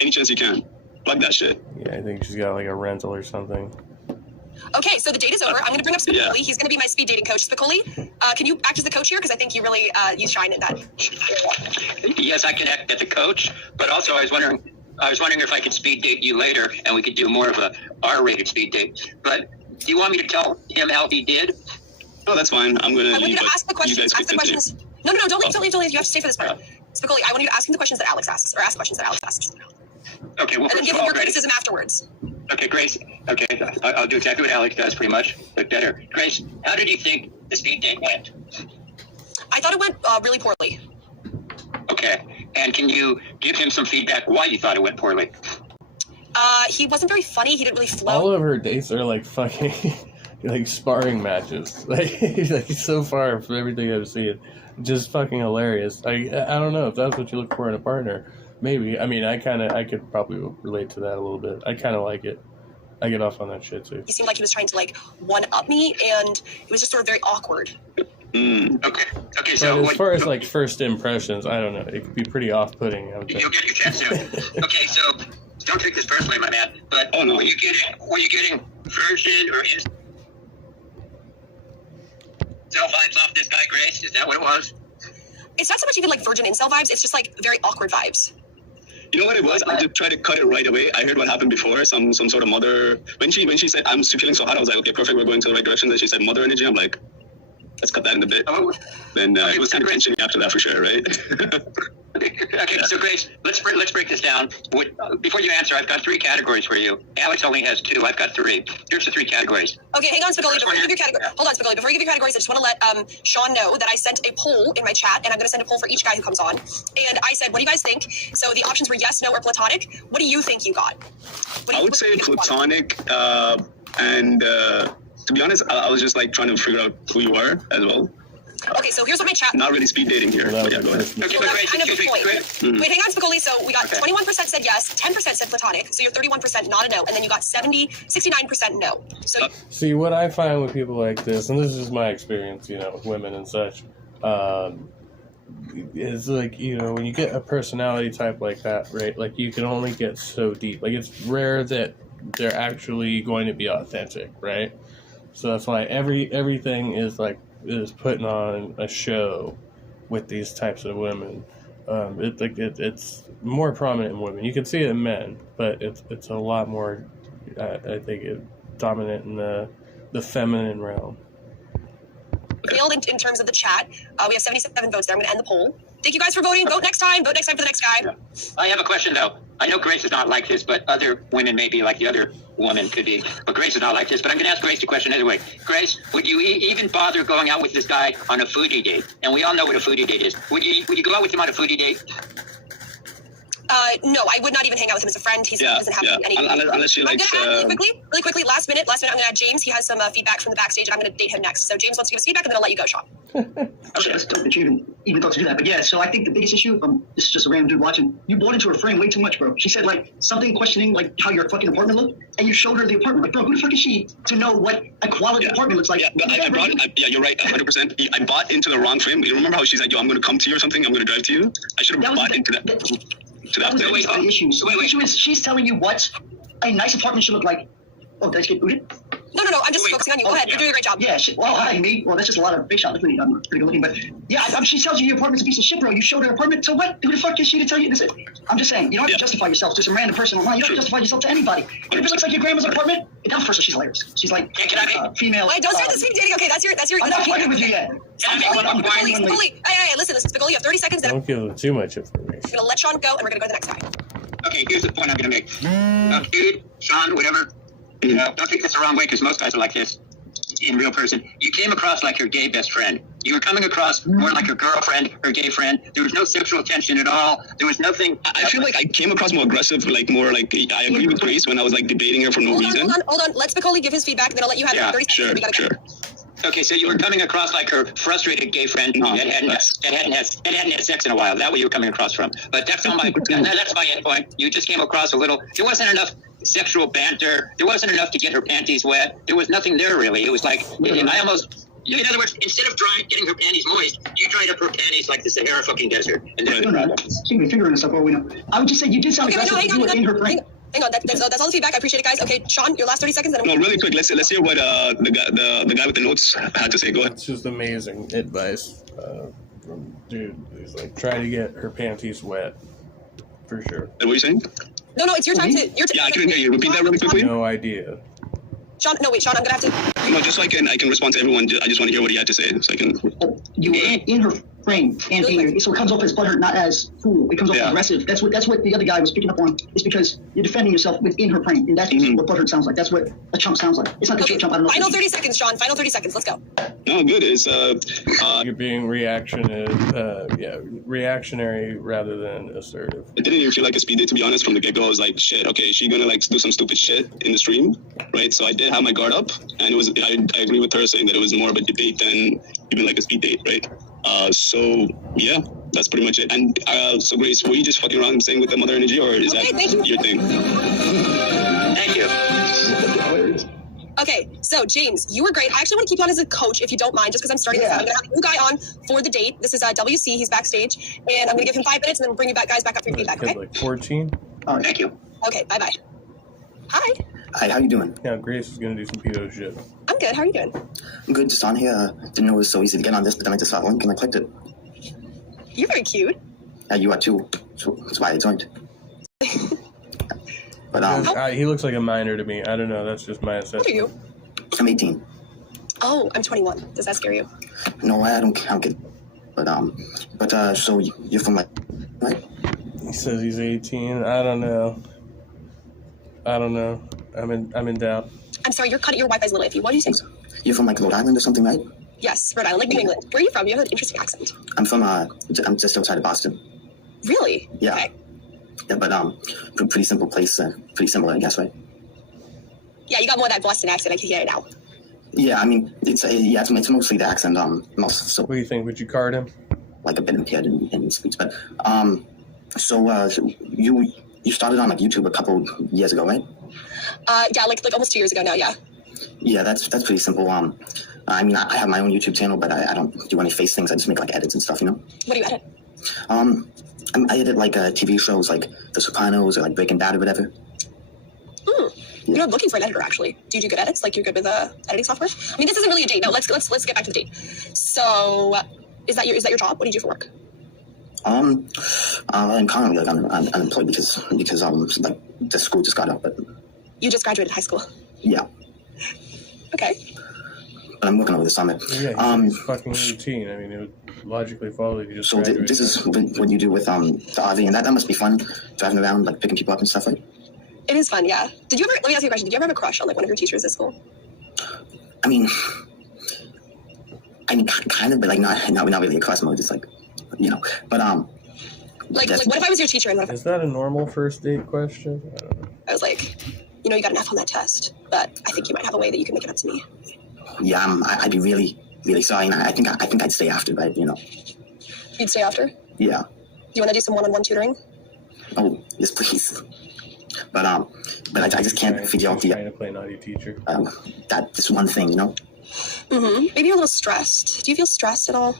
Any chance you can. Plug that shit. yeah, I think she's got like a rental or something. Okay, so the date is over. I'm going to bring up Spicoli. Yeah. He's going to be my speed dating coach. Spicoli, can you act as the coach here? Because I think you really you shine in that. Yes, I can act as a coach, but also I was wondering if I could speed date you later, and we could do more of a R-rated speed date. But do you want me to tell him how he did? No, that's fine. I'm going to I want leave. you to ask the questions. Ask the questions. No, don't leave. You have to stay for this part. Spicoli, I want you to ask him the questions that Alex asks, or ask questions that Alex asks. Okay, well, And then first give of him all, your Grace. criticism afterwards. Okay, Grace. Okay, I'll do exactly what Alex does, pretty much, but better. Grace, how did you think the speed date went? I thought it went really poorly. Okay. And can you give him some feedback why you thought it went poorly? He wasn't very funny. He didn't really flow. All of her dates are like fucking like sparring matches. Like so far from everything I've seen, just fucking hilarious. I don't know if that's what you look for in a partner. Maybe. I mean, I could probably relate to that a little bit. I kind of like it. I get off on that shit too. He seemed like he was trying to like one up me, and it was just sort of very awkward. Okay. So but as far as like first impressions, I don't know. It could be pretty off-putting. I would think. You'll get your chance soon. Okay, so don't take this personally, my man. But were you getting virgin or incel vibes off this guy, Grace? Is that what it was? It's not so much even like virgin incel vibes. It's just like very awkward vibes. You know what it was? I just tried to cut it right away. I heard what happened before. Some sort of mother. When she said I'm feeling so hot, I was like, okay, perfect. We're going to the right direction. Then she said mother energy. I'm like, let's cut that in a bit. Then it was kind of tension after that for sure, right? Okay, so Grace, let's break this down. Before you answer, I've got 3 categories for you. Alex only has 2. I've got 3. Here's the 3 categories. Okay, hang on, Spicoli. Before you give your category, hold on, Spicoli. Before you give your categories, I just want to let Sean know that I sent a poll in my chat, and I'm going to send a poll for each guy who comes on. And I said, what do you guys think? So the options were yes, no, or platonic. What do you think you got? I would say platonic, and to be honest, I was just like trying to figure out who you are as well. Okay, so here's what my chat. Not really speed dating here. But yeah, go ahead. Okay, well, that's kind of the point. Wait, hang on, Spicoli. So we got 21% said yes, 10% said platonic. So you're 31% not a no, and then you got 69% no. So see, what I find with people like this, and this is my experience, you know, with women and such, is like, you know, when you get a personality type like that, right? Like you can only get so deep. Like it's rare that they're actually going to be authentic, right? So that's why everything is putting on a show with these types of women. It's more prominent in women. You can see it in men, but it's a lot more, I think, dominant in the feminine realm. failed in terms of the chat. We have 77 votes there. I'm going to end the poll. Thank you guys for voting. Vote next time. Vote next time for the next guy. I have a question, though. I know Grace is not like this, but other women maybe like the other woman could be. But Grace is not like this. But I'm going to ask Grace the question anyway. Grace, would you even bother going out with this guy on a foodie date? And we all know what a foodie date is. Would you go out with him on a foodie date? No, I would not even hang out with him as a friend. He doesn't have any. Unless she likes. Really quickly, last minute. I'm going to add James. He has some feedback from the backstage, and I'm going to date him next. So James wants to give us feedback, and then I'll let you go, Sean. Okay, that's dope that you even thought to do that. But yeah, so I think the biggest issue, this is just a random dude watching, you bought into her frame way too much, bro. She said like something questioning like how your fucking apartment looked, and you showed her the apartment. Like, bro, who the fuck is she to know what a quality apartment looks like? Yeah, but you're right, 100%. I bought into the wrong frame. You remember how she's like, yo, I'm going to come to you or something? I'm going to drive to you? I should have bought into that. That was the issue. So the issue is she's telling you what a nice apartment should look like. Oh, did I just get booted? No, I'm just focusing on you. Go ahead. You're doing a great job. Yeah, well, hi, me. Well, that's just a lot of big shot. I'm pretty good looking, but yeah, she tells you your apartment's a piece of shit, bro. You showed her apartment, so what? Who the fuck is she to tell you this? I'm just saying, you don't have to justify yourself to some random person online. You don't have to justify yourself to anybody. If it looks like your grandma's apartment, now first of all, she's hilarious. She's like female. Wait, don't start the speed dating. Okay, that's your. I'm not flirting with you yet. Hey, listen, Spicoli, you have 30 seconds. Don't give them too much information. We're gonna let Sean go, and we're gonna go to the next guy. Okay, here's the point I'm gonna make. Dude, Sean, whatever. You know, don't take this the wrong way, because most guys are like this in real person. You came across like your gay best friend. You were coming across more like your girlfriend or gay friend. There was no sexual tension at all. There was nothing. I feel like I came across more aggressive, more like I agree with Grace when I was like debating her for no reason. Hold on. Let Spicoli give his feedback, then I'll let you have it. 30 seconds. Sure. Okay, so you were coming across like her frustrated gay friend that hadn't had sex in a while. That way you were coming across from. But that's not my. That's my end point. You just came across a little. There wasn't enough sexual banter. There wasn't enough to get her panties wet. There was nothing there really. It was like I almost. In other words, instead of getting her panties moist, you dried up her panties like the Sahara fucking desert. And then keep me fingering stuff. We know. I would just say you did sound aggressive. You were in her frame. Hang on, that's all the feedback. I appreciate it, guys. Okay, Sean, your last 30 seconds. No, really quick. Let's hear what the guy with the notes had to say. Go ahead. It's just amazing advice from dude. He's like, try to get her panties wet, for sure. What are you saying? No, it's your time to. Yeah, I couldn't hear you. Repeat that really quickly. No idea. Sean, I'm gonna have to. No, just so I can respond to everyone. I just want to hear what he had to say, so I can. You were in her frame and anger. So it comes off as butthurt, not as cool. It comes off as aggressive. That's what the other guy was picking up on. Is because you're defending yourself within her frame, and that's what butthurt sounds like. That's what a chump sounds like. It's not the short chump. I don't know. Final 30 seconds, Sean. Final 30 seconds. Let's go. No, good. It's You're being reactionary rather than assertive. it didn't even feel like a speed date, to be honest. From the get-go, I was like, shit, okay, is she gonna like do some stupid shit in the stream, right? So I did have my guard up, and it was I agree with her saying that it was more of a debate than even like a speed date, right? So yeah, that's pretty much it. And so Grace, were you just fucking around saying with the mother energy, or is that your thing? Thank you. Okay, so James, you were great. I actually want to keep you on as a coach if you don't mind, just because I'm starting this out. I'm going to have a new guy on for the date. This is WC. He's backstage. And I'm going to give him 5 minutes and then we'll bring you guys back up for your feedback, okay? Like 14? Thank you. Okay, bye-bye. Hi. Hi, how you doing? Yeah, Grace is going to do some pedo shit. I'm good. How are you doing? I'm good, just on here. Didn't know it was so easy to get on this, but then I just saw the link and I clicked it. You're very cute. Yeah, you are too. So that's why I joined. But he looks like a minor to me. I don't know. That's just my assessment. What are you? I'm 18. Oh, I'm 21. Does that scare you? No, I don't get it. But so you're from like, right? He says he's 18. I don't know. I'm in doubt. I'm sorry, your Wi-Fi's a little iffy. What did you say? You're from like Rhode Island or something, right? Yes, Rhode Island, like New England. Where are you from? You have an interesting accent. I'm from I'm just outside of Boston. Really? Yeah. Okay. Yeah, but pretty simple place. Pretty similar, I guess, right? Yeah, you got more of that Boston accent. I can hear it now. Yeah, I mean, it's mostly the accent. So what do you think? Would you card him? Like a bit impaired in speech, but so you started on like YouTube a couple years ago, right? Yeah, like almost 2 years ago now. Yeah. Yeah, that's pretty simple. I mean, I have my own YouTube channel, but I don't do any face things. I just make like edits and stuff, you know. What do you edit? I edit like TV shows like The Sopranos or like Breaking Bad or whatever. You know, I'm looking for an editor actually. Do you do good edits? Like you're good with editing software? I mean, this isn't really a date. No, let's get back to the date. So, is that your job? What do you do for work? I'm currently like unemployed because like the school just got up. But you just graduated high school. Yeah. Okay. But I'm working over the summer. Yeah, it's fucking routine. I mean, it would logically follow that you just. So this is what you do with the RV, and that must be fun, driving around like picking people up and stuff, right? It is fun, yeah. Did you ever? Let me ask you a question. Did you ever have a crush on like one of your teachers at school? I mean, kind of, but like not really a crush mode. Just like, you know, but Like what if I was your teacher and what if Is that a normal first date question? I don't know. I was like, you know, you got an F on that test, but I think you might have a way that you can make it up to me. Yeah, I'd be really, really sorry. And I think I'd stay after, but you know. You'd stay after? Yeah. Do you want to do some one-on-one tutoring? Oh, yes, please. But I just can't figure out trying to play naughty teacher. That this one thing, you know. Mm-hmm. Maybe you're a little stressed. Do you feel stressed at all?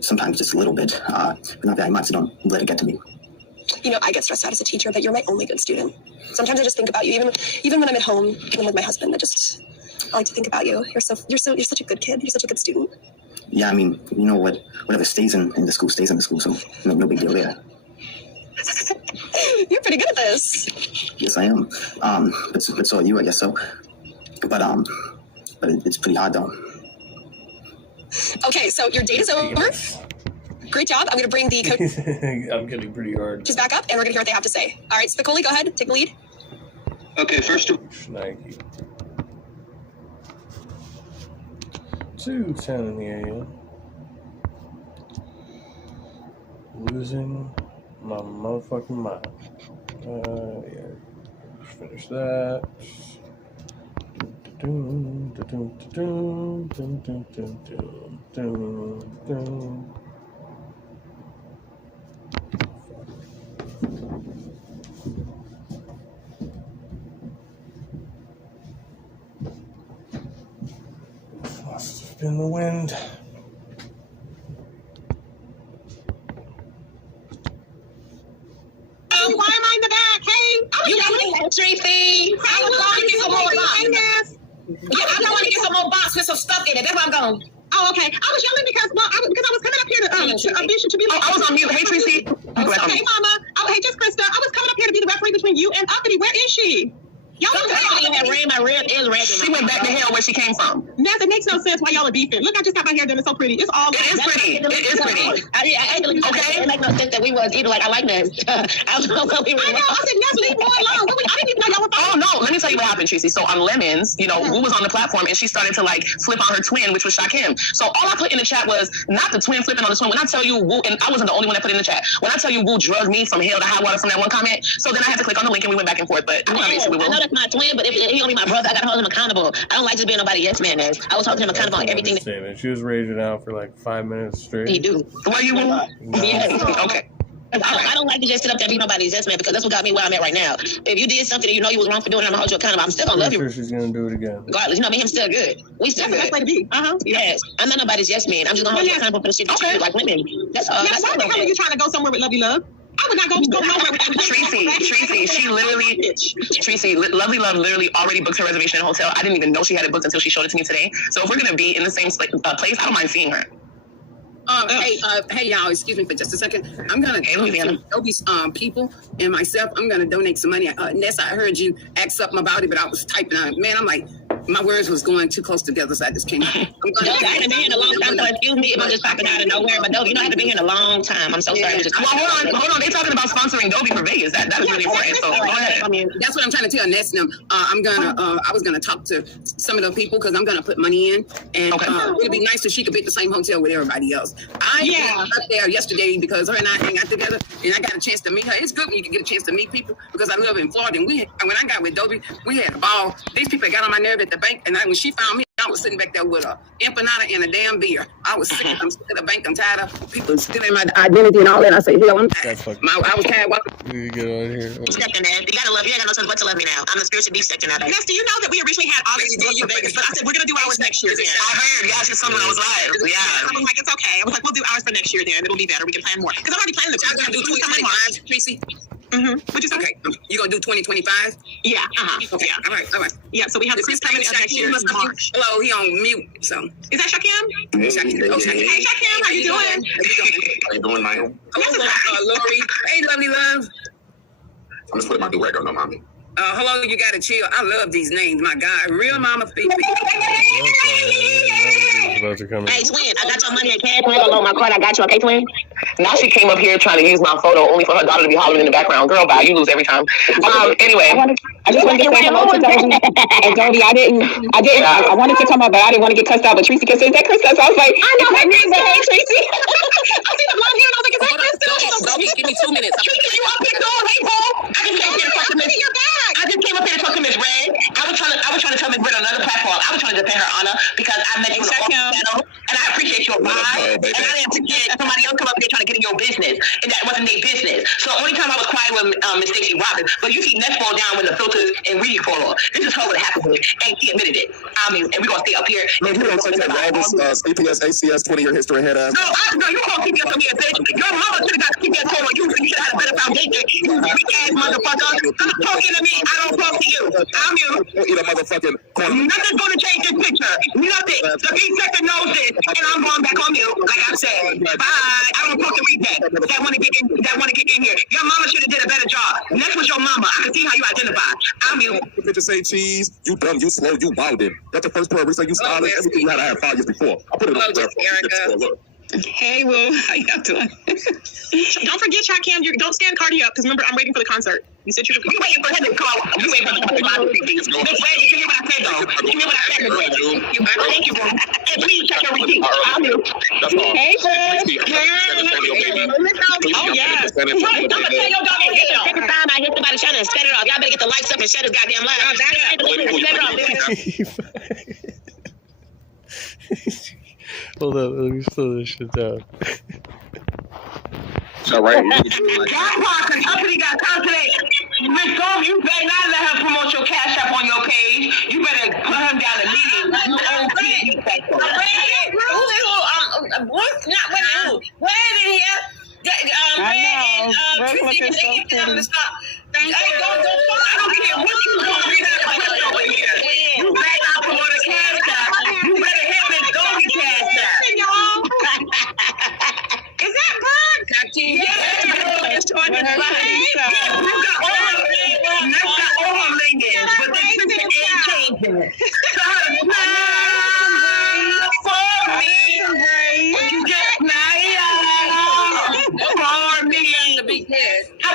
Sometimes just a little bit, but not very much. So don't let it get to me. You know, I get stressed out as a teacher, but you're my only good student. Sometimes I just think about you, even when I'm at home and I'm with my husband. I like to think about you. You're such a good kid. You're such a good student. Yeah, I mean, you know what? Whatever stays in the school stays in the school. So no big deal there. You're pretty good at this. Yes, I am. But so are you, I guess so. But it's pretty hard though. Okay, so your date is over. Great job. I'm going to bring the coach. I'm getting pretty hard. Just back up, and we're going to hear what they have to say. All right, Spicoli, go ahead. Take the lead. Okay, first of Schneike. 2:10 in the AM. Losing my motherfucking mind. Yeah. Finish that. Must have been the wind. Why am I in the back? Hey, you got the entry fee. I was going to get some more box. Yeah, I'm going to get some more box with some stuff in it. That's why I'm going. Oh, okay. I was yelling because I was coming up here to audition to be like. I was on mute. Hey, Tracy. Okay, Mama. Oh, hey, just Krista. I was coming up here to be the referee between you and Uppity. Where is she? Y'all don't She went back to hell where she came from. It makes no sense why y'all are beefing. Look, I just got my hair done. It's so pretty. It's all. It is pretty. It is pretty. Okay. It makes no sense that we was either. Like, I like Ness. I don't know what we were. I know. I said, Ness, leave boy alone. I didn't even know y'all were fighting. Oh, no. Let me tell you what happened, Tracy. So on Lemons, you know, Wu was on the platform and she started to like flip on her twin, which was Shakim. So all I put in the chat was not the twin flipping on the twin. When I tell you Wu, and I wasn't the only one that put it in the chat. When I tell you Wu drugged me from hell to high water from that one comment, so then I had to click on the link and we went back and forth. But I know that's my twin, but if he gonna be my brother, I gotta hold him accountable. I don't like just being nobody yes man. I was holding him accountable on everything. She was raging out for like 5 minutes straight. He do. Why you? Yes. Okay. I don't like to just sit up there and be nobody's yes man because that's what got me where I'm at right now. If you did something that you know you was wrong for doing, I'm gonna hold you accountable. I'm still gonna love you. Sure she's gonna do it again. Regardless, you know me, I'm still good. We still good. That's the best way to be. Yes. I'm not nobody's yes man. I'm just gonna hold you accountable for the shit that you do like women. That's all. Why the hell are you trying to go somewhere with Lovely Love? I would not go nowhere with that. Tracy, she literally, Lovely Love literally already booked her reservation in a hotel. I didn't even know she had it booked until she showed it to me today. So if we're gonna be in the same place, I don't mind seeing her. Hey y'all, excuse me for just a second. I'm gonna Adobe's people and myself. I'm gonna donate some money. Ness, I heard you ask something about it, but I was typing on it. Man, I'm like, my words was going too close together, so I just came. I haven't been here in a long time, so excuse me if I'm just popping out of nowhere. But Dobie, you know, I haven't been here in a long time. I'm so sorry. Hold on. They're talking about sponsoring Dobie for Vegas. That is really important. So go ahead. I mean, that's what I'm trying to tell Ness. I was gonna talk to some of the people because I'm gonna put money in, and it'd be nice if she could be at the same hotel with everybody else. I was up there yesterday because her and I hang out together, and I got a chance to meet her. It's good when you can get a chance to meet people because I live in Florida, and when I got with Dobie, we had a ball. These people got on my nerve at the bank, and when she found me, I was sitting back there with a empanada and a damn beer. I was sick. I'm sick of the bank. I'm tired of people stealing my identity and all that. I say, hell, I'm tired. I was tired. You get on here. You gotta love. You ain't got no sense but to love me now. I'm the spiritual beef section out there. Ness, do you know that we originally had all these booked for Vegas, but I said we're gonna do ours next year. I heard. Yeah, she told me I was live. Yeah. I was like, it's okay. I was like, we'll do ours for next year. Then it'll be better. We can plan more because I'm already planning the. I'm gonna do 2025, Tracy. What'd you say? Okay, you gonna do 2025? Yeah. Okay. Yeah. All right. Yeah. So we have the cruise coming next year in March. Hello, he on mute. So is that Shakim? Hey, Shakim, how you doing? How you doing, Michael? Lori. Hey, Lovely Love. I'm just putting my do-rag on, no mommy. Hello, you gotta chill. I love these names, my God. Real Mama Fifi. Hey, twin, I got your money at cash. Hello, my card. I got you. Okay, twin. Now she came up here trying to use my photo only for her daughter to be hollering in the background. Girl, bye. You lose every time. Anyway. I just wanted to say hello to Dobie. I wanted to come up, but I didn't want to get cussed out. But Tracy said that cussed out. So I was like, I know that means hey, Tracy. I see the blonde hair and I was like, is that Kristen? Dobie, give me 2 minutes. Tracy, you up here going? Hey, Paul. I just came up here to talk to Miss Red. I was trying to tell Miss Red on another platform. I was trying to defend her honor because I met you on the channel, and I appreciate your vibe. And I didn't forget somebody else come up here trying to get in your business, and that wasn't their business. So the only time I was quiet with Miss Stacey Robbins, but you see Ness fall down when the filters and Reed fall off. This is her what happened with, and she admitted it. I mean, and we're gonna stay up here. No, you don't take that all this CPS, ACS, 20-year history head ass. No, you call CPS on me a bitch. Your mama should have got CPS told on you, so you should have had a better foundation. You weak ass motherfucker. Stop talking to me. I don't talk to you. I'm you. Eat a motherfucking corner. Nothing's gonna change this picture. Nothing. The beat sector knows this, and I'm going back on mute. Like I said, bye. I don't talk to rejects that want to get in here. Your mama should have did a better job. Next was your mama. I can see how you identify. I'm you. The picture say cheese. You dumb. You slow. You wildin'. That's the first part. We say you started everything you had to have 5 years before. I put it up there. Hey, Will, how you doing? Don't forget, Shakim, don't stand Cardi up because remember, I'm waiting for the concert. You said you waiting for him to call. You waiting for him to call. Miss Ray, you hear what I said though? You hear what I said, Miss Ray? Thank you, bro. And please check your receipt. I'm you. Hey, sis. Oh yeah. Right. I'm gonna tell your dog every time I hit somebody trying to set it off. Y'all better get the lights up and shut his goddamn light. Hold up, let me slow this shit down. All right. Jackpot company got time today. Miss Gold, you better not let her promote your cash app on your page. You better put him down immediately. You old PD sector. What's not when Red in here? I know. Red looking so pretty. I don't care what you do. Over here. You better not promote a cash app. You better hit Miss Goldie cash app. Is that Bud? Yes. You got all her minions, but I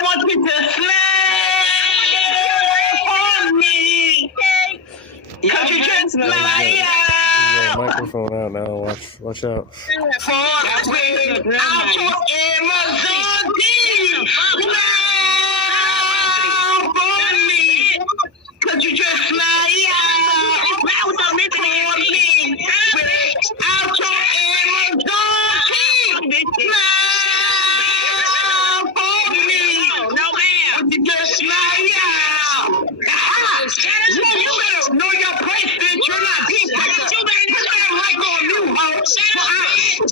want you to smile for me. Cause you just smile. Microphone out now. Watch out. For out your Amazon deal. Smile for me. Cause you just smile for me. Out your Amazon deal. Smile for me. No, ma'am. You just smile. You better know your place, bitch. You're not deep.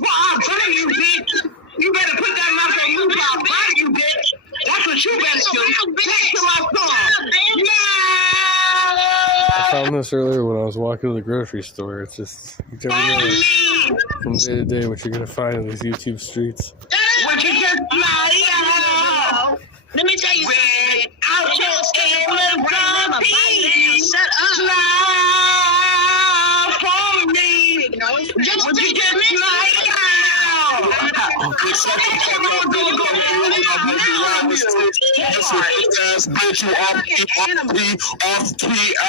I'm telling you, bitch. You better put that mouth on mute. I'll bite you, bitch. That's what you better do. Take to my song. I found this earlier when I was walking to the grocery store. It's just, you never know from day to day what you're going to find in these YouTube streets. What you just smile. Let me tell you something. Out your Amazon piece. Shut up. Smile for me. Just what you just smile. Bitch, you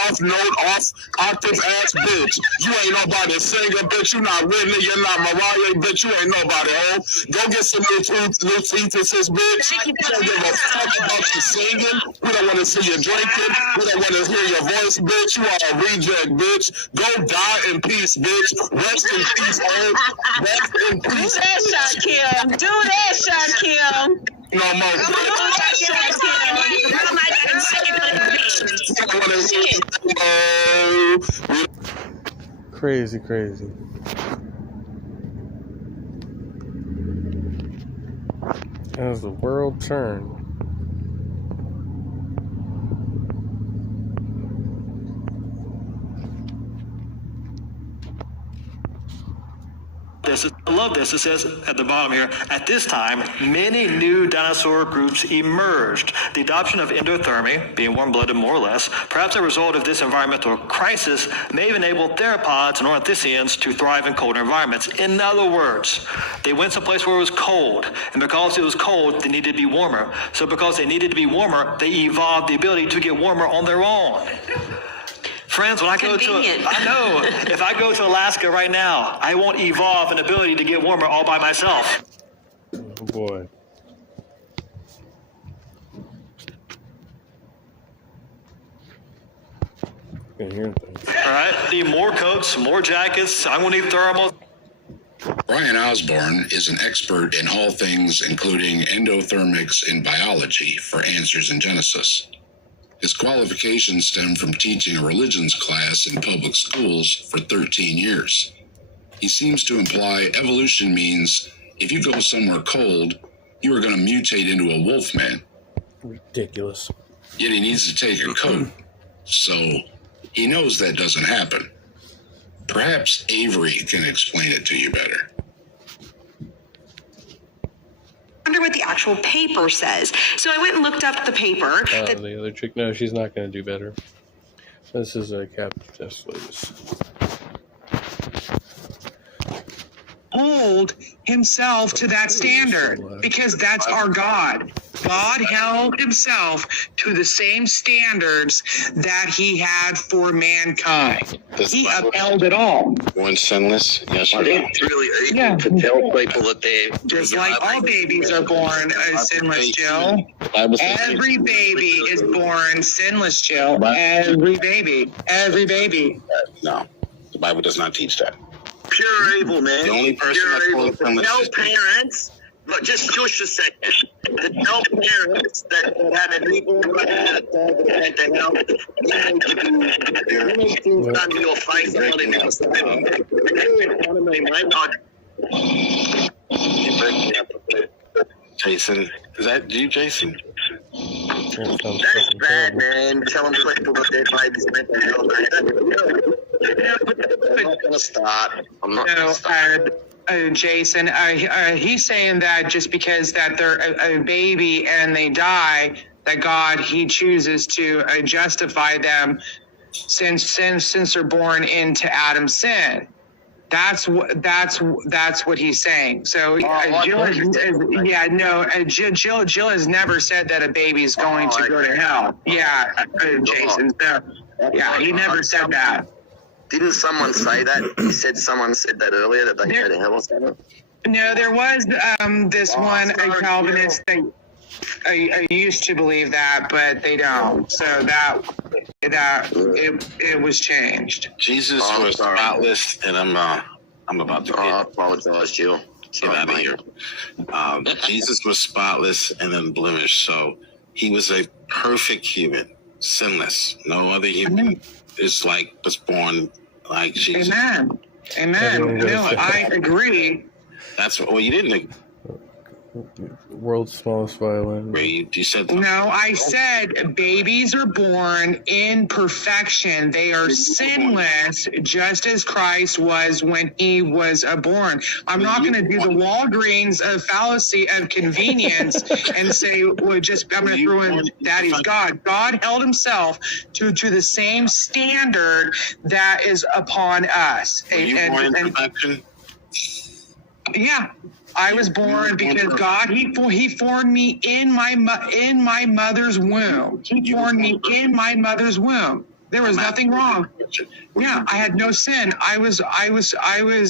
off note, off octave ass bitch. You ain't nobody singer, bitch. You not Whitney, you're not Mariah, bitch. You ain't nobody, ho. Go get some new fetuses, bitch. We don't give a fuck about you singing. We don't want to see you drinking. We don't want to hear your voice, bitch. You are a reject, bitch. Go die in peace, bitch. Rest in peace, ho. Rest in peace. Do that, Shaquille. Do that, Shaquille. No more. Crazy. As the world turned. I love this. It says at the bottom here, at this time, many new dinosaur groups emerged. The adoption of endothermy, being warm-blooded more or less, perhaps a result of this environmental crisis, may have enabled theropods and ornithischians to thrive in colder environments. In other words, they went someplace where it was cold, and because it was cold, they needed to be warmer. So because they needed to be warmer, they evolved the ability to get warmer on their own. Friends, when I go I know, if I go to Alaska right now, I won't evolve an ability to get warmer all by myself. Oh boy. Can hear things. All right, need more coats, more jackets. I'm gonna need thermals. Brian Osborne is an expert in all things, including endothermics in biology for Answers in Genesis. His qualifications stem from teaching a religions class in public schools for 13 years. He seems to imply evolution means if you go somewhere cold, you are going to mutate into a wolf man. Ridiculous. Yet he needs to take a coat, so he knows that doesn't happen. Perhaps Avery can explain it to you better. I wonder what the actual paper says. So I went and looked up the paper. The other chick, no, she's not going to do better. This is a capitalist, ladies. Hold himself to that standard because that's our God. God held himself to the same standards that he had for mankind. He upheld it all. One sinless yesterday. It's really easy to tell people that they just like all babies are born sinless, Jill. Every baby is born sinless, Jill. Every baby. No, the Bible does not teach that. Pure evil, man. The only person Pure that's evil. fully sinless Tell is parents, but just a second. To tell parents that have an evil mind that they help, you need to stand your face and let him You break me up a bit. Jason, is that you, Jason? That's bad, man. Telling people that their babies mental health. I'm not gonna stop. I'm not gonna stop. Jason, he's saying that just because that they're a baby and they die, that God, he chooses to justify them since they're born into Adam's sin. That's what he's saying. So Jill has never said that a baby's going to go to hell. Yeah, Jason. So, yeah, he never said that. Didn't someone say that? Someone said that earlier, that they go to hell or something? No, there was this one a Calvinist that I used to believe that, but they don't. So that it was changed. Jesus was spotless, and I'm about to I apologize, Jill. get out of here. Jesus was spotless and unblemished, so he was a perfect human, sinless. No other human was born like Jesus. Amen. No, I agree. That's what you didn't. World's smallest violin. You said no. I said babies are born in perfection. They are sinless, just as Christ was when he was born. I'm not going to do the Walgreens fallacy of convenience and say, well, I'm going to throw in Daddy's God. God held himself to the same standard that is upon us. Yeah. I was born because God, he formed me in my mother's womb. He formed me in my mother's womb. There was nothing wrong. Yeah, I had no sin. I was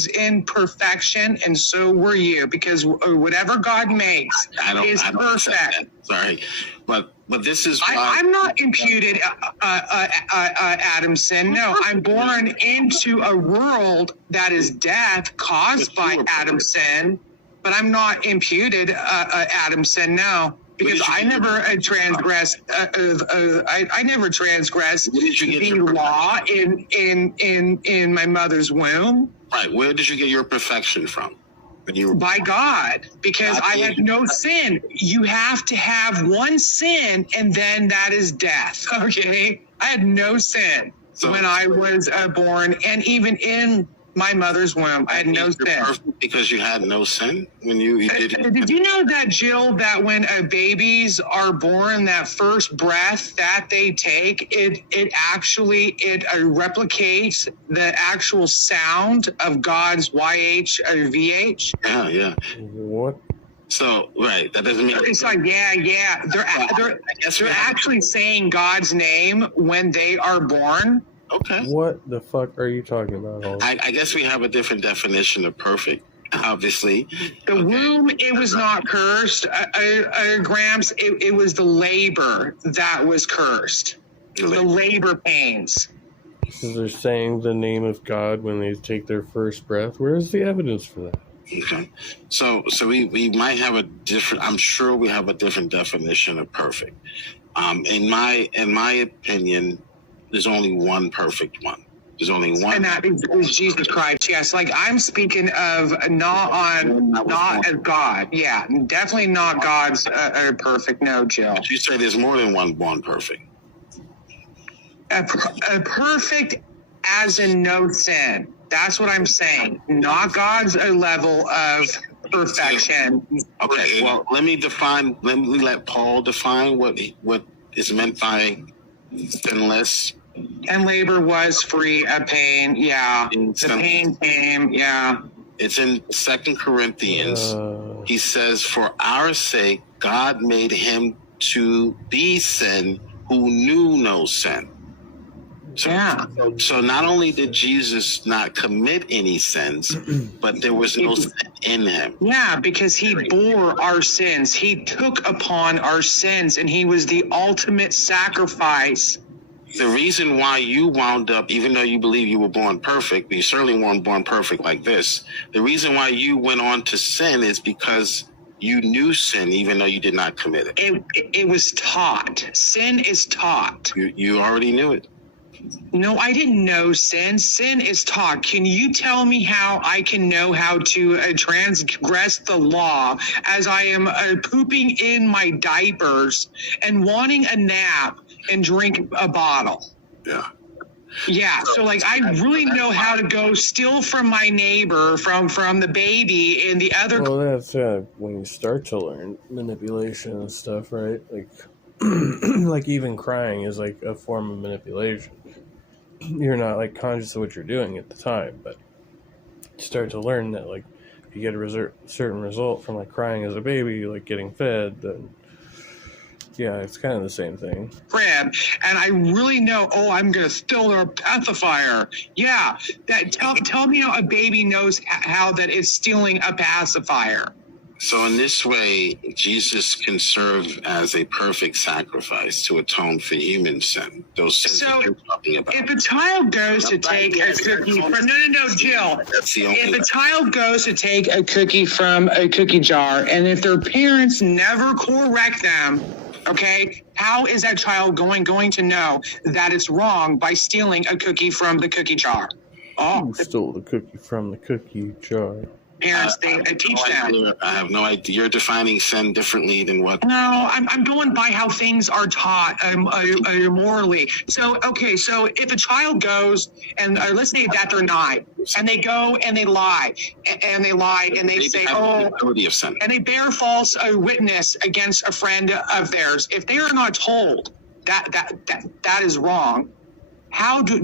in perfection, and so were you, because whatever God makes is perfect. Sorry, but this is why I'm not imputed Adam's sin. No, I'm born into a world that is death caused by Adam's sin. But I'm not imputed Adam's sin, no, because I never transgressed. I never transgressed the law in my mother's womb. Right. Where did you get your perfection from? By God, because I had no sin. You have to have one sin, and then that is death. Okay, I had no sin when I was born, and even in my mother's womb, I had no sin. Because you had no sin when you did. Did you know that, Jill, that when babies are born, that first breath that they take, it replicates the actual sound of God's YH or VH? Yeah. What? So right, that doesn't mean it's like yeah. They're actually saying God's name when they are born. Okay. What the fuck are you talking about? I guess we have a different definition of perfect, obviously. The womb, it was not cursed. Gramps, it was the labor that was cursed. The labor pains. So they're saying the name of God when they take their first breath. Where's the evidence for that? Okay. So we might have a different, I'm sure we have a different definition of perfect. In my opinion, there's only one perfect one. There's only one. And that is Jesus Christ. Yes. Like I'm speaking of not as God. Yeah. Definitely not God's perfect. No, Jill. You say there's more than one born perfect. A perfect as in no sin. That's what I'm saying. Not God's level of perfection. Okay. Well, let me let Paul define what is meant by sinless. And labor was free of pain. Yeah. The pain came. Yeah. It's in 2 Corinthians. He says, for our sake, God made him to be sin who knew no sin. So not only did Jesus not commit any sins, but there was no sin in him. Yeah, because he bore our sins. He took upon our sins, and he was the ultimate sacrifice. The reason why you wound up, even though you believe you were born perfect, but you certainly weren't born perfect like this, the reason why you went on to sin is because you knew sin, even though you did not commit it. It was taught. Sin is taught. You already knew it. No, I didn't know sin. Sin is taught. Can you tell me how I can know how to transgress the law as I am pooping in my diapers and wanting a nap and drink a bottle? Yeah. Yeah, so like I really know how to go steal from my neighbor, from the baby and the other. Well, that's when you start to learn manipulation and stuff, right? Like, like even crying is like a form of manipulation. you're not like conscious of what you're doing at the time, but you start to learn that like if you get a certain result from like crying as a baby, like getting fed, then yeah, it's kind of the same thing. Crab, and I really know, I'm going to steal their pacifier. Yeah, tell me how a baby knows how that is stealing a pacifier. So in this way, Jesus can serve as a perfect sacrifice to atone for human sin. Those sins that you're talking about. If a child goes to take a cookie from Jill. That's the only If a child goes to take a cookie from a cookie jar, and if their parents never correct them, okay, how is that child going to know that it's wrong by stealing a cookie from the cookie jar? Who stole the cookie from the cookie jar? Parents, they teach them. I have no idea. You're defining sin differently than what. No, I'm going by how things are taught morally. So if a child goes and let's say that they're 9, and they go and they lie, and they say, of sin. and they bear false witness against a friend of theirs. If they are not told that is wrong, how do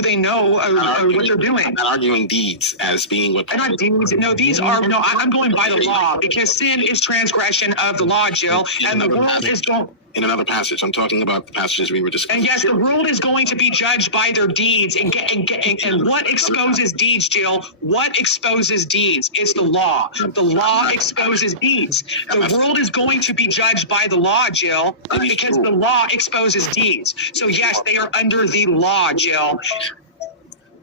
they know what they're doing? I'm not arguing deeds as being what. Not deeds. No, I'm going by the law because sin is transgression of the law, Jill, and the world is going. In another passage, I'm talking about the passages we were discussing. And yes, the world is going to be judged by their deeds, and what exposes deeds, Jill? What exposes deeds? It's the law. The law exposes deeds. The world is going to be judged by the law, Jill, because the law exposes deeds. So yes, they are under the law, Jill.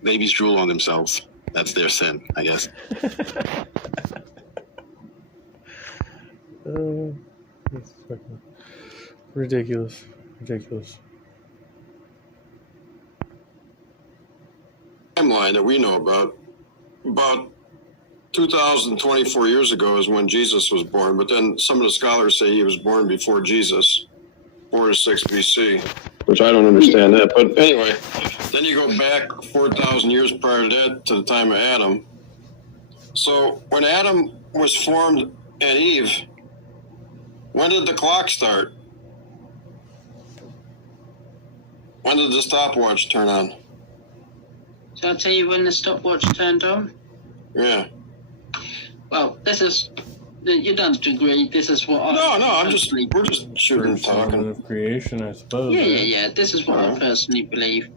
Babies drool on themselves. That's their sin, I guess. That's fucking ridiculous. Timeline that we know about 2,024 years ago is when Jesus was born, but then some of the scholars say he was born before Jesus, 4 to 6 BC, which I don't understand that. But anyway, then you go back 4,000 years prior to that to the time of Adam. So when Adam was formed and Eve, when did the clock start? When did the stopwatch turn on? Shall I tell you when the stopwatch turned on? Yeah. Well, this is, you don't agree, this is what we're just shooting and talking. Of creation, I suppose. Yeah, this is what I personally believe.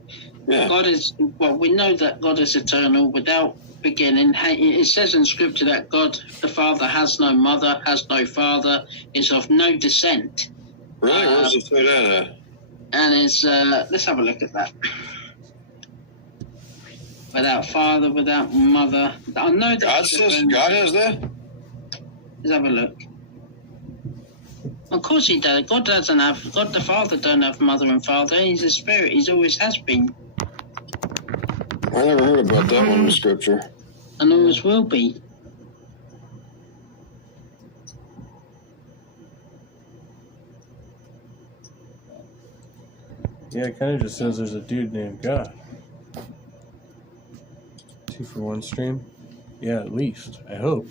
Yeah. We know that God is eternal without beginning. It says in scripture that God, the Father, has no mother, has no father, is of no descent. Really? Where does it say that at? And it's, let's have a look at that. Without father, without mother. I know that. God has that? Let's have a look. Of course he does. God the Father don't have mother and father. He's a spirit. He's always has been. I never heard about that one in scripture. And always will be. Yeah, it kind of just says there's a dude named God. 2 for 1 stream? Yeah, at least. I hope.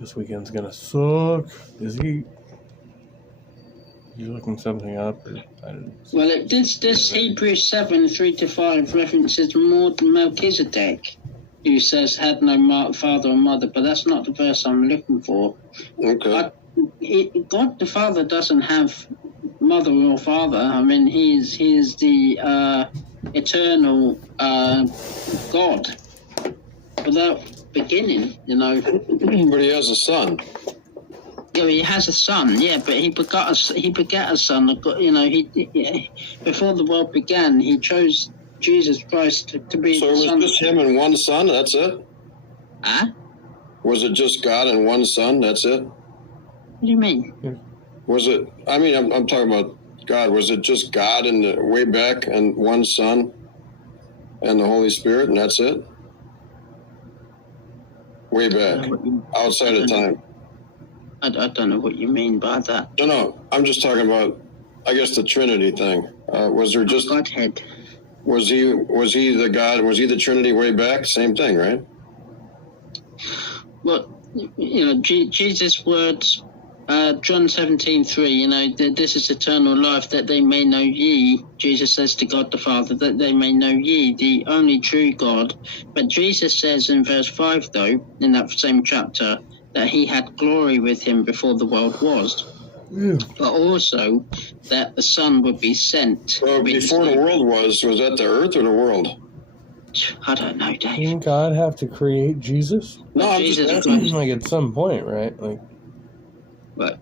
This weekend's gonna suck. Is he? You looking something up? Or I didn't. Well, this Hebrews 7:3-5 references Melchizedek, who says had no father or mother, but that's not the verse I'm looking for. Okay. God the Father doesn't have mother or father. I mean, he is the eternal God without beginning, you know. But he has a son. Yeah, he has a son. Yeah, but he begat a son. You know, he before the world began, he chose Jesus Christ to be. So it was son. just him and one son. That's it. Huh? Was it just God and one son? That's it. What do you mean? Was it? I mean, I'm talking about God. Was it just God in the way back and one son and the Holy Spirit, and that's it? Way back, outside of time. I don't know what you mean by that. No, I'm just talking about, I guess, the Trinity thing. Was there just Godhead? Was he the God? Was he the Trinity way back? Same thing, right? Well, Jesus' words, John 17:3. This is eternal life, that they may know ye. Jesus says to God the Father, that they may know ye, the only true God. But Jesus says in verse 5, though, in that same chapter, that he had glory with him before the world was. But also that the Son would be sent. Well, before the world was that the earth or the world? I don't know, Dave. Didn't God have to create Jesus? No, I'm just asking. Like at some point, right? Like, what?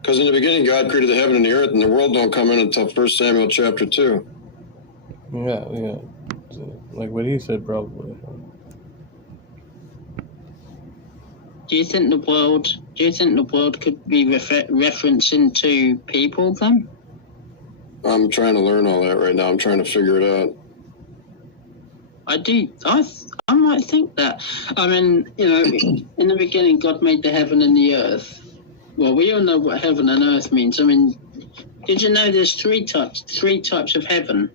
Because in the beginning, God created the heaven and the earth, and the world don't come in until 1 Samuel chapter 2. Yeah. Like what he said, probably. Do you think the world could be referencing to people then? I'm trying to learn all that right now. I'm trying to figure it out. I might think that. I mean, in the beginning, God made the heaven and the earth. Well, we all know what heaven and earth means. I mean, did you know there's three types of heaven?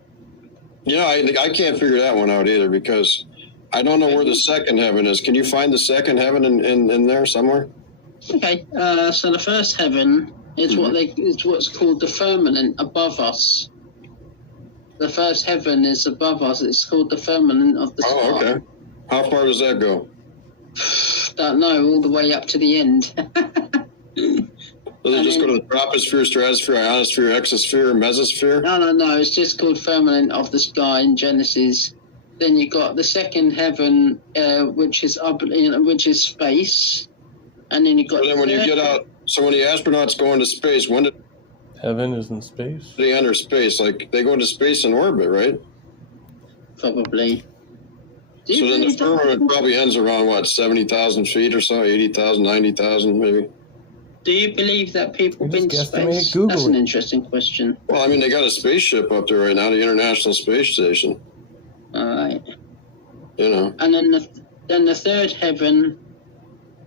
I can't figure that one out either, because I don't know where the second heaven is. Can you find the second heaven in there somewhere? Okay, so the first heaven is what's called the firmament above us. The first heaven is above us. It's called the firmament of the sky. Oh, okay. How far does that go? Don't know, all the way up to the end. Does it just go to the troposphere, stratosphere, ionosphere, exosphere, mesosphere? No. It's just called firmament of the sky in Genesis. Then you got the second heaven, which is up, which is space, and then you got. So then, when you get out, when the astronauts go into space, when did heaven is in space? They enter space, like they go into space in orbit, right? Probably. So then the firmament probably ends around 70,000 feet or so, 80,000, 90,000, maybe. Do you believe that people have been to space? That's an interesting question. Well, I mean, they got a spaceship up there right now, the International Space Station. All right. And then the third heaven.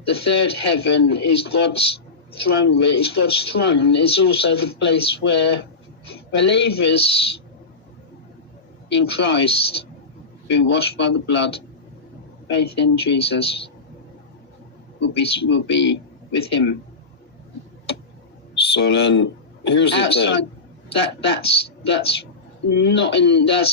The third heaven is God's throne. It's God's throne. It's also the place where believers in Christ, who washed by the blood, faith in Jesus, will be with Him. So then, here's the thing. That's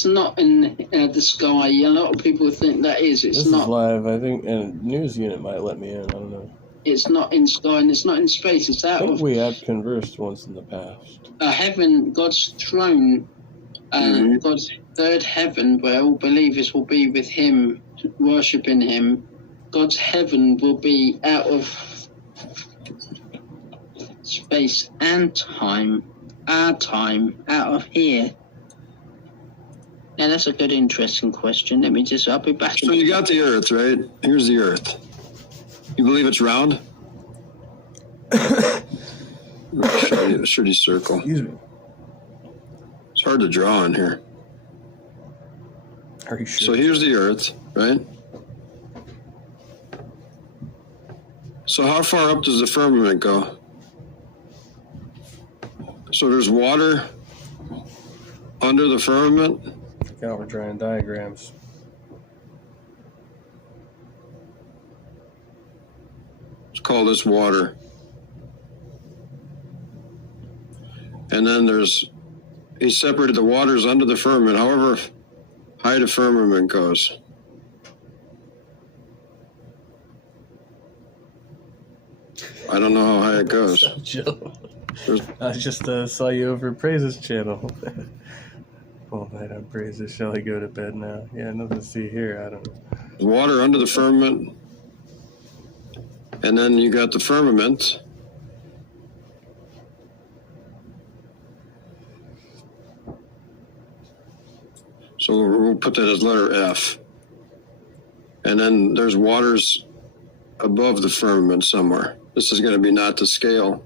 not in the sky. A lot of people think that is. It's this not. Is live. I think, and news unit might let me in. I don't know. It's not in sky and it's not in space. It's out of. We have conversed once in the past. Heaven, God's throne, God's third heaven, where all believers will be with Him, worshiping Him. God's heaven will be out of space and time, our time, out of here. Now that's a good, interesting question. I'll be back. So you got the Earth, right? Here's the Earth. You believe it's round? Should he circle? Excuse me. It's hard to draw in here. Are you sure? So here's the Earth, right? So how far up does the firmament go? So there's water under the firmament? God, we're drawing diagrams. Let's call this water. And then he separated the waters under the firmament, however high the firmament goes. I don't know how high it goes. I just saw you over at Praise's channel. All night on Praises. Shall I go to bed now? Yeah, nothing to see here. I don't know. Water under the firmament. And then you got the firmament. So we'll put that as letter F. And then there's waters above the firmament somewhere. This is going to be not to scale.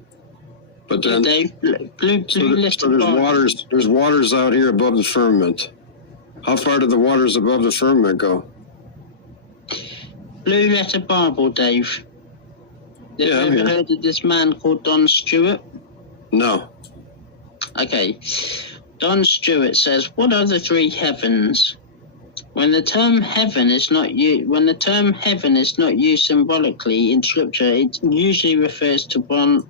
But then, so there's waters out here above the firmament. How far do the waters above the firmament go? Blue Letter Bible, Dave. Have you ever heard of this man called Don Stewart? No. Okay. Don Stewart says, "What are the three heavens? When the term heaven is not used symbolically in Scripture, it usually refers to one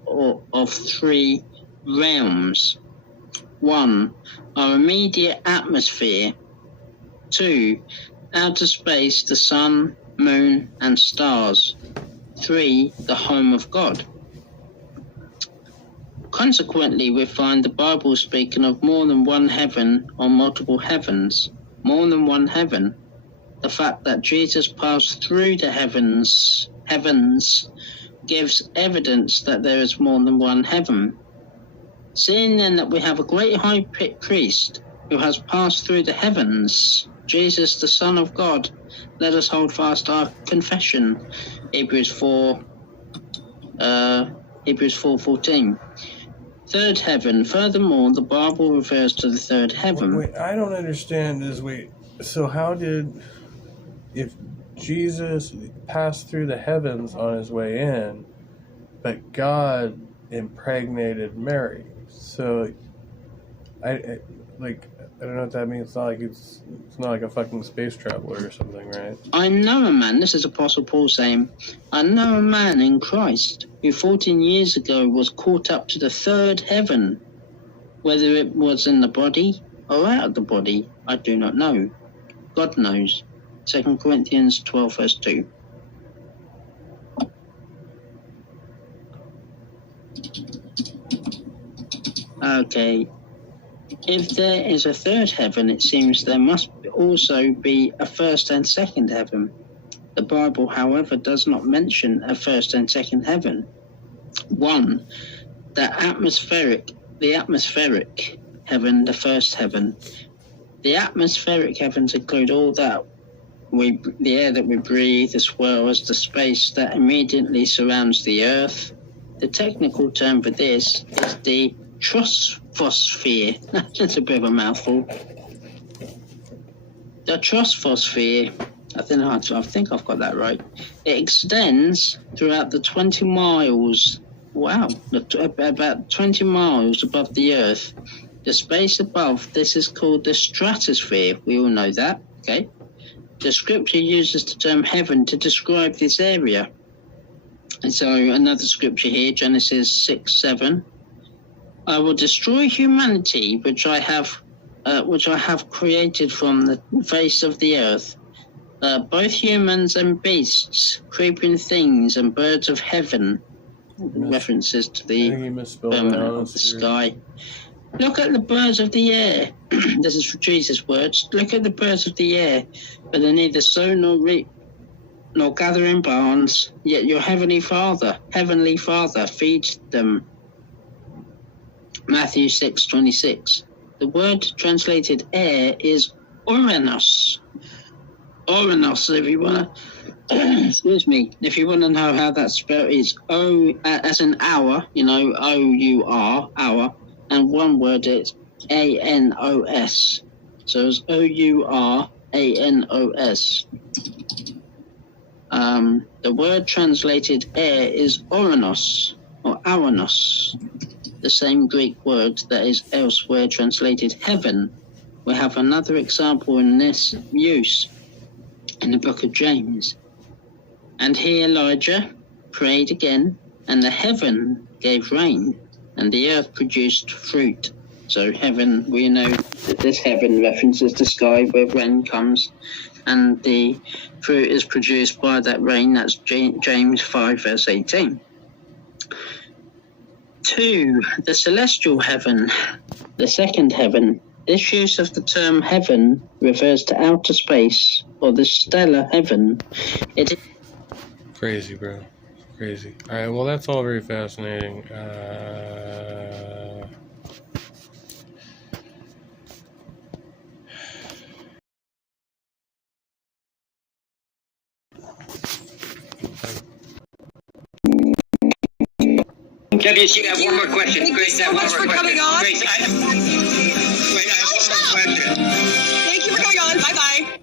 of three realms. 1, our immediate atmosphere. 2, outer space, the sun, moon, and stars. 3, the home of God. Consequently, we find the Bible speaking of more than one heaven or multiple heavens. More than one heaven. The fact that Jesus passed through the heavens gives evidence that there is more than one heaven. Seeing then that we have a great high priest who has passed through the heavens, Jesus, the Son of God, let us hold fast our confession." Hebrews 4:14. Third heaven. Furthermore, the Bible refers to the third heaven. Wait, I don't understand. So how if Jesus passed through the heavens on his way in, but God impregnated Mary? So I don't know what that means. It's not like a fucking space traveler or something, right? I know a man, this is Apostle Paul saying, I know a man in Christ who 14 years ago was caught up to the third heaven. Whether it was in the body or out of the body, I do not know. God knows. 2 Corinthians 12 verse 2. Okay. If there is a third heaven, it seems there must also be a first and second heaven. The Bible, however, does not mention a first and second heaven. 1, the atmospheric heaven, the first heaven. The atmospheric heavens include all that the air that we breathe, as well as the space that immediately surrounds the earth. The technical term for this is the troposphere. That's a bit of a mouthful. The troposphere, I think I've got that right. It extends throughout the 20 miles. Wow, about 20 miles above the Earth. The space above this is called the stratosphere. We all know that, okay? The Scripture uses the term heaven to describe this area. And so another scripture here, Genesis 6:7. I will destroy humanity, which I have created from the face of the earth, both humans and beasts, creeping things, and birds of heaven. References to the firmament of the sky. Look at the birds of the air. This is Jesus' words. Look at the birds of the air, for they neither sow nor reap nor gather in barns, yet your heavenly Father feeds them. Matthew 6:26. The word translated air is Oranos. Oranos, if you want to, excuse me, if you want to know how that's spelled, is O as in hour, O-U-R, hour, and one word is A-N-O-S. So it's O-U-R-A-N-O-S. The word translated air is Oranos, or Aranos, the same Greek word that is elsewhere translated heaven. We have another example in this use in the book of James. And he, Elijah, prayed again, and the heaven gave rain, and the earth produced fruit. So heaven, we know that this heaven references the sky where rain comes, and the fruit is produced by that rain. That's James 5 verse 18. 2, the celestial heaven, the second heaven. This use of the term heaven refers to outer space, or the stellar heaven. It is crazy, bro. Crazy. All right, well, that's all very fascinating. WC, I have one more question. Grace, I have one more question. Coming on. Grace, I have one more question. Thank you for coming on. Bye-bye.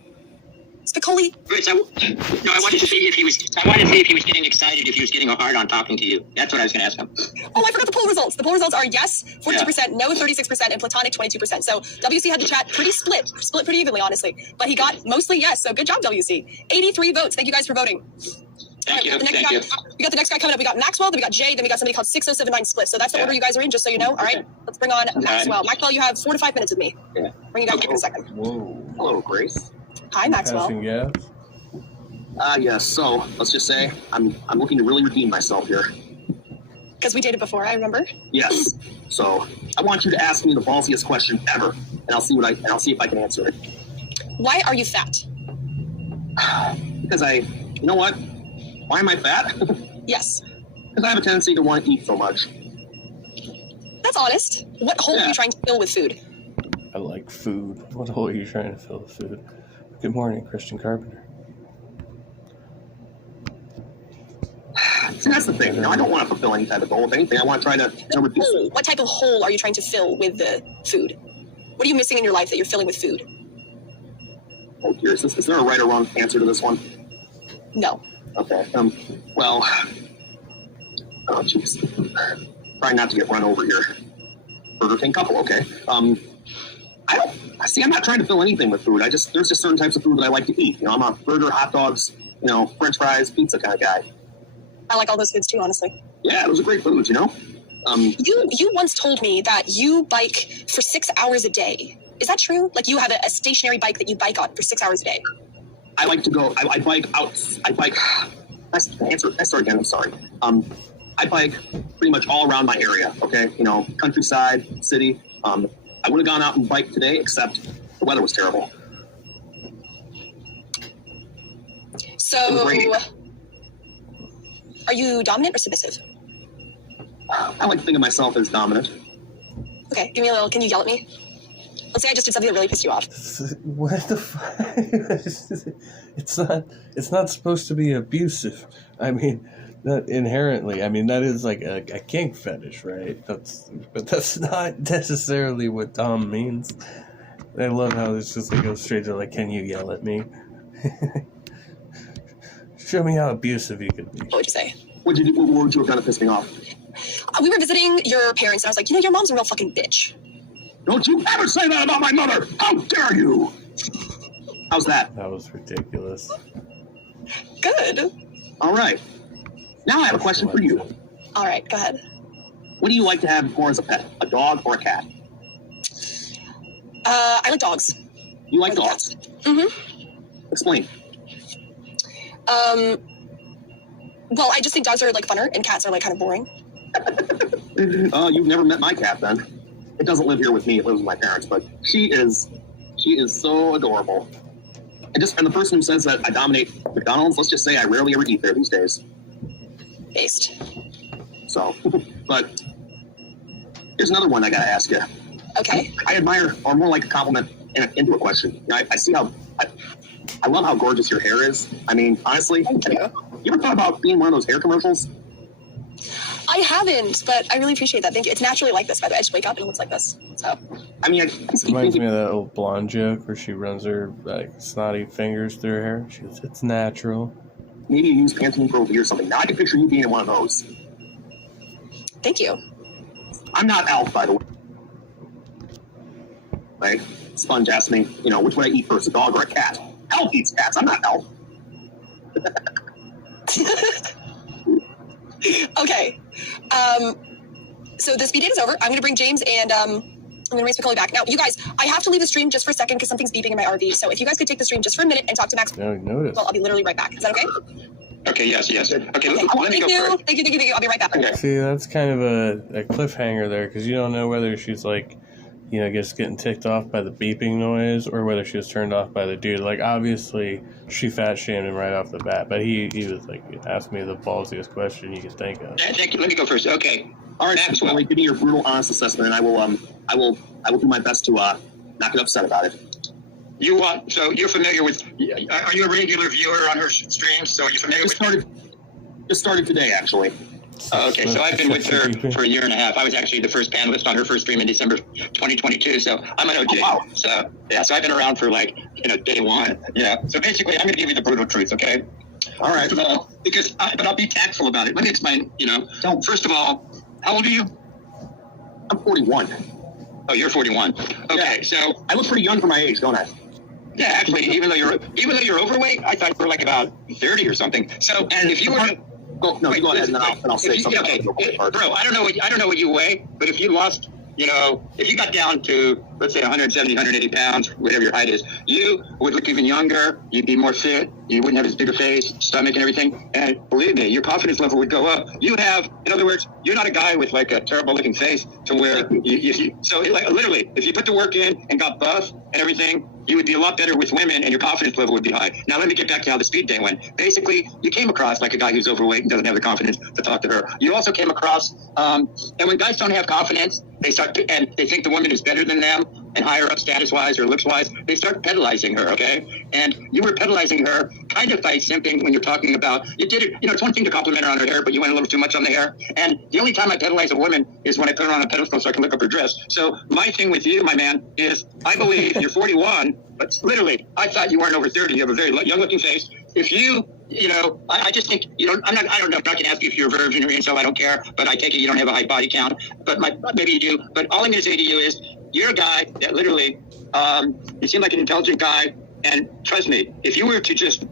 Ficoli. Chris, I wanted to see if he was. I wanted to see if he was getting excited, if he was getting a hard on talking to you. That's what I was going to ask him. Oh, I forgot the poll results. The poll results are yes, 42%, no, 36%, and platonic, 22%. So WC had the chat pretty split pretty evenly, honestly. But he got mostly yes, so good job, WC. 83 votes. Thank you guys for voting. Thank you. We got the next guy coming up. We got Maxwell, then we got Jay, then we got somebody called 6079 Split. So that's the order you guys are in, just so you know. All right, let's bring on Maxwell. Maxwell, you have 4 to 5 minutes with me. Yeah. Bring you guys in a second. Whoa. Hello, Grace. Hi, Maxwell. Passing gas. Yes. So let's just say I'm looking to really redeem myself here. Because we dated before, I remember. Yes. So I want you to ask me the ballsiest question ever, and I'll see if I can answer it. Why are you fat? Because you know what? Why am I fat? Yes. Because I have a tendency to want to eat so much. That's honest. What hole are you trying to fill with food? I like food. What hole are you trying to fill with food? Good morning, Christian Carpenter. See, that's the thing. I don't want to fulfill any type of goal. If anything, I want to try to reduce it. What type of hole are you trying to fill with the food? What are you missing in your life that you're filling with food? Oh, dear. Is there a right or wrong answer to this one? No. Okay. Well. Oh, jeez. Trying not to get run over here. Burger King couple. Okay. I'm not trying to fill anything with food. There's just certain types of food that I like to eat. I'm a burger, hot dogs, French fries, pizza kind of guy. I like all those foods too, honestly. Yeah, those are great foods, You once told me that you bike for 6 hours a day. Is that true? Like you have a stationary bike that you bike on for 6 hours a day? I like to go. I bike out. I start again. I'm sorry. I bike pretty much all around my area. Okay, countryside, city. I would have gone out and biked today, except the weather was terrible. So, are you dominant or submissive? I like to think of myself as dominant. Okay, give me a little. Can you yell at me? Let's say I just did something that really pissed you off. What the fuck? It's not supposed to be abusive. I mean, that inherently. I mean, that is like a kink fetish, right? But that's not necessarily what Dom means. I love how it's just like goes straight to like, can you yell at me? Show me how abusive you can be. What would you say? What would you have done to piss me off? We were visiting your parents, and I was like, your mom's a real fucking bitch. Don't you ever say that about my mother! How dare you! How's that? That was ridiculous. Good. All right. Now I have a question for you. All right, go ahead. What do you like to have more as a pet? A dog or a cat? I like dogs. You like dogs? Mm-hmm. Explain. Well, I just think dogs are like funner and cats are like kind of boring. You've never met my cat then. It doesn't live here with me, it lives with my parents, but she is so adorable. And the person who says that I dominate McDonald's, let's just say I rarely ever eat there these days. Based. So, but here's another one I gotta ask you. Okay. I admire, or more like a compliment into a question. I see how, I love how gorgeous your hair is. I mean, honestly, you ever thought about being one of those hair commercials? I haven't, but I really appreciate that. Thank you. It's naturally like this, by the way. I just wake up and it looks like this. So. I mean, Reminds me of that old blonde joke where she runs her snotty fingers through her hair. She goes, "It's natural." Maybe you use Pantene Pro V or something. Now I can picture you being in one of those. Thank you. I'm not Elf, by the way. Right? Sponge asked me, which would I eat first, a dog or a cat? Elf eats cats. I'm not Elf. Okay. So the speed date is over. I'm going to bring James and I'm going to bring Spicoli back. Now, you guys, I have to leave the stream just for a second because something's beeping in my RV. So if you guys could take the stream just for a minute and talk to Max. No, notice. Well, I'll be literally right back. Is that okay? Okay, yes. Okay, let me Thank go you. first. Thank you. I'll be right back. Okay. See, that's kind of a cliffhanger there because you don't know whether she's like, just getting ticked off by the beeping noise or whether she was turned off by the dude. Like, obviously, she fat shamed him right off the bat, but he was like, ask me the ballsiest question you could think of. Thank you. Let me go first. Okay. All right, Maxwell, give me your brutal, honest assessment, and I will do my best to not get upset about it. So you're familiar with? Are you a regular viewer on her streams? So you're familiar Just started today, actually. Oh, okay, so I've been with her for a year and a half. I was actually the first panelist on her first stream in December 2022. So I'm an OG. Oh, wow. So yeah, so I've been around for like day one. Yeah. So basically, I'm going to give you the brutal truth. Okay. All right. First of all, but I'll be tactful about it. Let me explain. First of all, how old are you? I'm 41. Oh, you're 41. Okay, yeah. So I look pretty young for my age, don't I? Yeah, actually, even though you're overweight, I thought you were like about 30 or something. So, and if you were go ahead, and then I'll say something. Okay, bro, I don't know what you weigh, but if you lost, if you got down to, let's say 170, 180 pounds, whatever your height is, you would look even younger. You'd be more fit. You wouldn't have as big a face, stomach, and everything. And believe me, your confidence level would go up. You have, in other words, you're not a guy with like a terrible looking face to where literally, if you put the work in and got buff and everything, you would be a lot better with women and your confidence level would be high. Now, let me get back to how the speed day went. Basically, you came across like a guy who's overweight and doesn't have the confidence to talk to her. You also came across, and when guys don't have confidence, they think the woman is better than them and higher up status-wise or looks-wise, they start pedalizing her, okay? And you were pedalizing her kind of by simping when you're talking about, you did it, it's one thing to compliment her on her hair, but you went a little too much on the hair. And the only time I pedalize a woman is when I put her on a pedestal so I can look up her dress. So my thing with you, my man, is I believe you're 41, but literally, I thought you weren't over 30. You have a very young-looking face. If you, I just think I'm not going to ask you if you're a virgin or so. I don't care. But I take it you don't have a high body count. But maybe you do. But all I'm going to say to you is, you're a guy that literally, you seem like an intelligent guy. And trust me, if you were to just,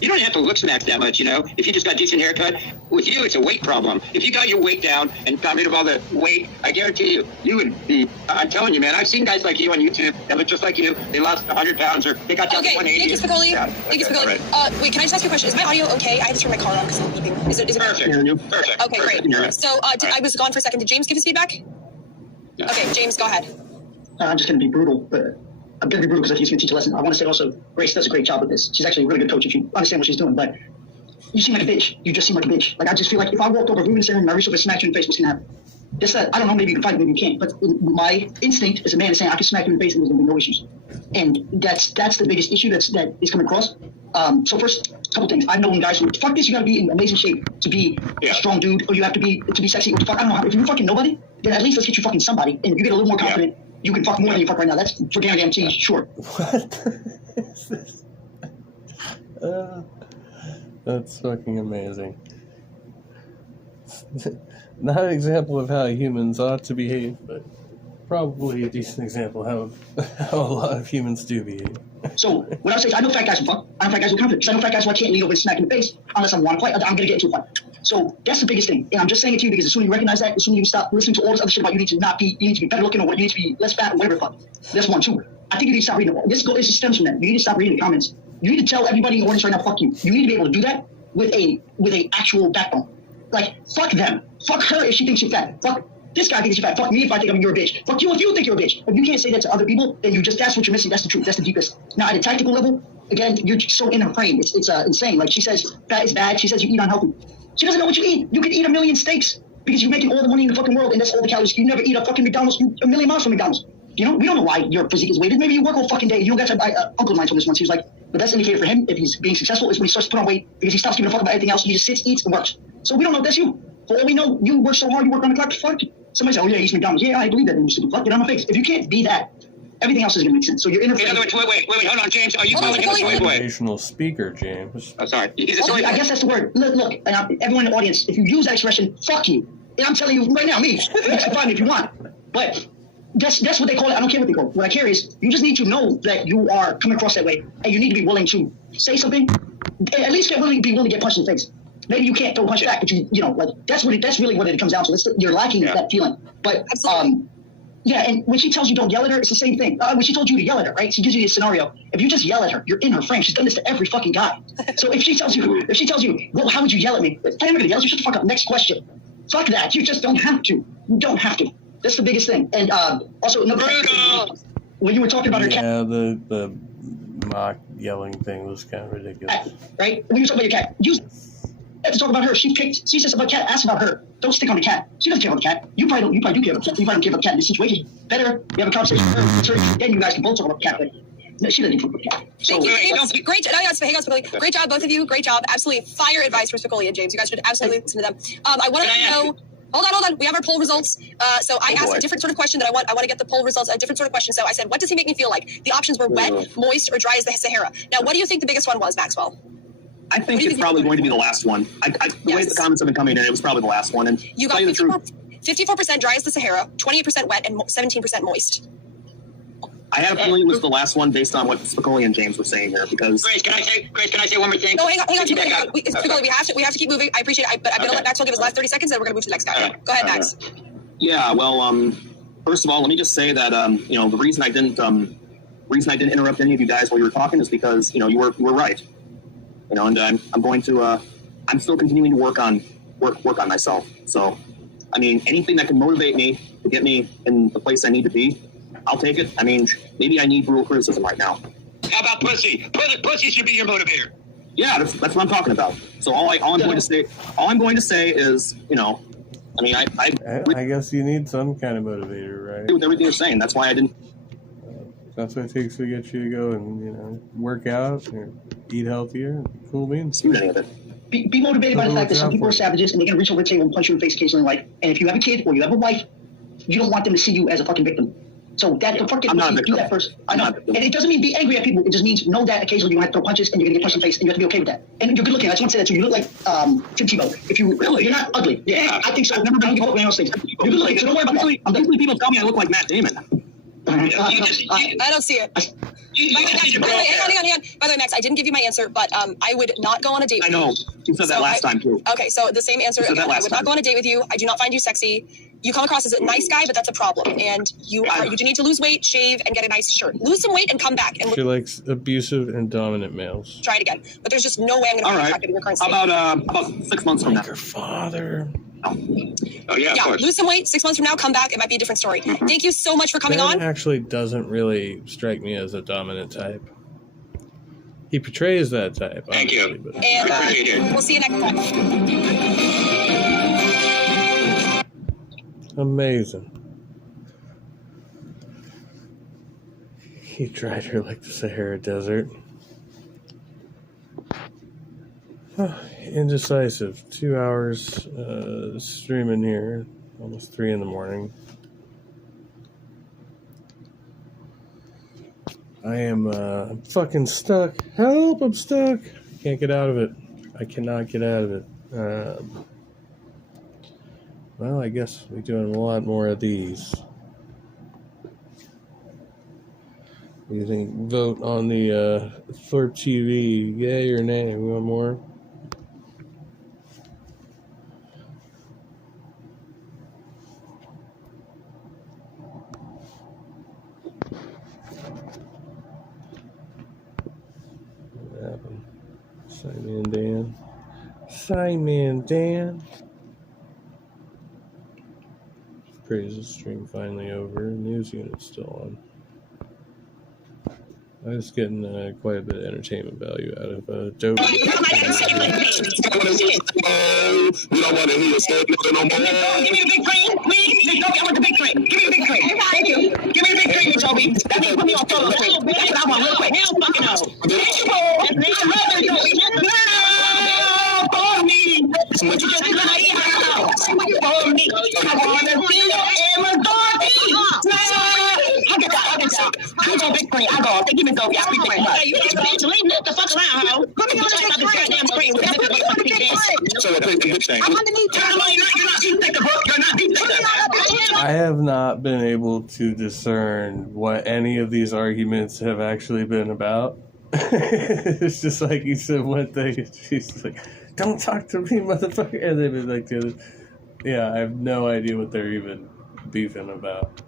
you don't have to look smack that much, If you just got a decent haircut, with you, it's a weight problem. If you got your weight down and got rid of all the weight, I guarantee you would be, I'm telling you, man, I've seen guys like you on YouTube that look just like you. They lost 100 pounds or they got down to 180. Thank you, Spicoli. Yeah, Thank you, Spicoli. Wait, can I just ask you a question? Is my audio okay? I had to turn my car on because I'm beeping. Is it perfect? Perfect. Okay, great. So I was gone for a second. Did James give his feedback? Yeah. Okay, James, go ahead. I'm just going to be brutal, but I'm going to be brutal because he's going to teach a lesson. I want to say also, Grace does a great job with this. She's actually a really good coach if you understand what she's doing, but you seem like a bitch. You just seem like a bitch. Like, I just feel like if I walked over Ruben Sarah and I reached over and smacked you in the face, what's going to happen? Just that, I don't know, maybe you can fight, maybe you can't, but my instinct as a man is saying I can smack you in the face and there's going to be no issues. And that's the biggest issue that is coming across. So first, couple things. I've known guys who, fuck this, you got to be in amazing shape to be a strong dude, or you have to be sexy. What the fuck? I don't know. If you're fucking nobody, then at least let's get you fucking somebody. And if you get a little more confident, you can fuck more than you fuck right now. That's for guarantee, sure. What is this? That's fucking amazing. Not an example of how humans ought to behave, but probably a decent example of how a lot of humans do behave. So what I would say is I know fat guys will fuck. I know fat guys will confident. Because I know fat guys who I can't lean over and smack in the face unless I want to fight. I'm going to get into a fight. So that's the biggest thing. And I'm just saying it to you because as soon as you recognize that, as soon as you stop listening to all this other shit about you need to be better looking or you need to be less fat or whatever the fuck. That's one, too. I think you need to stop reading it. This stems from that. You need to stop reading the comments. You need to tell everybody in the audience right now, fuck you. You need to be able to do that with a actual backbone. Like, fuck them. Fuck her if she thinks you're fat. Fuck this guy thinks you're fat. Fuck me if I think you're a bitch. Fuck you if you think you're a bitch. If you can't say that to other people, then that's what you're missing. That's the truth. That's the deepest. Now, at a tactical level, again, you're so in her frame. It's insane. Like, she says fat is bad. She says you eat unhealthy. She doesn't know what you eat. You can eat 1 million steaks because you're making all the money in the fucking world, and that's all the calories. You never eat a fucking McDonald's, 1 million miles from McDonald's. We don't know why your physique is weighted. Maybe you work all fucking day. You don't get to buy Uncle of mine told this once. He was like, the best indicator for him, if he's being successful, is when he starts to put on weight because he stops giving a fuck about anything else. He just sits, eats, and works. So we don't know if that's you. For all we know, you work so hard, you work on the clock. Fuck. Somebody says, oh yeah, he's McDonald's. Yeah, I believe that. You stupid fuck. Get on my face. If you can't be that, everything else is going to make sense. So you're in other words, wait, hold on, James. Are you calling him a soy boy? Motivational speaker, James. Oh, sorry. He's a soy boy. I guess that's the word. Look, everyone in the audience, if you use that expression, fuck you. And I'm telling you right now, me. You can find me if you want. But that's what they call it. I don't care what they call it. What I care is you just need to know that you are coming across that way, and you need to be willing to say something. At least be willing to get punched in the face. Maybe you can't throw a punch back, but that's really what it comes down to. You're lacking that feeling. But and when she tells you don't yell at her, it's the same thing. When she told you to yell at her, right? She gives you a scenario. If you just yell at her, you're in her frame. She's done this to every fucking guy. So if she tells you, well, how would you yell at me? Hey, I'm not gonna yell at you. Shut the fuck up. Next question. Fuck that. You just don't have to. You don't have to. That's the biggest thing. And also another thing, when you were talking about her cat. Yeah, the mock yelling thing was kind of ridiculous. Right? When you were talking about your cat, you have to talk about her. She says about cat. Ask about her. Don't stick on the cat. She doesn't care about the cat. You probably do care about the cat. You probably don't care about the cat in this situation. Better you have a conversation with her. Then you guys can both talk about the cat. No, she doesn't need to. Thank you. Great job. No, yes, hang on, Spicoli. Great job, both of you. Great job. Absolutely fire advice for Spicoli and James. You guys should absolutely listen to them. I want to know. Hold on. We have our poll results. So I asked a different sort of question that I want to get the poll results, a different sort of question. So I said, what does he make me feel like? The options were wet, moist, or dry as the Sahara. Now, what do you think the biggest one was, Maxwell? I think it's probably going to be the last one. The way the comments have been coming in, it was probably the last one. And you got 54% dry as the Sahara, 28% wet, and 17% moist. I had a feeling it was the last one based on what Spicoli and James were saying here because. Grace, can I say one more thing? No, hang on. Spicoli, we have to keep moving. I appreciate it, but I'm going to let Maxwell give his last 30 seconds, and we're going to move to the next guy. Go ahead, Max. Yeah, well, first of all, let me just say that the reason I didn't interrupt any of you guys while you were talking is because you were right. And I'm going to I'm still continuing to work on myself. So, I mean, anything that can motivate me to get me in the place I need to be, I'll take it. I mean, maybe I need brutal criticism right now. How about pussy? Pussy should be your motivator. Yeah, that's what I'm talking about. So all I'm going to say is, I mean, I guess you need some kind of motivator, right? With everything you're saying, that's why I didn't. That's what it takes to get you to go and work out, or eat healthier, cool beans. Do any of it. Be motivated by the fact that some people are savages and they're gonna reach over the table and punch you in the face occasionally in life. And if you have a kid or you have a wife, you don't want them to see you as a fucking victim. So the fucking do that first. I know. And it doesn't mean be angry at people. It just means know that occasionally you're gonna have to throw punches and you're gonna get punched in the face and you have to be okay with that. And you're good looking. I just want to say that too. You look like Tim Tebow. If you you're not ugly. Yeah, I think so. I've never been else things. You're good looking. So don't worry about that. Usually people tell me I look like Matt Damon. I don't see it. Hang on. By the way, Max, I didn't give you my answer, but I would not go on a date with you. I know. You said that last time, too. Okay, so the same answer. Again, I would not go on a date with you. I do not find you sexy. You come across as a nice guy, but that's a problem. And you do need to lose weight, shave, and get a nice shirt. Lose some weight and come back. And she likes abusive and dominant males. Try it again. But there's just no way I'm going to be attracted in your current state. About 6 months from now. Your father. Oh, yeah, of course. Lose some weight. 6 months from now, come back. It might be a different story. Thank you so much for coming on. Actually doesn't really strike me as a dominant type. He portrays that type. Thank you. And we'll see you next time. Amazing. He dried her like the Sahara Desert. Indecisive. 2 hours streaming here. Almost 3 in the morning. I am I'm fucking stuck. Help, I'm stuck. Can't get out of it. I cannot get out of it. Well, I guess we're doing a lot more of these. You think vote on the Thorpe TV, yay or nay? We want more? What happened? Simon Dan. Praises stream finally over. News unit still on. I was getting quite a bit of entertainment value out of Adobe. We don't want to hear you say nothing no more. Give me the big cream, please. I want the big cream. Give me the big cream. Thank you. Give me the big cream, Toby. That means put me on solo. That's what I want real quick. Hell fucking no. I love it, Toby. No, for me. What you just did right here. For me. I want to see your Amazon. I get that. I go big cream. I go. Give me Toby. I appreciate it. You bitch, leave the fuck around, ho. Put me on the goddamn screen. So I think the big thing. I'm underneath. You're not deep like the book. You're not deep like that. I have not been able to discern what any of these arguments have actually been about. It's just like you said one thing, she's like, "Don't talk to me, motherfucker," and they've been like, "Yeah, I have no idea what they're even beefing about."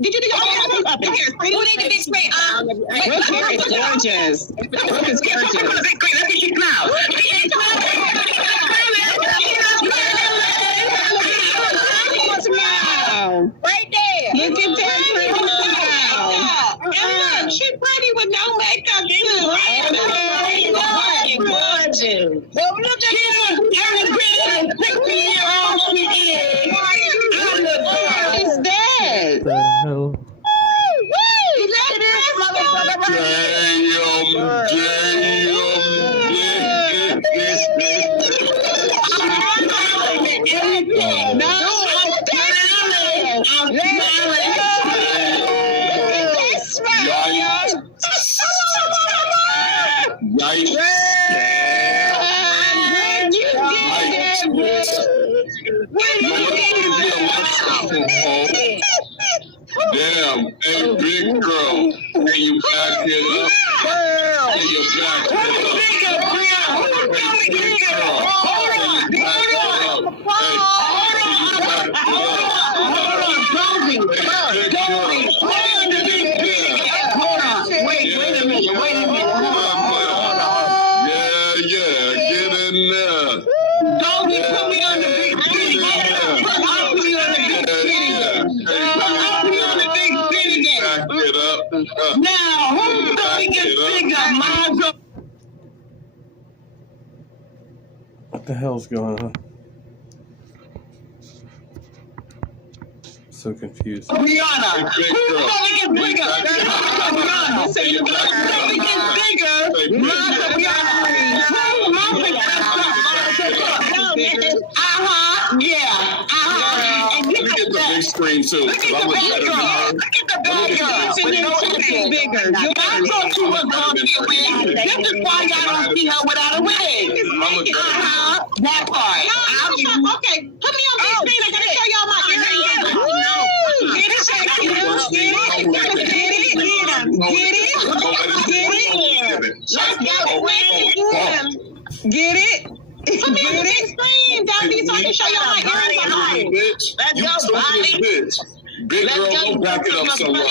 Did you do your hair? Who need the big spray? Brooke is gorgeous. Brooke is gorgeous. Let me see now. Right there. Look at that pretty smile. And look, she pretty with no makeup too. Gorgeous. Well, look at her. What is that? What the hell? Damn, hey, big girl, can you back it up? Can you back it up? Hey, big girl, can you back it up? Wait a minute. Yeah, get in there. Don't put me on the big city. I'll put you on the big city. Back it up. Now, who's going to get bigger? My What the hell's going on? So confused. Rihanna, who's going to get bigger? Rihanna. Who's going to get bigger? Let me get the big screen too, because I'm better than her. Look at the bad girl. Bigger. I thought she was going to get wig. This is why y'all don't see her without a wig. That part. Okay, put me on big screen. I gotta show y'all my earrings. Get it, Shakira. Get it. Get it? Put me on the big screen, Debbie, so I can show y'all my earrings. Let's go, bitch. Big girl, go back it up somewhere.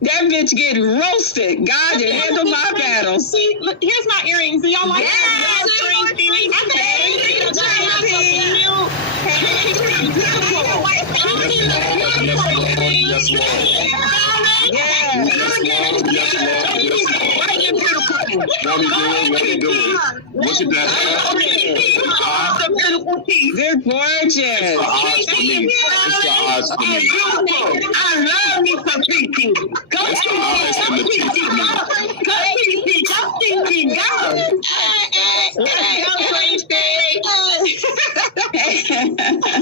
That bitch get roasted. God, you handle my battles. See, look, here's my earrings. Do y'all like them? Yes, Lord. Let me do it. Look at that. They're gorgeous. It's the eyes for me. It's the eyes for me. I love me some PT. Go It's the eyes and the teeth for me.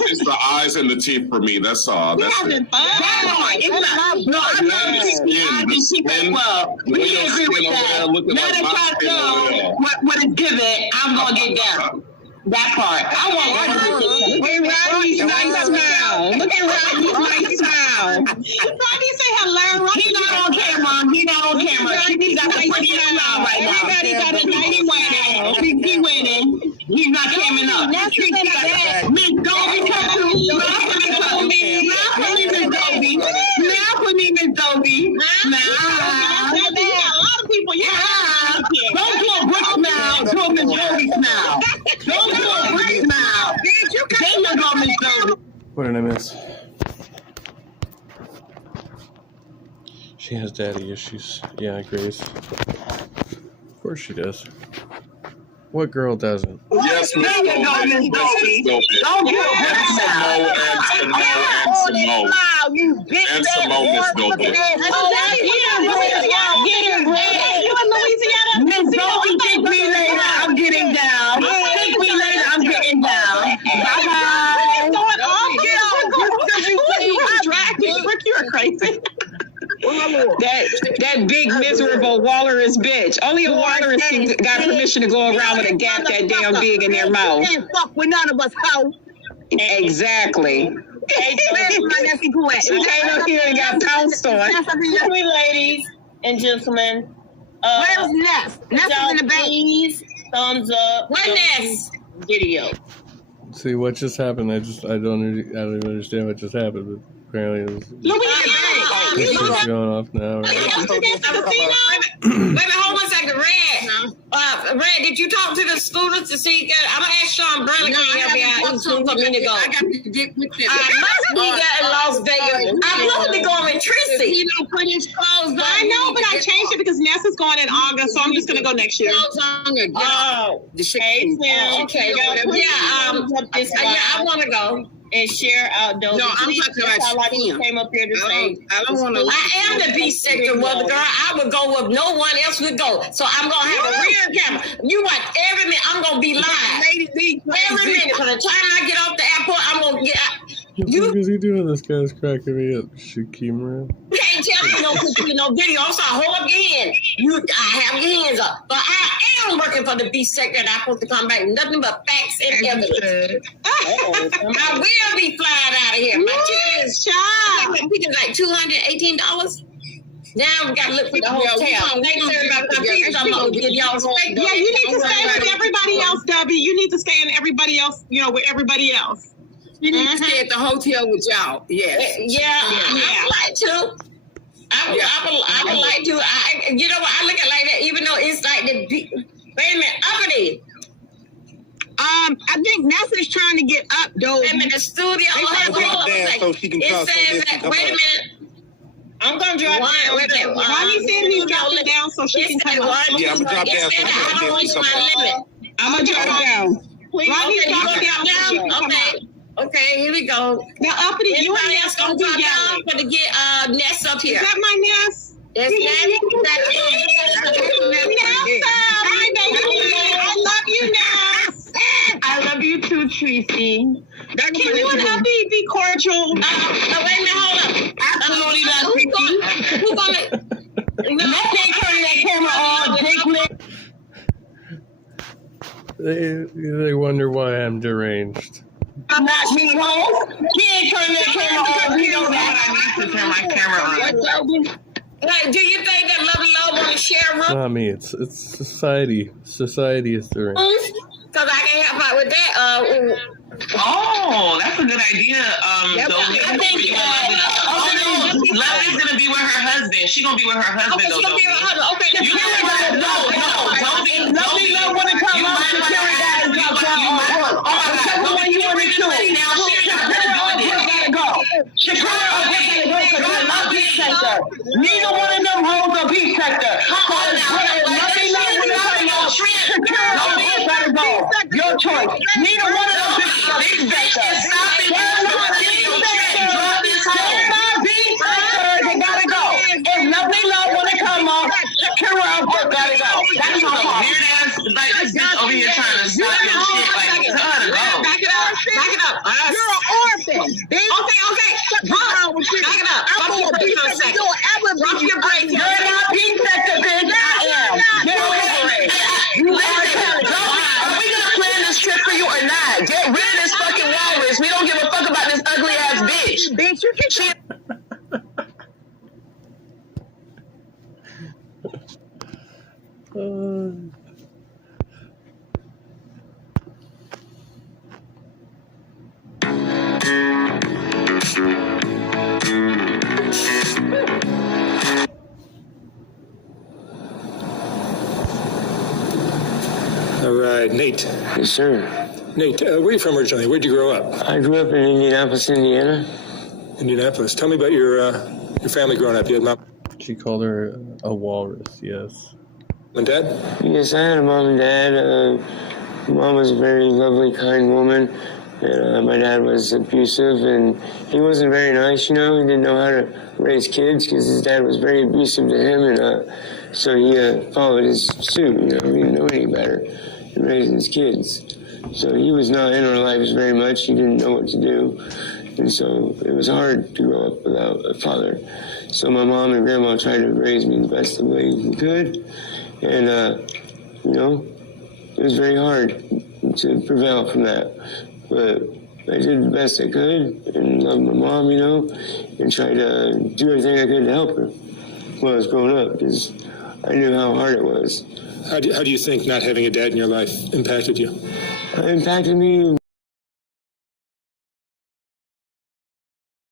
It's the eyes and the teeth for me. That's all. That's it. No, I'm not The skin. We can agree with that. Now that y'all know what is given, I'm gonna get down. That part. I want Rodney. Hey, Rodney's nice smile. Look at Rodney's nice smile. Rodney say hello. He's not on camera. He's not on camera. He's got a pretty smile right now. Everybody got a nice smile. He winning. He's not coming up. Miss Dobie, come through. Now for me, Miss Dobie. Now for me, Miss Dobie. Now. A lot of people, Don't do a brick smile. Do a Miss Dobie smile. Don't do a brick smile. Then you go, Miss Dobie. What did I miss? She has daddy issues. Yeah, Grace. Of course she does. What girl doesn't? Yes, Miss Dobie. Don't do it. And Samoa, And Samoa, Miss Dobie. Miss Dobie, take me later. I'm getting down. Take me later. I'm getting down. Bye-bye. You're crazy. That big miserable walrus bitch. Only a walrus got permission to go around with a gap that damn big in their mouth. Can't fuck with none of us, hoe. Exactly. She came up here and got pounced on. Sweet ladies and gentlemen. Where's Ness? Ness is in the back. Please, thumbs up. Where's Ness? Video. See what just happened? I don't even understand what just happened. But apparently it was. Louisiana. This is going off now. Right? Wait, hold on a second. Red, did you talk to the scooters to see? I'm gonna ask Sean Brown to help me out. It's soon for me to go. I got to get with them. I must be there in Las Vegas. I'm supposed to be going with Tracy. He don't put his clothes on. I know, but I changed it because Nessa's going in August, so I'm just gonna go next year. Oh, the shit. Okay, yeah, I want to go and share out those. No, I'm talking about him. Came up here to say. I don't want to. I am the B sector mother girl. I would go where no one else would go. So I'm gonna have a rear camera. You watch every minute. I'm gonna be live. Every minute. From the time I get off the airport, I'm gonna get out. What the fuck is he doing? This guy's cracking me up. Shakimra. You can't tell me no picture, no video. I'm sorry, hold up your hand. I have your hands up. But I am working for the B sector and I'm supposed to come back nothing but facts and evidence. I will be flying out of here. My ticket is like $218. Now we gotta look for the hotel. Thanks everybody for coming. I'm gonna give y'all space. Yeah, you need to stay with everybody else, Debbie. You need to stay in everybody else, with everybody else. You need to stay at the hotel with y'all. Yes. Yeah. I would like to. I would like to. You know what? I look at it like that, even though it's like the. Wait a minute, uppity. I think Nessa's trying to get up, though. Wait a minute, the studio. So she can it says that. Wait a minute. I'm gonna drop down. Wait a minute. Ronnie said he's dropping down so she can come up. Yeah, I'm gonna drop down. I don't reach my limit. I'm gonna drop down. Ronnie's dropping down. Okay. Okay, here we go. Now, uppity, you and Ness gonna drop down for to get Ness up here. Is that my Ness? That's Ness. Hi, baby. I love you, Ness. I love you too, Tracy. Can you and Uppy be cordial? Wait a minute, hold up. Absolutely not, Who's gonna? Ness ain't turning that camera on. They wonder why I'm deranged. I'm not me home. He ain't turning that camera on. He knows that. I need to turn my camera on. Like, do you think that Lovely Love want to share a room? Not me. It's society. Society is deranged. Because I can help out with that. Oh, that's a good idea. I think Lovely's gonna be with her husband. She's gonna be with her husband. Okay, she's gonna be with her husband. Okay, you don't be. Lovely Love want to come up to carry that and drop down. Oh my God, when you want to do it now, Shakira gotta go. Shakira gotta go because they're not beat sector. Neither one of them holds a beat sector. Lovely Love want to come up. Shakira gotta go. Your choice. Neither one of them beat sector. They're not beat sector. They're not beat sector. They gotta go. If Lovely Love want to come up, Shakira gotta go. That's my part. Weird ass, like this bitch over here trying to stop your shit. Like, tell her to go. Back it up. Back it up. You're an orphan. Okay. Back it up. Drop your brakes for a second. Drop your brakes. You're not beat sector, bitch. I am. Get over it. You are telling. Are we gonna plan this trip for you or not? Get rid of this fucking walrus. We don't give a fuck about this ugly ass bitch. Bitch, you can. All right, Nate. Yes, sir. Nate, where are you from originally? Where'd you grow up? I grew up in Indianapolis, Indiana. Indianapolis. Tell me about your family growing up. You had mom She called her a walrus, yes. and dad? Yes, I had a mom and dad. Mom was a very lovely, kind woman. And, my dad was abusive, and he wasn't very nice, you know. He didn't know how to raise kids because his dad was very abusive to him, and so he followed his suit, you know. He didn't know any better in raising his kids. So he was not in our lives very much. He didn't know what to do. And so it was hard to grow up without a father. So my mom and grandma tried to raise me the best way we could. And, you know, it was very hard to prevail from that. But I did the best I could and loved my mom, you know, and tried to do everything I could to help her when I was growing up because I knew how hard it was. How do you think not having a dad in your life impacted you? It impacted me.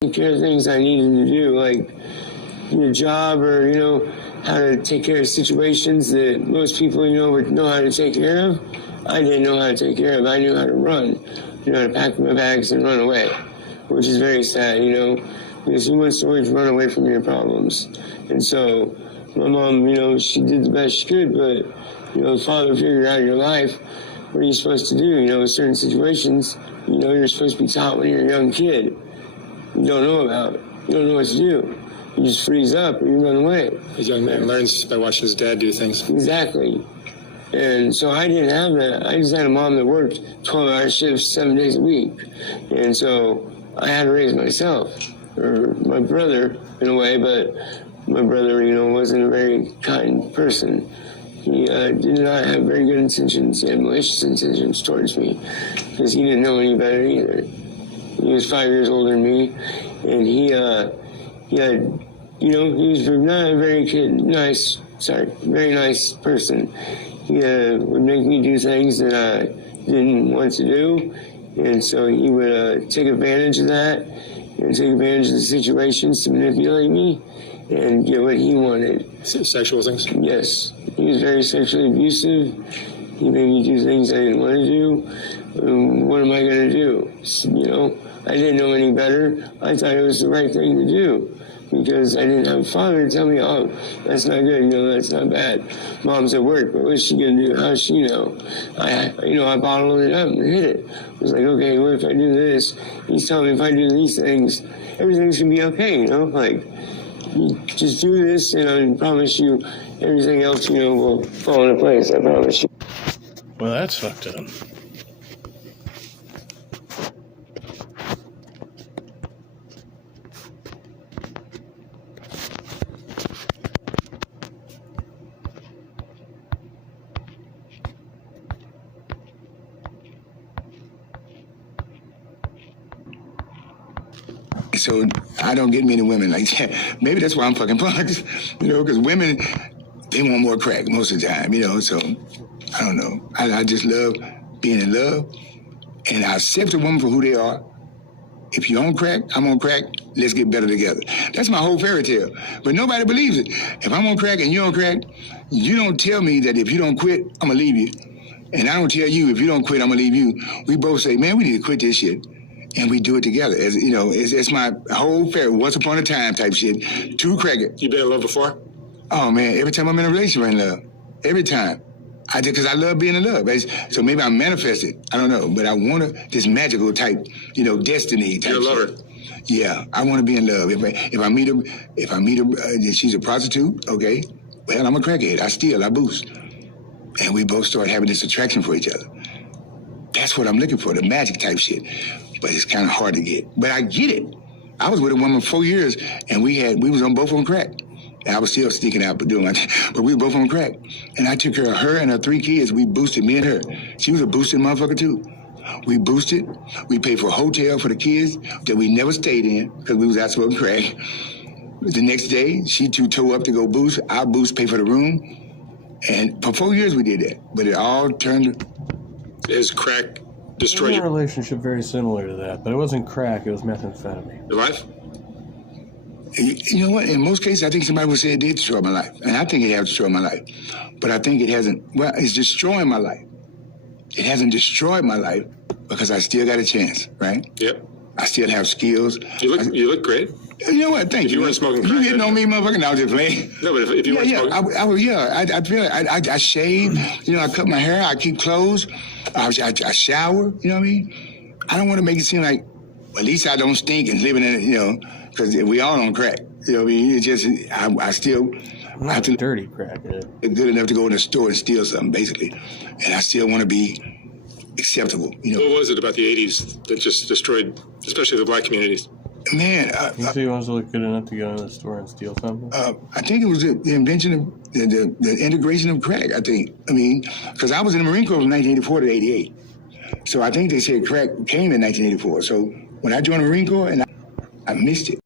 Take care of things I needed to do, like get a job or, you know, how to take care of situations that most people, you know, would know how to take care of. I didn't know how to take care of. I knew how to run, you know, how to pack my bags and run away, which is very sad, you know, because who wants to always run away from your problems? And so my mom, you know, she did the best she could, but, you know, the father figured out your life. What are you supposed to do? You know, in certain situations, you know, you're supposed to be taught when you're a young kid. You don't know about it. You don't know what to do. You just freeze up or you run away. A young man learns by watching his dad do things. Exactly. And so I didn't have that. I just had a mom that worked 12-hour shifts 7 days a week. And so I had to raise myself, or my brother in a way, but my brother, you know, wasn't a very kind person. He did not have very good intentions. He had malicious intentions towards me because he didn't know any better either. He was 5 years older than me, and he had, you know, he was not a very very nice person. He would make me do things that I didn't want to do, and so he would take advantage of that and take advantage of the situations to manipulate me and get what he wanted. Sexual things? Yes. He was very sexually abusive. He made me do things I didn't want to do. What am I going to do? You know, I didn't know any better. I thought it was the right thing to do because I didn't have a father to tell me, oh, that's not good, you know, that's not bad. Mom's at work, but what's she going to do? How does she know? I bottled it up and hid it. I was like, okay, what if I do this? He's telling me if I do these things, everything's going to be okay, you know? Like, you just do this and I promise you everything else, you know, will fall into place. I promise you. Well, that's fucked up. So I don't get many women like that. Maybe that's why I'm fucking punked, you know, because women, they want more crack most of the time, you know, so I don't know. I just love being in love, and I accept a woman for who they are. If you're on crack, I'm on crack, let's get better together. That's my whole fairy tale, but nobody believes it. If I'm on crack and you're on crack, you don't tell me that if you don't quit, I'm gonna leave you. And I don't tell you, if you don't quit, I'm gonna leave you. We both say, man, we need to quit this shit. And we do it together. As you know, it's my whole fair once upon a time type shit. True cracker. You been in love before? Oh man, every time I'm in a relationship, I'm in love. Every time. I did because I love being in love. So maybe I manifested. I don't know, but I want this magical type, you know, destiny type. You're a lover. Shit. Yeah, I want to be in love. If I meet her, she's a prostitute. Okay, well I'm a crackhead. I boost, and we both start having this attraction for each other. That's what I'm looking for, the magic type shit. But it's kind of hard to get. But I get it. I was with a woman 4 years, and we was on both on crack. And I was still sneaking out, but we were both on crack. And I took care of her and her 3 kids. We boosted, me and her. She was a boosted motherfucker too. We boosted. We paid for a hotel for the kids that we never stayed in because we was out smoking crack. The next day, she too tore up to go boost. I boost, pay for the room. And for 4 years we did that. But it all turned. Is crack destroyed your relationship very similar to that, but it wasn't crack, it was methamphetamine. Your life? You know what? In most cases, I think somebody would say it did destroy my life. And I think it has destroyed my life. But I think it hasn't. Well, it's destroying my life. It hasn't destroyed my life because I still got a chance, right? Yep. I still have skills. You look great. You know what? Thank you. You weren't smoking crack. You hitting on me, motherfucker? No, I was just playing. No, but if you weren't smoking. I feel like I shave. You know, I cut my hair. I keep clothes. I shower. You know what I mean? I don't want to make it seem like, well, at least I don't stink and living in it, you know, because we all on crack. You know what I mean? It's just, I still. I have to dirty crack. Good enough to go in the store and steal something, basically. And I still want to be acceptable. You know. What was it about the 80s that just destroyed, especially the black communities? Man, you see, was look good enough to go into the store and steal something? I think it was the invention of the integration of crack. I think. I mean, because I was in the Marine Corps from 1984 to 88, so I think they said crack came in 1984. So when I joined the Marine Corps, and I missed it.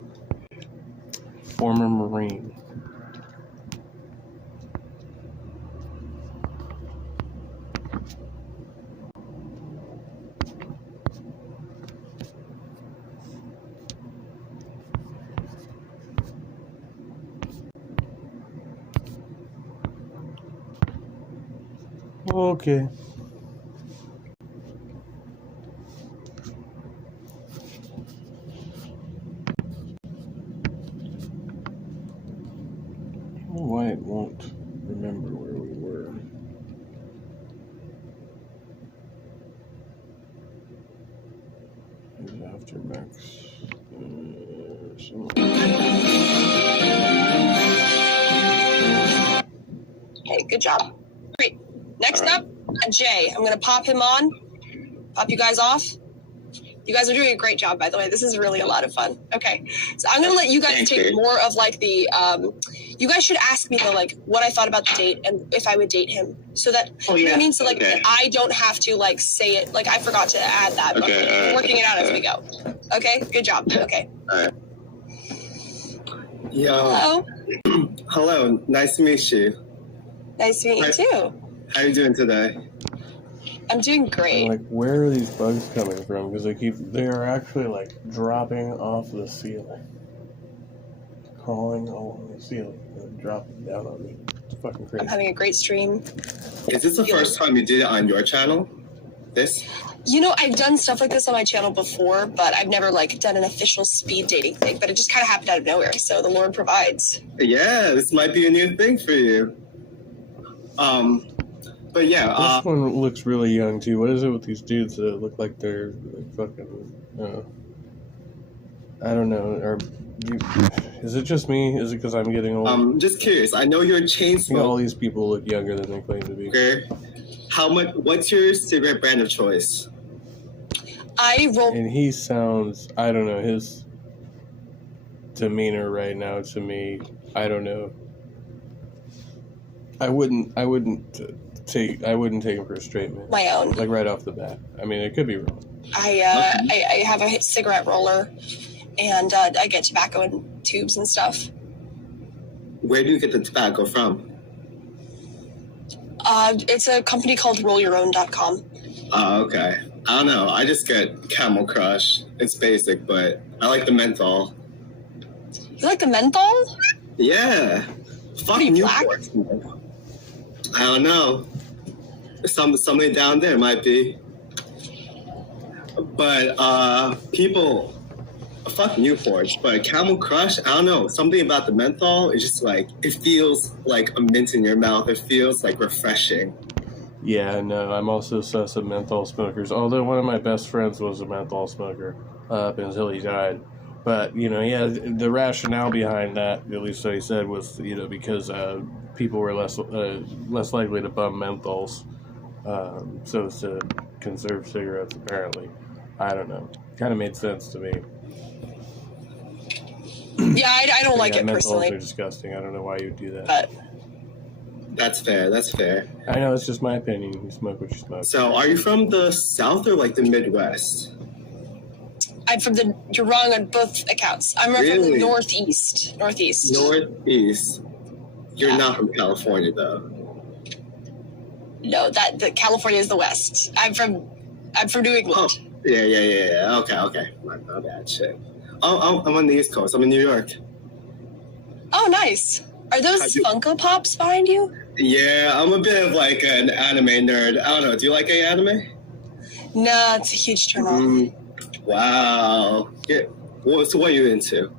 Former Marine. Okay. Why it won't remember where we were. After Max. Okay, good job. Great. Next up, Jay. I'm gonna pop him on. Pop you guys off. You guys are doing a great job, by the way. This is really a lot of fun. Okay, so I'm gonna let you guys take more of like the. You guys should ask me though, like what I thought about the date and if I would date him, so that you know what I mean. So like I don't have to like say it. Like I forgot to add that. But we're working it out as we go. Okay, good job. Okay. All right. Yo. Hello. Hello. Nice to meet you. Nice to meet you too. How are you doing today? I'm doing great. Like, where are these bugs coming from? Because they are actually like dropping off the ceiling, crawling along the ceiling, and dropping down on me. It's fucking crazy. I'm having a great stream. Is this the first time you did it on your channel? This? You know, I've done stuff like this on my channel before, but I've never like done an official speed dating thing. But it just kind of happened out of nowhere. So the Lord provides. Yeah, this might be a new thing for you. But yeah, this one looks really young too. What is it with these dudes that look like they're like fucking? I don't know. Is it just me? Is it because I'm getting old? I'm just curious. I know you're a chain smoker. All these people look younger than they claim to be. Okay. What's your cigarette brand of choice? And he sounds. I don't know his demeanor right now to me. I don't know. I wouldn't take him for a straight man. My own. Like right off the bat. I mean, it could be wrong. I have a cigarette roller, and I get tobacco in tubes and stuff. Where do you get the tobacco from? It's a company called RollYourOwn.com. Oh, okay. I don't know. I just get Camel Crush. It's basic, but I like the menthol. You like the menthol? Yeah. Fuck Newport. I don't know. Something down there might be. But people, fuck Newports, but Camel Crush, I don't know. Something about the menthol is just like, it feels like a mint in your mouth. It feels like refreshing. Yeah, no, I'm also sus of menthol smokers. Although one of my best friends was a menthol smoker up until he died. But, you know, yeah, the rationale behind that, at least what he said, was, you know, because people were less likely to bum menthols, so as to conserve cigarettes, apparently. I don't know. Kind of made sense to me. Yeah, I don't like it personally. Menthols are disgusting. I don't know why you would do that. But that's fair. That's fair. I know, it's just my opinion. You smoke what you smoke. So, are you from the South or like the Midwest? I'm from the. You're wrong on both accounts. I'm from the Northeast. Northeast. You're not from California, though. No, the California is the West. I'm from New England. Oh, yeah. Okay. My bad. Shit. Oh, I'm on the East Coast. I'm in New York. Oh, nice. Are those Funko Pops behind you? Yeah, I'm a bit of like an anime nerd. I don't know. Do you like anime? No, it's a huge turn on. Wow. Yeah. So what are you into?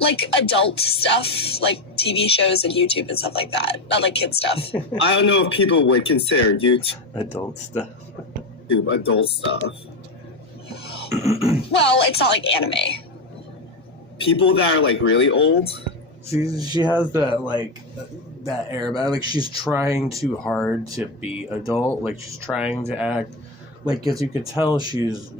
Like adult stuff, like TV shows and YouTube and stuff like that. Not like kid stuff. I don't know if people would consider YouTube adult stuff. Adult stuff. Well, it's not like anime. People that are like really old. She has that like that air about like she's trying too hard to be adult. Like she's trying to act like, because you could tell she's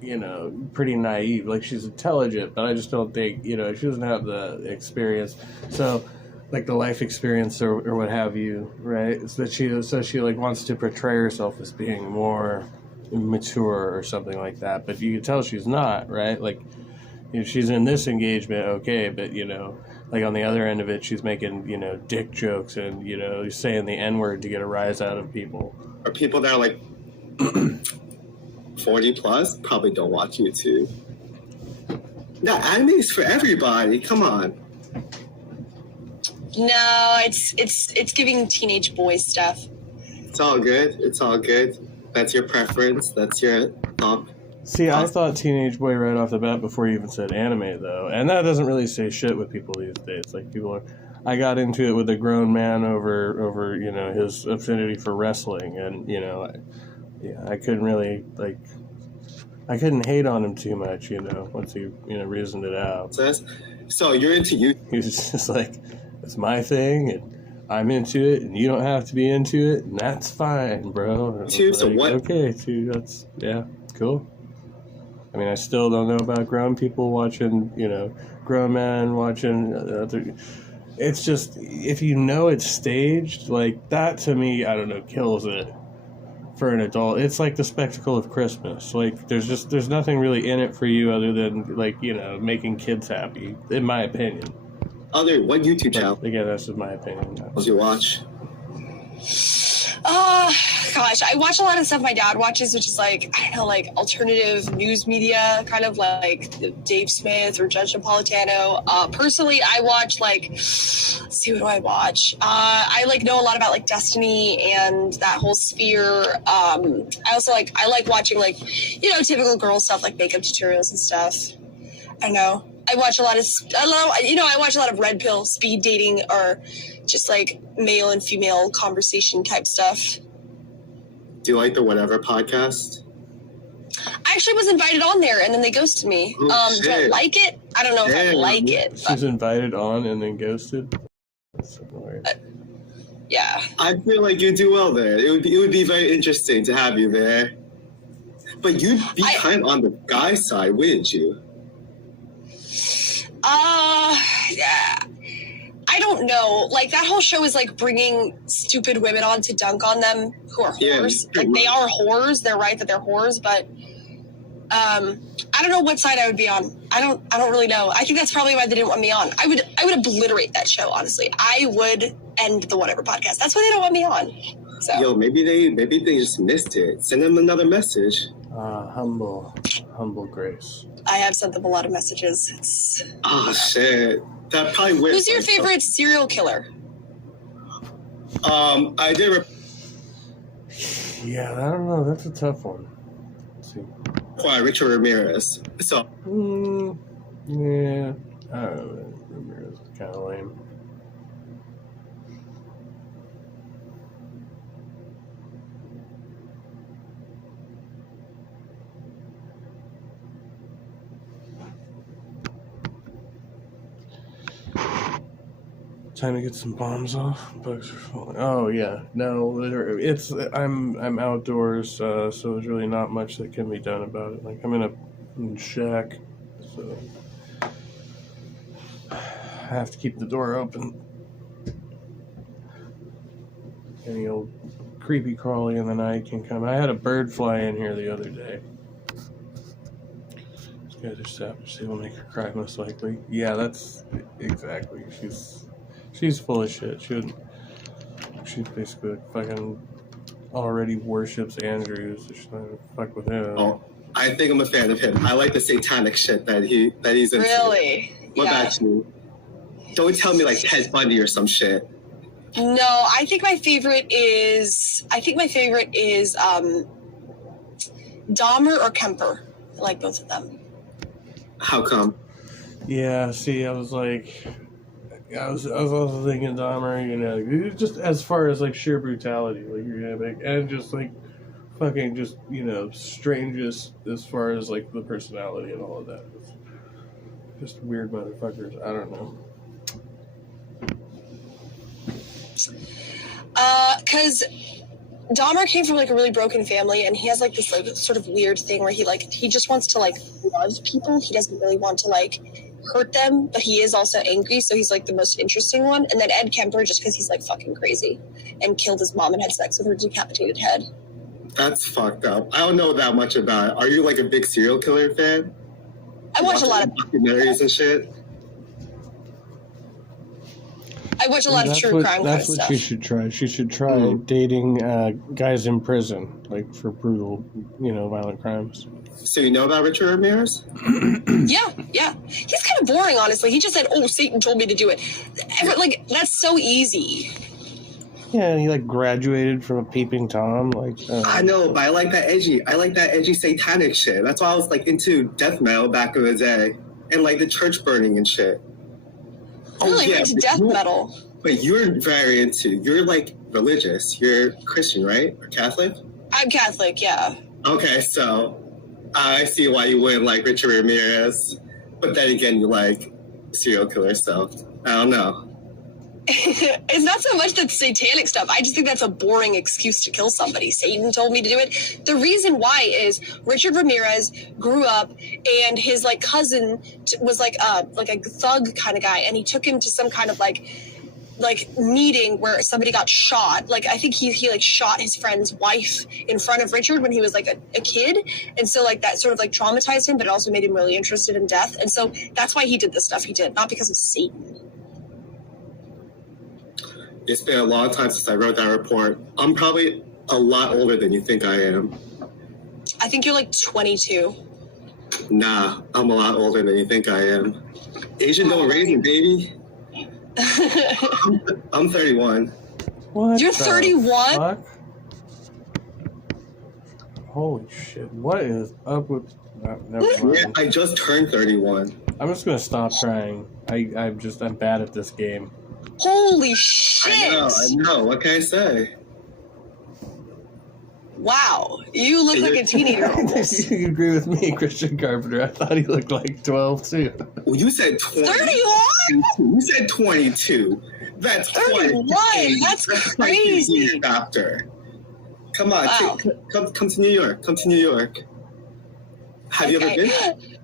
you know, pretty naive. Like she's intelligent, but I just don't think, you know, she doesn't have the experience. So like the life experience or what have you, right? So she like wants to portray herself as being more mature or something like that. But you can tell she's not, right? Like, you know, she's in this engagement, okay, but you know, like on the other end of it, she's making, you know, dick jokes and, you know, saying the N-word to get a rise out of people. Or people that are like 40 plus probably don't watch YouTube. No, anime is for everybody. Come on. No, it's giving teenage boy stuff. It's all good. It's all good. That's your preference. That's your thought. See, I thought Teenage Boy right off the bat before you even said anime, though. And that doesn't really say shit with people these days. Like, people are... I got into it with a grown man over you know, his affinity for wrestling. And, you know, I couldn't really, like... I couldn't hate on him too much, you know, once he, you know, reasoned it out. So you're into you. He was just like, it's my thing, and I'm into it, and you don't have to be into it, and that's fine, bro. So what? Okay, that's, yeah, cool. I mean, I still don't know about grown people watching, you know, grown men watching other... It's just, if you know it's staged, like, that to me, I don't know, kills it for an adult. It's like the spectacle of Christmas. Like, there's nothing really in it for you other than, like, you know, making kids happy, in my opinion. What YouTube channel? Again, that's just my opinion. What do you watch? Gosh, I watch a lot of stuff my dad watches, which is like, I don't know, like alternative news media, kind of like Dave Smith or Judge Napolitano. Personally, I watch like, let's see, what do I watch? I like know a lot about like Destiny and that whole sphere. I also I like watching like, you know, typical girl stuff like makeup tutorials and stuff. I don't know. I watch a lot of red pill speed dating or just like male and female conversation type stuff. Do you like the Whatever podcast? I actually was invited on there and then they ghosted me. Do I like it? I don't know if I like it. She was invited on and then ghosted? That's so weird. Yeah. I feel like you do well there. It would be very interesting to have you there. But you'd be kind of on the guy side, wouldn't you? Yeah. I don't know. Like, that whole show is like bringing stupid women on to dunk on them who are whores. Like, they are whores. They're right that they're whores, but I don't know what side I would be on. I don't really know. I think that's probably why they didn't want me on. I would obliterate that show, honestly. I would end the Whatever podcast. That's why they don't want me on. So. Yo, maybe they just missed it. Send them another message. Humble grace. I have sent them a lot of messages. Oh shit. That probably went. Who's your favorite serial killer? I did. Yeah, I don't know. That's a tough one. Let's see. Why, Richard Ramirez? So. Yeah, I don't know. Ramirez is kind of lame. Time to get some bombs off. Bugs are falling. Oh yeah, no, I'm outdoors, so there's really not much that can be done about it. Like, I'm in a shack, so I have to keep the door open. Any old creepy crawly in the night can come. I had a bird fly in here the other day. This guy just happened to say will make her cry, most likely. Yeah, that's exactly. She's full of shit. She's basically fucking already worships Andrews. She's not gonna fuck with him. Oh, I think I'm a fan of him. I like the satanic shit that he's into. Really? What about you? Don't tell me like Ted Bundy or some shit. No, I think my favorite is Dahmer or Kemper. I like both of them. How come? Yeah, see, I was also thinking Dahmer, you know, just as far as like sheer brutality, like you're gonna make, and just like fucking just, you know, strangest as far as like the personality and all of that. It's just weird motherfuckers. I don't know. Because Dahmer came from like a really broken family, and he has like this like sort of weird thing where he just wants to like love people. He doesn't really want to like hurt them, but he is also angry, so he's like the most interesting one. And then Ed Kemper, just because he's like fucking crazy and killed his mom and had sex with her decapitated head. That's fucked up. I don't know that much about it. Are you like a big serial killer fan? I watch a lot of documentaries and shit. I watch a lot of true crime kind of That's what stuff. she should try. She should try dating guys in prison, like for brutal, violent crimes. So you know about Richard Ramirez? Yeah. He's kind of boring, honestly. He just said, "Oh, Satan told me to do it." Like, that's so easy. Yeah, and he graduated from a Peeping Tom. I know, but I like that edgy satanic shit. That's why I was into death metal back in the day, and the church burning and shit. Really into death metal. But you're very you're religious. You're Christian, right? Or Catholic? I'm Catholic, yeah. Okay, so I see why you wouldn't like Richard Ramirez. But then again, you like serial killer stuff. I don't know. It's not so much that satanic stuff. I just think that's a boring excuse to kill somebody. Satan told me to do it. The reason why is Richard Ramirez grew up, and his cousin was a thug kind of guy, and he took him to some kind of meeting where somebody got shot. I think he shot his friend's wife in front of Richard when he was a kid, and so that sort of traumatized him, but it also made him really interested in death, and so that's why he did the stuff he did, not because of Satan. It's been a long time since I wrote that report. I'm probably a lot older than you think I am. I think you're 22. Nah, I'm a lot older than you think I am. Asian don't raise me, baby. I'm 31. What? You're 31? Fuck? Holy shit! What is up with? Never mind. Yeah, I just turned 31. I'm just gonna stop trying. I'm bad at this game. Holy shit! I know. What can I say? Wow, you look like a teenager almost. You agree with me, Christian Carpenter? I thought he looked like 12 too. Well, you said 20. 31? You said 22. That's 31. That's crazy. Doctor, come on, Wow. come to New York. Come to New York. Have you ever been?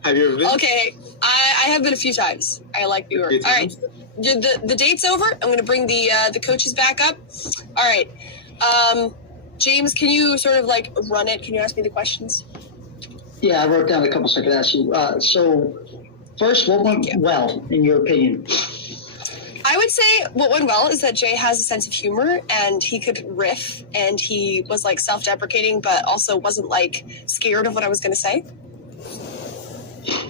Have you ever been? Okay, I have been a few times. I like New York. All right, the date's over. I'm going to bring the coaches back up. All right, James, can you sort of run it? Can you ask me the questions? Yeah, I wrote down a couple so I could ask you. So, first, what went well, in your opinion? I would say what went well is that Jay has a sense of humor, and he could riff, and he was self-deprecating, but also wasn't scared of what I was going to say.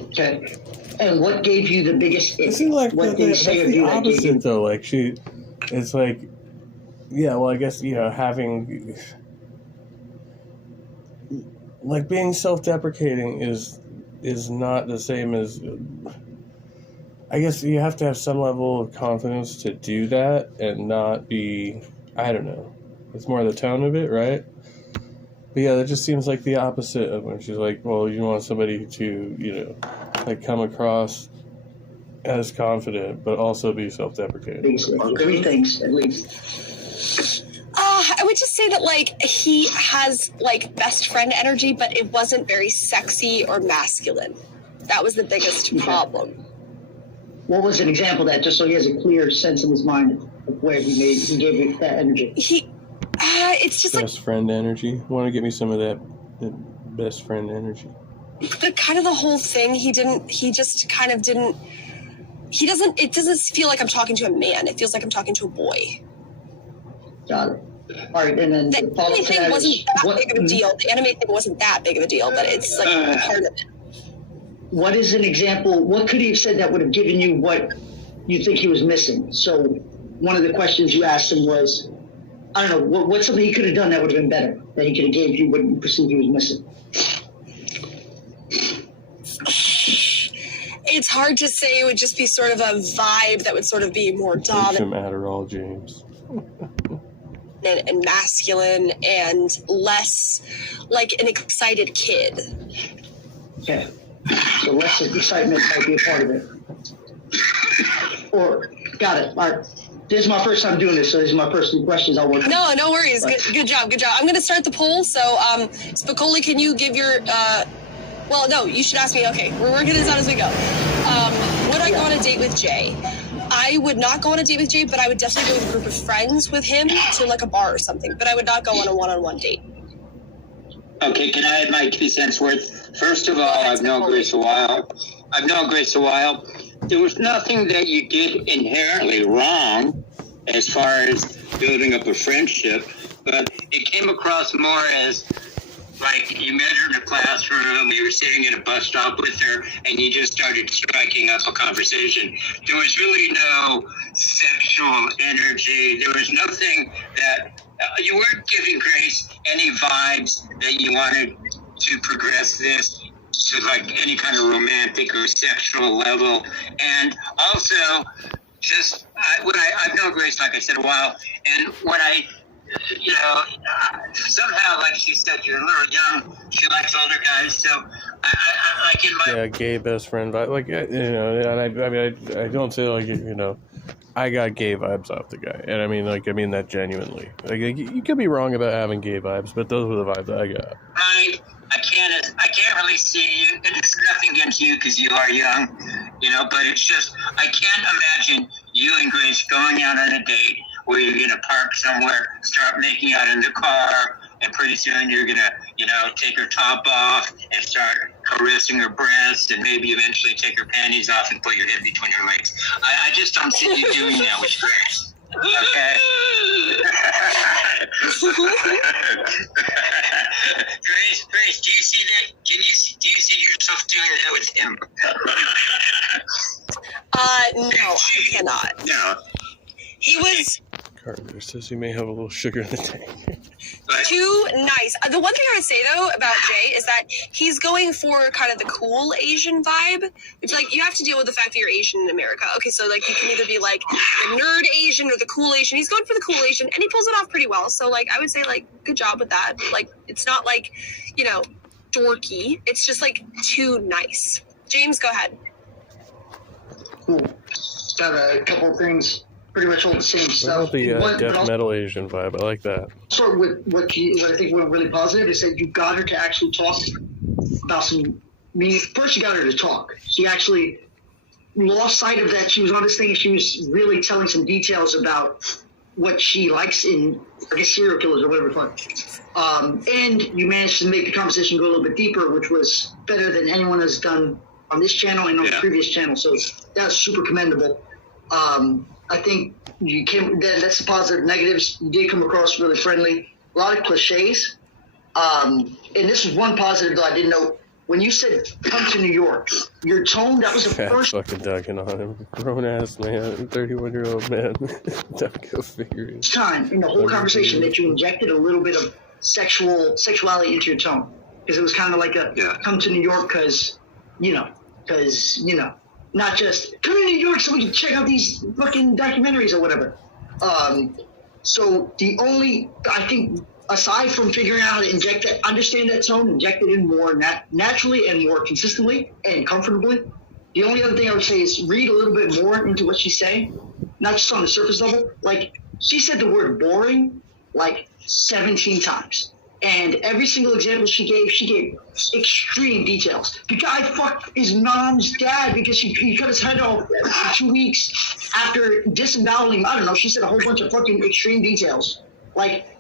Okay. And what gave you the biggest hit? Isn't What did he say or do that gave you? opposite though? It's yeah. Well, I guess having being self-deprecating is not the same as. I guess you have to have some level of confidence to do that and not be. I don't know. It's more the tone of it, right? But yeah, that just seems like the opposite of when she's well, you want somebody to, come across as confident, but also be self-deprecating. Three things, at least. I would just say that he has best friend energy, but it wasn't very sexy or masculine. That was the biggest problem. What was an example of that, just so he has a clear sense in his mind of where he gave you that energy? It's just best friend energy. Want to give me some of that best friend energy? the whole thing. He just kind of didn't. It doesn't feel like I'm talking to a man. It feels like I'm talking to a boy. Got it. All right, and then The anime thing wasn't that big of a deal. The anime thing wasn't that big of a deal, but it's part of it. What is an example? What could he have said that would have given you what you think he was missing? So one of the questions you asked him was, I don't know, what's something he could have done that would have been better, that he could have gave you what you perceived he was missing? It's hard to say. It would just be sort of a vibe that would sort of be more Take some dominant Adderall, James. and masculine and less like an excited kid. Okay. So less excitement might be a part of it. Or, got it. All right. This is my first time doing this, so these are my first 2 questions. I'll work. No worries. Good job. I'm going to start the poll. So, Spicoli, can you give your, well, no, you should ask me. Okay, we're working this out as we go. Would I go on a date with Jay? I would not go on a date with Jay, but I would definitely go with a group of friends with him to like a bar or something. But I would not go on a one-on-one date. Okay, can I add my 2 cents worth? First of all, I've known Grace a while. There was nothing that you did inherently wrong. as far as building up a friendship, but it came across more as like you met her in a classroom, you were sitting at a bus stop with her, and you just started striking up a conversation. There was really no sexual energy. There was nothing that you weren't giving Grace any vibes that you wanted to progress this to like any kind of romantic or sexual level. And also, just when I've known Grace, like I said, a while, and when I, you know, somehow, like she said, you're a little young. She likes older guys, so I like in my gay best friend vibe. Like, you know, and I don't say like, you know, I got gay vibes off the guy, and I mean that genuinely. Like, you could be wrong about having gay vibes, but those were the vibes that I got. I can't really see you, and it's nothing against you because you are young, you know, but it's just, I can't imagine you and Grace going out on a date where you're going to park somewhere, start making out in the car, and pretty soon you're going to, you know, take her top off and start caressing her breasts, and maybe eventually take her panties off and put your head between her legs. I just don't see you doing that with Grace. Okay. Grace, do you see that? Do you see yourself doing that with him? No, I cannot. No. He was Carter says he may have a little sugar in the tank. too nice. The one thing I would say though about Jay is that he's going for kind of the cool Asian vibe, which like you have to deal with the fact that you're Asian in America. Okay, so like you can either be like the nerd Asian or the cool Asian. He's going for the cool Asian, and he pulls it off pretty well. So like I would say like good job with that. Like it's not like, you know, dorky. It's just like too nice. James, go ahead. Cool. Got a couple of things. Pretty much all the same What stuff. about the death metal Asian vibe? I like that. Start with what I think went really positive is that you got her to actually talk about some. I mean, first you got her to talk. She actually lost sight of that. She was on this thing, and she was really telling some details about what she likes in, I guess, serial killers or whatever it's called. And you managed to make the conversation go a little bit deeper, which was better than anyone has done on this channel and on the previous channel. So that's super commendable. I think you came. That's the positive. Negatives, you did come across really friendly. A lot of cliches. And this is one positive that I didn't know. When you said "come to New York," your tone, that was the first. Fucking ducking on him. Grown ass man, 31-year-old man. Go figure it. Time in the whole conversation that you injected a little bit of sexuality into your tone, because it was kind of like a "come to New York" because you know. Not just come to New York so we can check out these fucking documentaries or whatever. So the only, I think, aside from figuring out how to inject that, understand that tone, inject it in more naturally and more consistently and comfortably. The only other thing I would say is read a little bit more into what she's saying, not just on the surface level. Like, she said the word boring like 17 times. And every single example she gave extreme details. The guy fucked his mom's dad because he cut his head off for 2 weeks after disemboweling him. I don't know. She said a whole bunch of fucking extreme details. Like,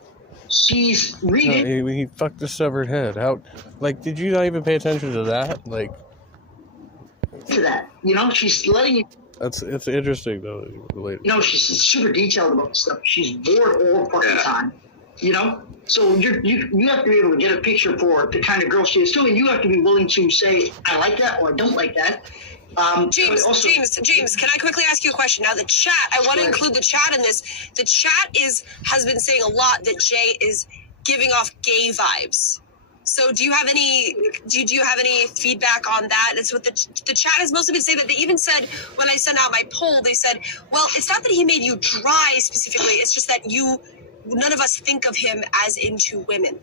she's reading. He fucked a severed head. How? Like, did you not even pay attention to that? Like, to that, you know, she's letting you. It's interesting though. Related. You know, she's super detailed about stuff. She's bored all the fucking time. You know, so you have to be able to get a picture for the kind of girl she is too, and you have to be willing to say I like that or I don't like that. James, can I quickly ask you a question? Now the chat, I want to include the chat in this. The chat has been saying a lot that Jay is giving off gay vibes. So do you have any feedback on that? It's what the chat has mostly been saying. That they even said when I sent out my poll, they said, well, it's not that he made you dry specifically. It's just that none of us think of him as into women.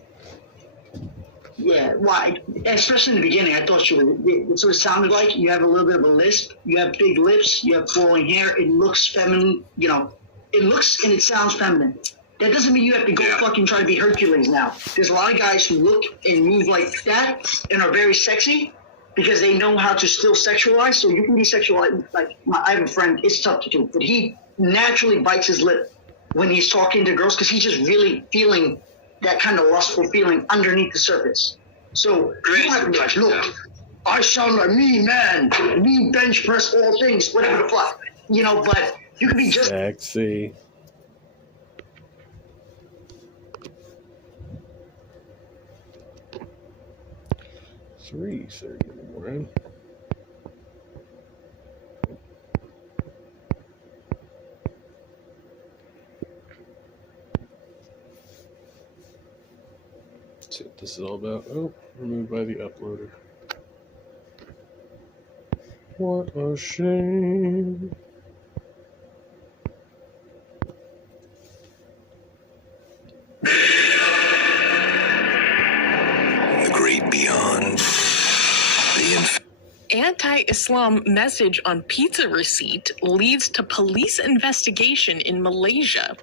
Yeah, why? Especially in the beginning, I thought it sort of sounded like you have a little bit of a lisp. You have big lips. You have flowing hair. It looks feminine. You know, it looks and it sounds feminine. That doesn't mean you have to go fucking try to be Hercules now. There's a lot of guys who look and move like that and are very sexy because they know how to still sexualize. So you can be sexualized. Like, I have a friend, it's tough to do, but he naturally bites his lip when he's talking to girls because he's just really feeling that kind of lustful feeling underneath the surface. So you have to be like, look, I sound like me, man. Me bench press all things, whatever the fuck. You know, but you can be just sexy. 3:30 in the morning. Let's see what this is all about. Oh, removed by the uploader. What a shame. The great beyond. Anti-Islam message on pizza receipt leads to police investigation in Malaysia.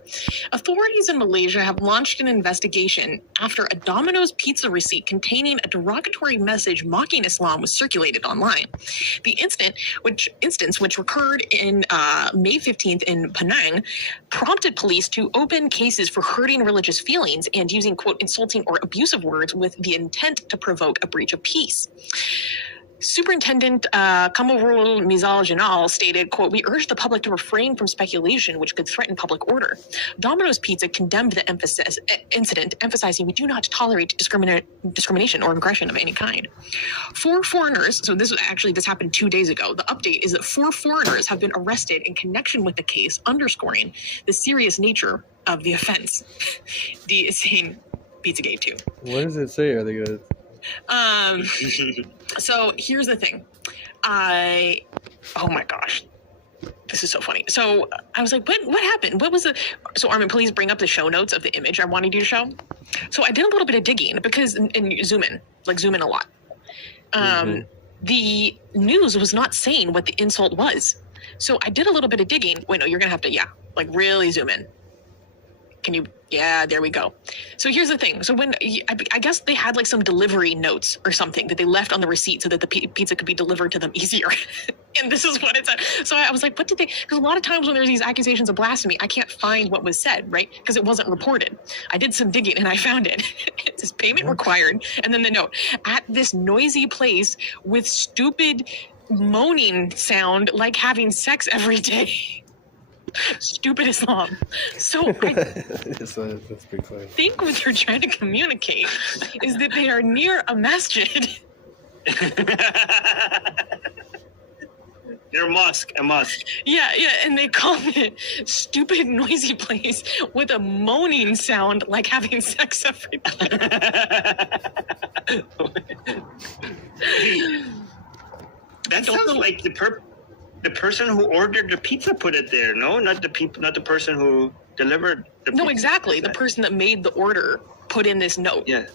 Authorities in Malaysia have launched an investigation after a Domino's pizza receipt containing a derogatory message mocking Islam was circulated online. The instance, which occurred in May 15th in Penang, prompted police to open cases for hurting religious feelings and using, quote, insulting or abusive words with the intent to provoke a breach of peace. Superintendent Kamarul Mizal Janal stated, quote, "We urge the public to refrain from speculation which could threaten public order." Domino's Pizza condemned the incident, emphasizing we do not tolerate discrimination or aggression of any kind. 4 foreigners, so this happened 2 days ago. The update is that 4 foreigners have been arrested in connection with the case, underscoring the serious nature of the offense. The insane Pizzagate 2. What does it say? Are they going to... So here's the thing. Oh my gosh. This is so funny. So I was like, what happened? What was the... So Armin, please bring up the show notes of the image I wanted you to show. So I did a little bit of digging because, and zoom in a lot. The news was not saying what the insult was. So I did a little bit of digging. Wait, no, you're going to have to, really zoom in. Can you? Yeah, there we go. So here's the thing. So when I guess they had like some delivery notes or something that they left on the receipt so that the pizza could be delivered to them easier. And this is what it said. So I was like, what did they? Because a lot of times when there's these accusations of blasphemy, I can't find what was said, right? Because it wasn't reported. I did some digging and I found it. It says payment required. And then the note, at this noisy place with stupid moaning sound like having sex every day. Stupid Islam. So that's pretty funny. I think what they're trying to communicate is that they are near a masjid. Near a mosque. Yeah, and they call it stupid noisy place with a moaning sound like having sex every day. That sounds like the person who ordered the pizza put it there. No, not the person who delivered the pizza. No, exactly. The person that made the order put in this note. Yeah.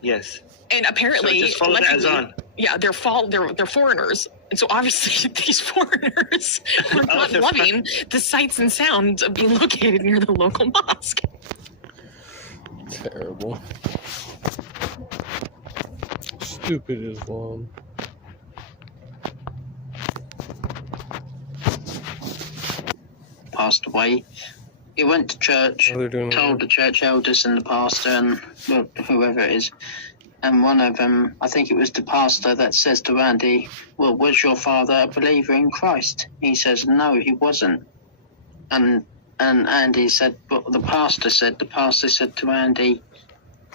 Yes. And apparently, so just follow that as on. Yeah, they're foreigners, and so obviously these foreigners are not loving the sights and sounds of being located near the local mosque. Terrible. Stupid Islam. Passed away. He went to church, told the church elders and the pastor and whoever it is, and one of them, I think it was the pastor, that says to Andy, "Well, was your father a believer in Christ?" He says, "No, he wasn't." And Andy said, but the pastor said to Andy,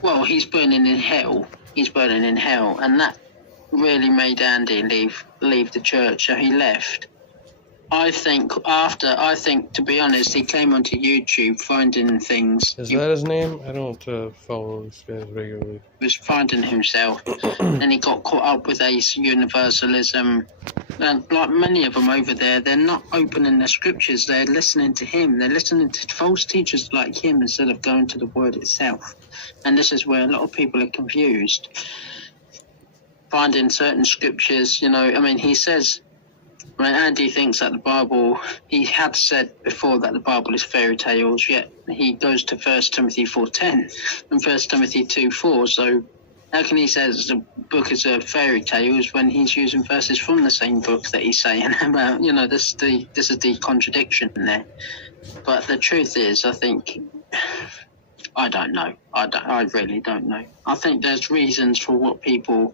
"Well, he's burning in hell. He's burning in hell," and that really made Andy leave the church. So he left. I think, to be honest, he came onto YouTube finding things. Is that his name? I don't follow these guys regularly. He was finding himself. And he got caught up with ace universalism. And like many of them over there, they're not opening their scriptures. They're listening to him. They're listening to false teachers like him instead of going to the word itself. And this is where a lot of people are confused. Finding certain scriptures, he says... When Andy thinks that the Bible, he had said before that the Bible is fairy tales, yet he goes to 1 Timothy 4:10 and 1 Timothy 2:4. So how can he say the book is a fairy tales when he's using verses from the same book that he's saying about? This is the contradiction there. But the truth is, I think, I don't know. I really don't know. I think there's reasons for what people,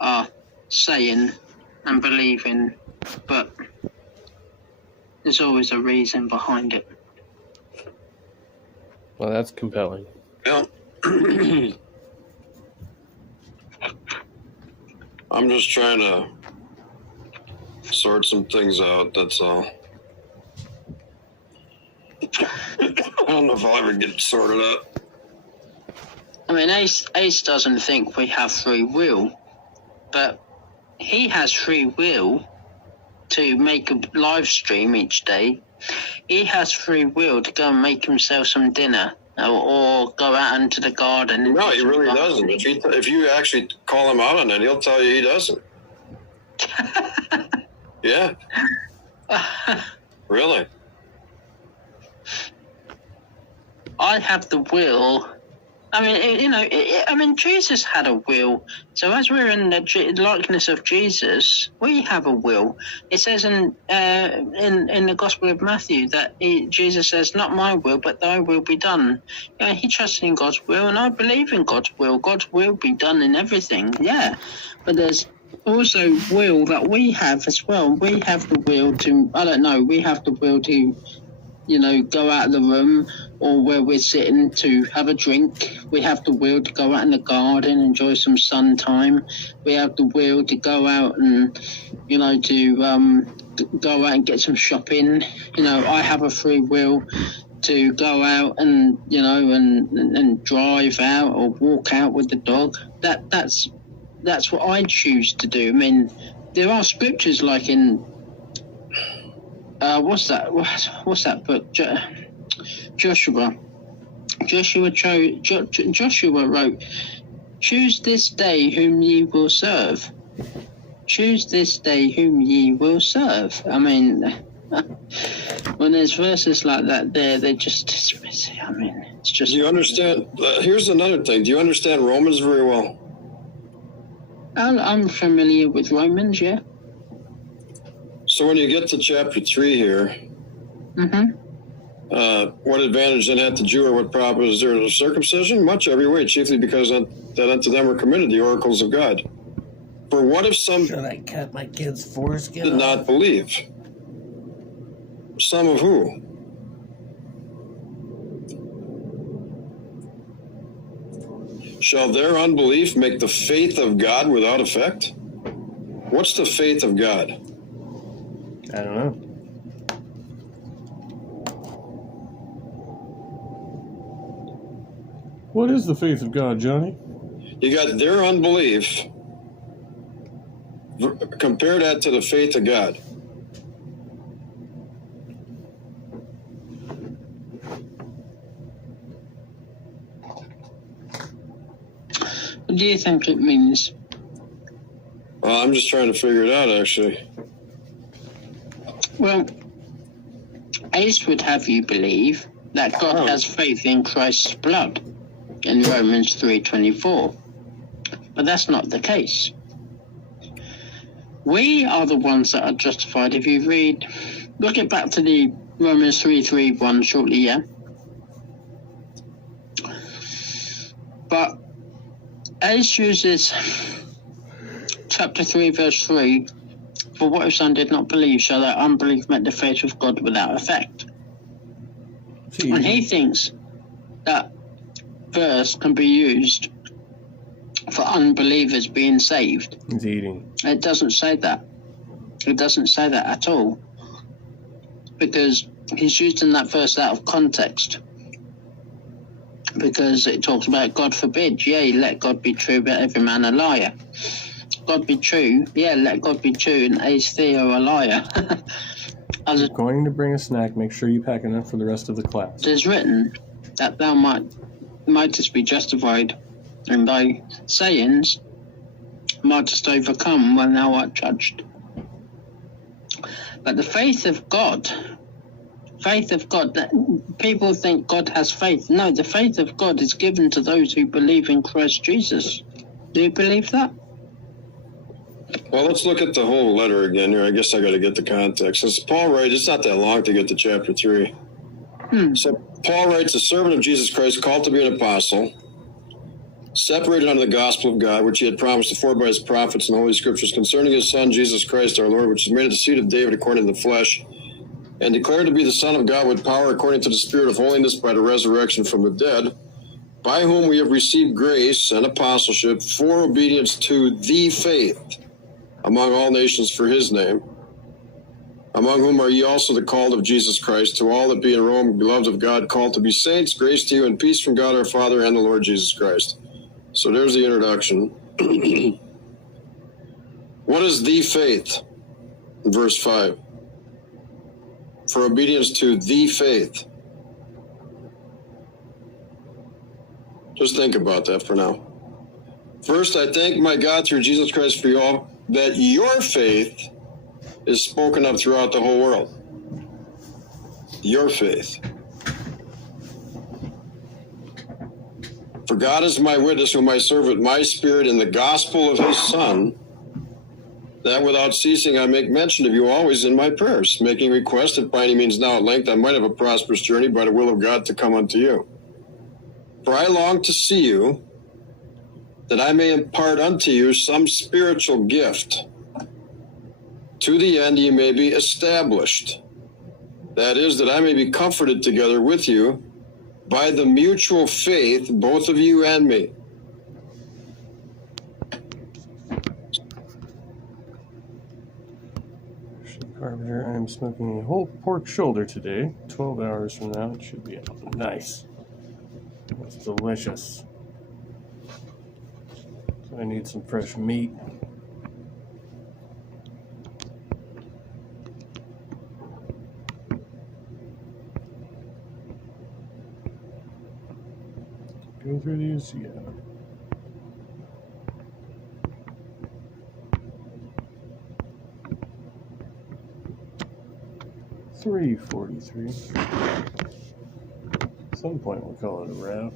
are saying and believing, but there's always a reason behind it. Well, that's compelling. Well, I'm just trying to sort some things out, that's all. I don't know if I'll ever get it sorted out. I mean, Ace doesn't think we have free will, but he has free will to make a live stream each day. He has free will to go and make himself some dinner or go out into the garden. No, he really doesn't. If you actually call him out on it, he'll tell you he doesn't. Yeah. Really? I have the will. I mean, Jesus had a will. So as we're in the likeness of Jesus, we have a will. It says in the Gospel of Matthew that Jesus says, "Not my will, but thy will be done." You know, he trusts in God's will, and I believe in God's will. God's will be done in everything. Yeah, but there's also will that we have as well. We have the will to. I don't know. We have the will to, go out of the room or where we're sitting to have a drink. We have the will to go out in the garden, enjoy some sun time. We have the will to go out and, to go out and get some shopping. I have a free will to go out and, and drive out or walk out with the dog. That's what I choose to do. I mean, there are scriptures like in what's that book? Joshua wrote, "Choose this day whom ye will serve. Choose this day whom ye will serve." I mean, when there's verses like that there, they just dismiss it. I mean, it's just... Do you understand? Here's another thing. Do you understand Romans very well? I'm familiar with Romans, yeah. So when you get to chapter 3 here, what advantage then hath the Jew, or what profit is there of circumcision? Much every way, chiefly because that unto them are committed the oracles of God. For what if some should I cut my kid's foreskin did not believe? Some of who? Shall their unbelief make the faith of God without effect? What's the faith of God? I don't know. What is the faith of God, Johnny? You got their unbelief. Compare that to the faith of God. What do you think it means? Well, I'm just trying to figure it out, actually. Well, Ace would have you believe that God has faith in Christ's blood in Romans 3:24. But that's not the case. We are the ones that are justified. If you look it back to the Romans 3:1 shortly, yeah? But Ace uses chapter 3, verse 3, "For what if some did not believe, so that unbelief met the faith of God without effect?" And he thinks that verse can be used for unbelievers being saved. He's eating. It doesn't say that. It doesn't say that at all. Because he's using that verse out of context. Because it talks about God forbid, yea, let God be true, but every man a liar. God be true, yeah, let God be true, and Ace Theo a liar. I'm going to bring a snack. Make sure you pack enough for the rest of the class. It is written that thou mightest be justified, and thy sayings mightest overcome when thou art judged. But the faith of God, that people think God has faith. No, the faith of God is given to those who believe in Christ Jesus. Do you believe that? Well, let's look at the whole letter again here. I guess I got to get the context. Since Paul writes, it's not that long to get to chapter 3. So Paul writes, "A servant of Jesus Christ, called to be an apostle, separated unto the gospel of God, which he had promised before by his prophets and holy scriptures, concerning his Son, Jesus Christ our Lord, which is made of the seed of David according to the flesh, and declared to be the Son of God with power according to the Spirit of holiness by the resurrection from the dead, by whom we have received grace and apostleship for obedience to the faith among all nations for his name, among whom are ye also the called of Jesus Christ, to all that be in Rome, beloved of God, called to be saints, grace to you and peace from God our Father and the Lord Jesus Christ. So there's the introduction. What is the faith? Verse 5. For obedience to the faith. Just think about that for now. First, I thank my God through Jesus Christ for you all, that your faith is spoken of throughout the whole world. Your faith. For God is my witness, whom I serve with my spirit in the gospel of his Son, that without ceasing I make mention of you always in my prayers, making request that by any means now at length I might have a prosperous journey by the will of God to come unto you. For I long to see you, that I may impart unto you some spiritual gift, to the end ye may be established. That is, that I may be comforted together with you by the mutual faith, both of you and me. Carpenter, I'm smoking a whole pork shoulder today. 12 hours from now, it should be out. Nice. It's delicious. So I need some fresh meat. Go through these, yeah. $3.43. At some point we'll call it a wrap.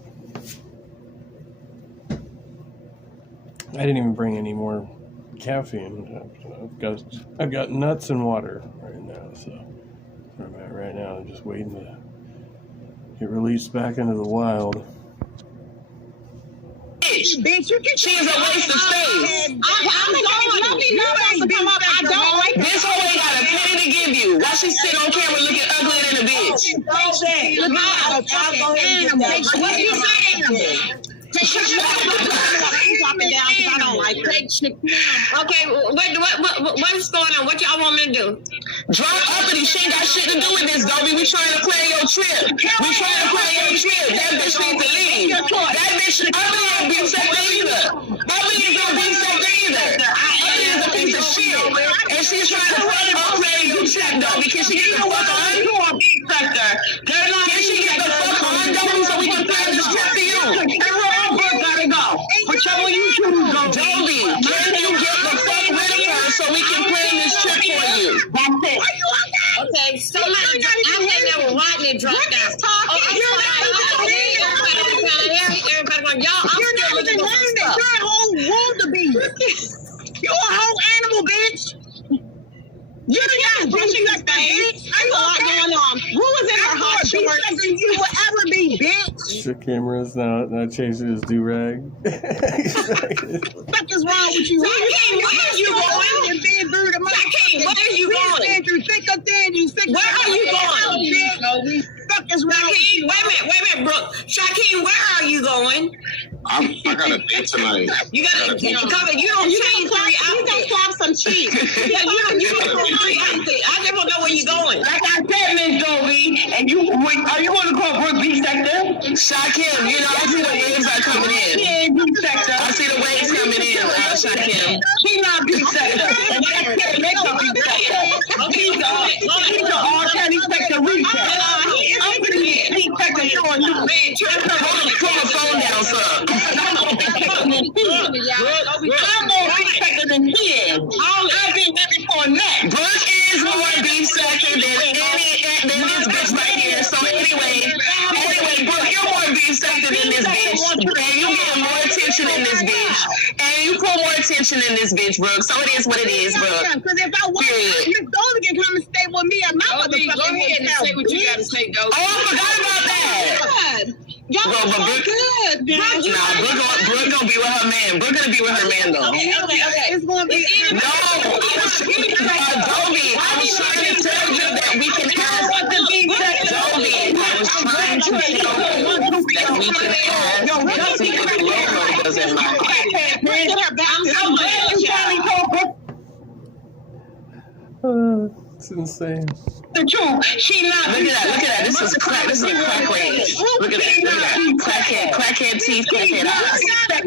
I didn't even bring any more caffeine. I've got nuts and water right now, so where I'm at right now, I'm just waiting to get released back into the wild. Bitch, you can. She's a waste of space. I'm going. This whole ain't got a penny to give you. Why she sit on camera looking uglier than a bitch? Look at her. What are you saying? I don't like her. Okay, what's going on? What y'all want me to do? Drop uppity. She ain't got shit to do with this, Dobie. We trying to plan your trip. That bitch needs to leave. That bitch uppity ain't being sector either. Uppity is not being sector either. Uppity is a piece of shit. And she's trying to upgrade your trip, Dobie. Can she get the fuck on? Can she get the fuck on, Dobie, so we can plan this trip for you? Whichever you choose, Dobie, can you get the fuck rid of her so we can plan this trip for you? That's it. Okay, somebody, I had that Rodney dropped out. Everybody going, y'all, I'm still looking for some stuff. You're a whole wildebeest. You're a whole animal, bitch. You're not bitch. There's a lot going on. Who was in her hot shorts? You will ever be, bitch. The camera's now changing his do-rag. What the fuck is wrong with you? Where are you going? Where are you going? Where are you going? Fuck is wrong with you? Wait a minute, Brooke. Shaquille, where are you going? I got a date tonight. You gotta cover. You don't change three outfits. You don't clap some cheese. You don't three outfits. I just want to know where you're going. Like I said, Miss Dobie, and are you going to call Brooke B sector? Shaquille, you know I see the waves are coming in. I see the waves coming in, Shaquille. She's not B sector, and that can't make her B sector. He's the R County sector recap. I'm gonna be B sector showing you. Pull the phone down, sir. I'm more beef sector than he is. I've been here before that. Brooke is more beef sector than this bitch right here. So anyway, Brooke, you're more beef sector than this bitch. And you get more attention than this bitch. And you pull more attention than this bitch, Brooke. So it is what it is, Brooke. Because if I want Miss Dolly can come and stay with me at my motherfucking Go ahead and say what you gotta say, Dolly. Oh, I forgot about that. Y'all are good. Brooke gonna be with her man. Brooke gonna be with her man though. Okay. It's gonna be No, Dobie, I was trying to tell you that we can have Dobie, I was trying to tell you that we can have see if the logo doesn't lie. I'm so glad you finally told Brooke. It's insane. The truth. She not. Look at that. This is crack. This is crack rage. Look at that. Crackhead teeth, crackhead eyes. Look at that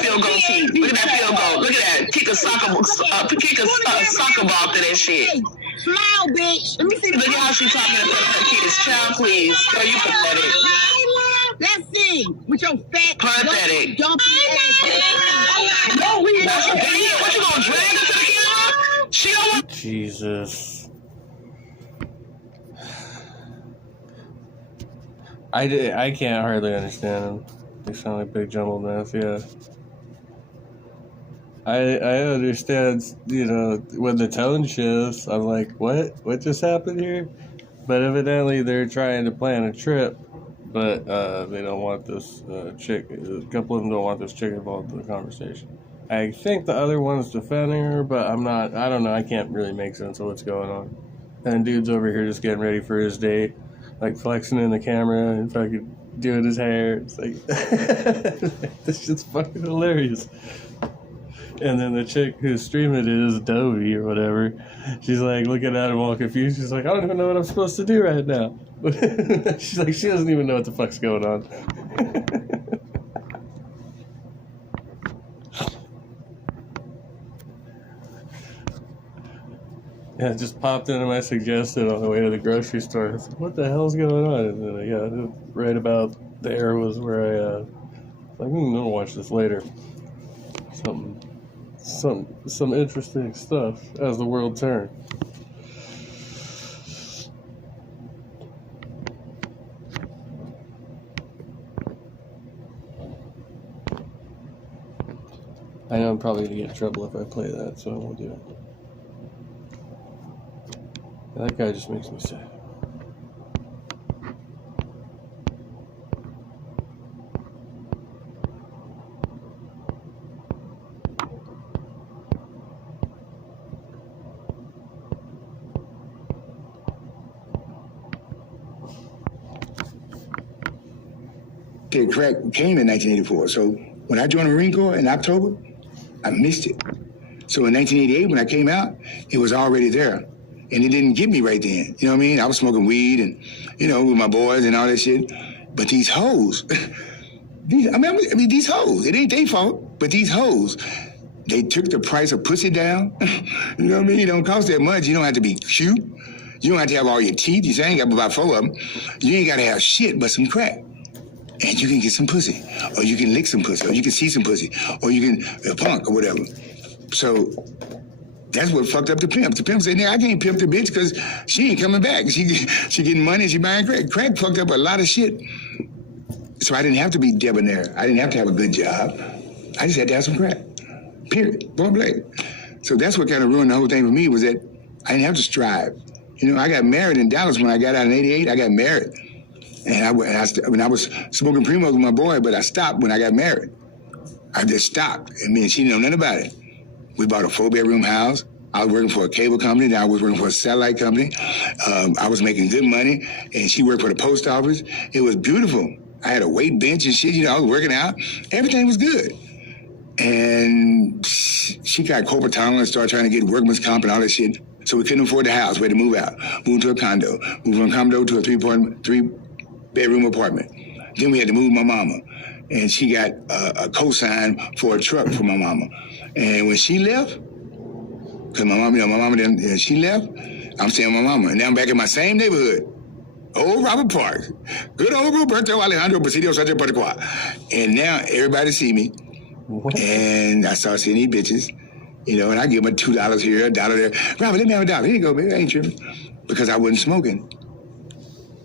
field goal teeth. Look at that field goal. Look at that. Kick a soccer ball to that shit. Smile, bitch. Let me see. Look at how she's talking to her kids. Child, please. Girl, you pathetic. Let's see. With your fat, pathetic. dumpy ass. No, we not. What, you gonna drag her to the camera? She don't want. Jesus. I can't hardly understand them. They sound like big jumbled mess, yeah. I understand, you know, when they're telling shifts, I'm like, what just happened here? But evidently they're trying to plan a trip, but they don't want this chick, a couple of them don't want this chick involved in the conversation. I think the other one's defending her, but I don't know, I can't really make sense of what's going on. And dude's over here just getting ready for his date, like flexing in the camera and fucking doing his hair. It's like, this shit's fucking hilarious. And then the chick who's streaming it is Dovey or whatever. She's like looking at him all confused. She's like, I don't even know what I'm supposed to do right now. She's like, she doesn't even know what the fuck's going on. Yeah, it just popped into my suggestion on the way to the grocery store. I was like, what the hell's going on? And then I got right about there was where I like, I'll watch this later. Some interesting stuff as the world turns. I know I'm probably gonna get in trouble if I play that, so I won't do it. That guy just makes me sad. Crack came in 1984. So when I joined the Marine Corps in October, I missed it. So in 1988, when I came out, it was already there. And it didn't get me right then. You know what I mean? I was smoking weed and, you know, with my boys and all that shit. But these hoes, these hoes, it ain't their fault, but these hoes, they took the price of pussy down. You know what I mean? It don't cost that much. You don't have to be cute. You don't have to have all your teeth. You say, I ain't got about 4 of them. You ain't got to have shit but some crack. And you can get some pussy, or you can lick some pussy, or you can see some pussy, or you can punk or whatever. So that's what fucked up the pimp. The pimp said, I can't pimp the bitch because she ain't coming back. She getting money and she buying crack. Crack fucked up a lot of shit. So I didn't have to be debonair. I didn't have to have a good job. I just had to have some crack. Period. Point blank. So that's what kind of ruined the whole thing for me, was that I didn't have to strive. You know, I got married in Dallas when I got out in '88. I got married. And I was smoking Primos with my boy, but I stopped when I got married. I just stopped. And me and she didn't know nothing about it. We bought a 4-bedroom house. I was working for a cable company. Then I was working for a satellite company. I was making good money. And she worked for the post office. It was beautiful. I had a weight bench and shit. You know, I was working out. Everything was good. And she got corporate tunnel and started trying to get workman's comp and all that shit. So we couldn't afford the house. We had to move out. Moved to a condo. Moved from a condo to a 3-bedroom apartment. Then we had to move my mama. And she got a cosign for a truck for my mama. And when she left, because my mama didn't, she left, I'm staying with my mama. And now I'm back in my same neighborhood. Old Robert Park. Good old Roberto Alejandro Presidio Sancho Portuqua. And now everybody see me. And I start seeing these bitches, you know, and I give them $2 here, $1 there. Robert, let me have $1. Here you go, baby. I ain't tripping. Because I wasn't smoking.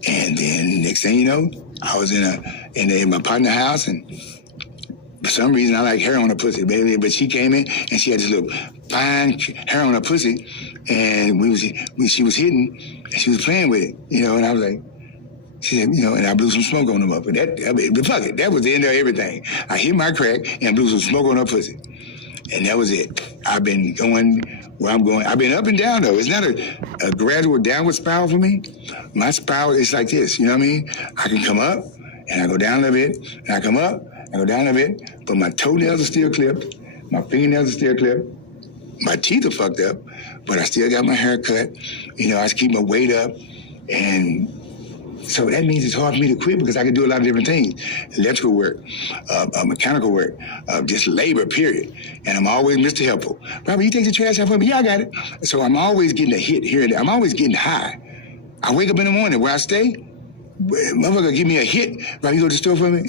And then next thing you know, I was in my partner's house, and for some reason I like hair on her pussy, baby. But she came in and she had this little fine hair on her pussy, and she was hitting and she was playing with it, you know. And I was like, she said, you know, and I blew some smoke on them up. But fuck it, that was the end of everything. I hit my crack and blew some smoke on her pussy, and that was it. I've been going where I'm going. I've been up and down, though. It's not a gradual downward spiral for me. My spiral is like this, you know what I mean? I can come up, and I go down a bit, and I come up, I go down a bit, but my toenails are still clipped, my fingernails are still clipped, My teeth are fucked up, but I still got my hair cut. You know, I keep my weight up. And so that means it's hard for me to quit because I can do a lot of different things. Electrical work, mechanical work, just labor, period. And I'm always Mr. Helpful. Robert, you take the trash out for me? Yeah, I got it. So I'm always getting a hit here and there. I'm always getting high. I wake up in the morning where I stay, motherfucker give me a hit. Robert, you go to the store for me?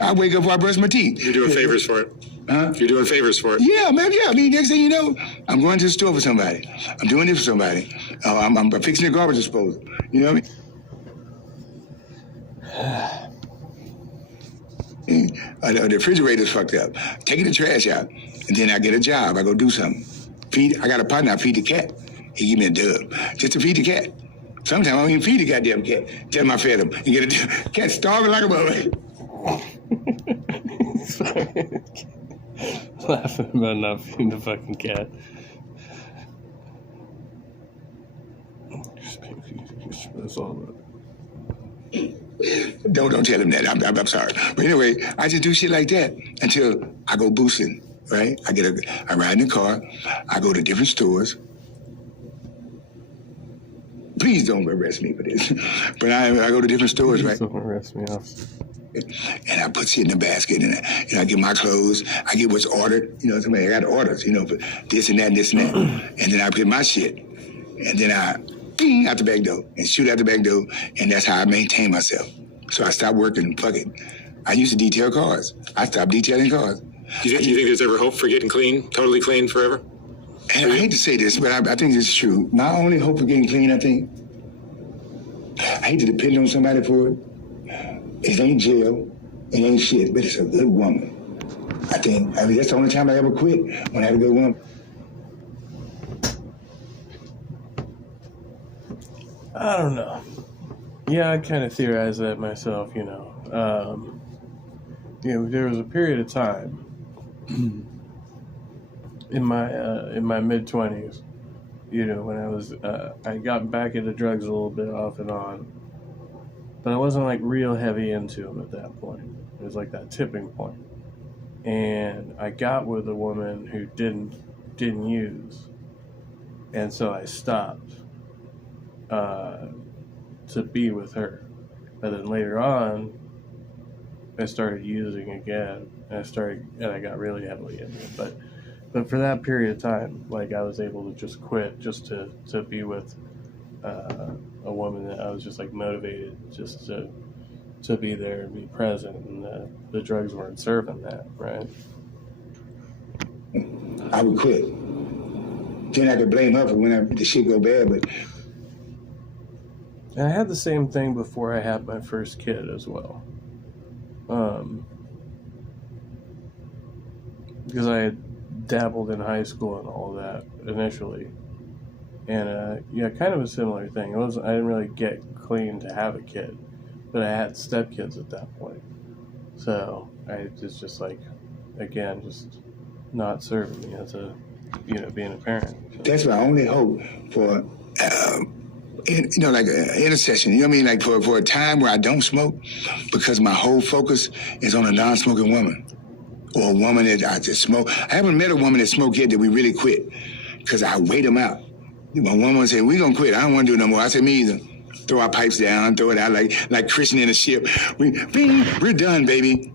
I wake up before I brush my teeth. You're doing favors for it. Huh? You're doing favors for it. Yeah, man, yeah. I mean, next thing you know, I'm going to the store for somebody. I'm doing this for somebody. I'm fixing the garbage disposal. You know what I mean? The refrigerator's fucked up. Taking the trash out, and then I get a job. I go do something. I got a partner, I feed the cat. He give me a dub just to feed the cat. Sometimes I don't even feed the goddamn cat. Tell him I fed him. And get a cat starving like a mother. Laughing about not feeding the fucking cat. That's all about it. Don't tell him that. I'm sorry. But anyway, I just do shit like that until I go boosting, right? I ride in the car. I go to different stores. Please don't arrest me for this. But I go to different stores, right? Don't arrest me, officer. And I put shit in the basket, and I get my clothes. I get what's ordered. You know, somebody I got orders. You know, for this and that, and this and that. And then I put my shit, and then I ding out the back door and shoot out the back door, and that's how I maintain myself. So I stopped working. Fuck it. I used to detail cars. I stopped detailing cars. Do you think there's ever hope for getting clean, totally clean forever? And I hate to say this, but I think it's true. My only hope for getting clean, I think, I hate to depend on somebody for it. It ain't jail, it ain't shit, but it's a good woman. I mean, that's the only time I ever quit, when I had a good woman. I don't know. Yeah, I kind of theorized that myself, you know. There was a period of time in my mid-20s, you know, when I was, I got back into drugs a little bit off and on. But I wasn't like real heavy into them at that point. It was like that tipping point. And I got with a woman who didn't use. And so I stopped to be with her. But then later on, I started using again. And I got really heavily into it. But for that period of time, like I was able to just quit just to be with a woman that I was just like motivated just to be there and be present, and the drugs weren't serving that, right? I would quit. Then I could blame her for when the shit go bad, but... And I had the same thing before I had my first kid as well. Because I had dabbled in high school and all that initially. And yeah, kind of a similar thing. I didn't really get clean to have a kid, but I had stepkids at that point. So it's just like, again, just not serving me as being a parent. That's my only hope for, like an intercession. You know what I mean? Like for a time where I don't smoke, because my whole focus is on a non-smoking woman, or a woman that I just smoke. I haven't met a woman that smoked yet that we really quit, because I wait them out. My woman said, "We gonna quit. I don't want to do it no more." I said, "Me either." Throw our pipes down, throw it out like Christian in a ship. We're done, baby.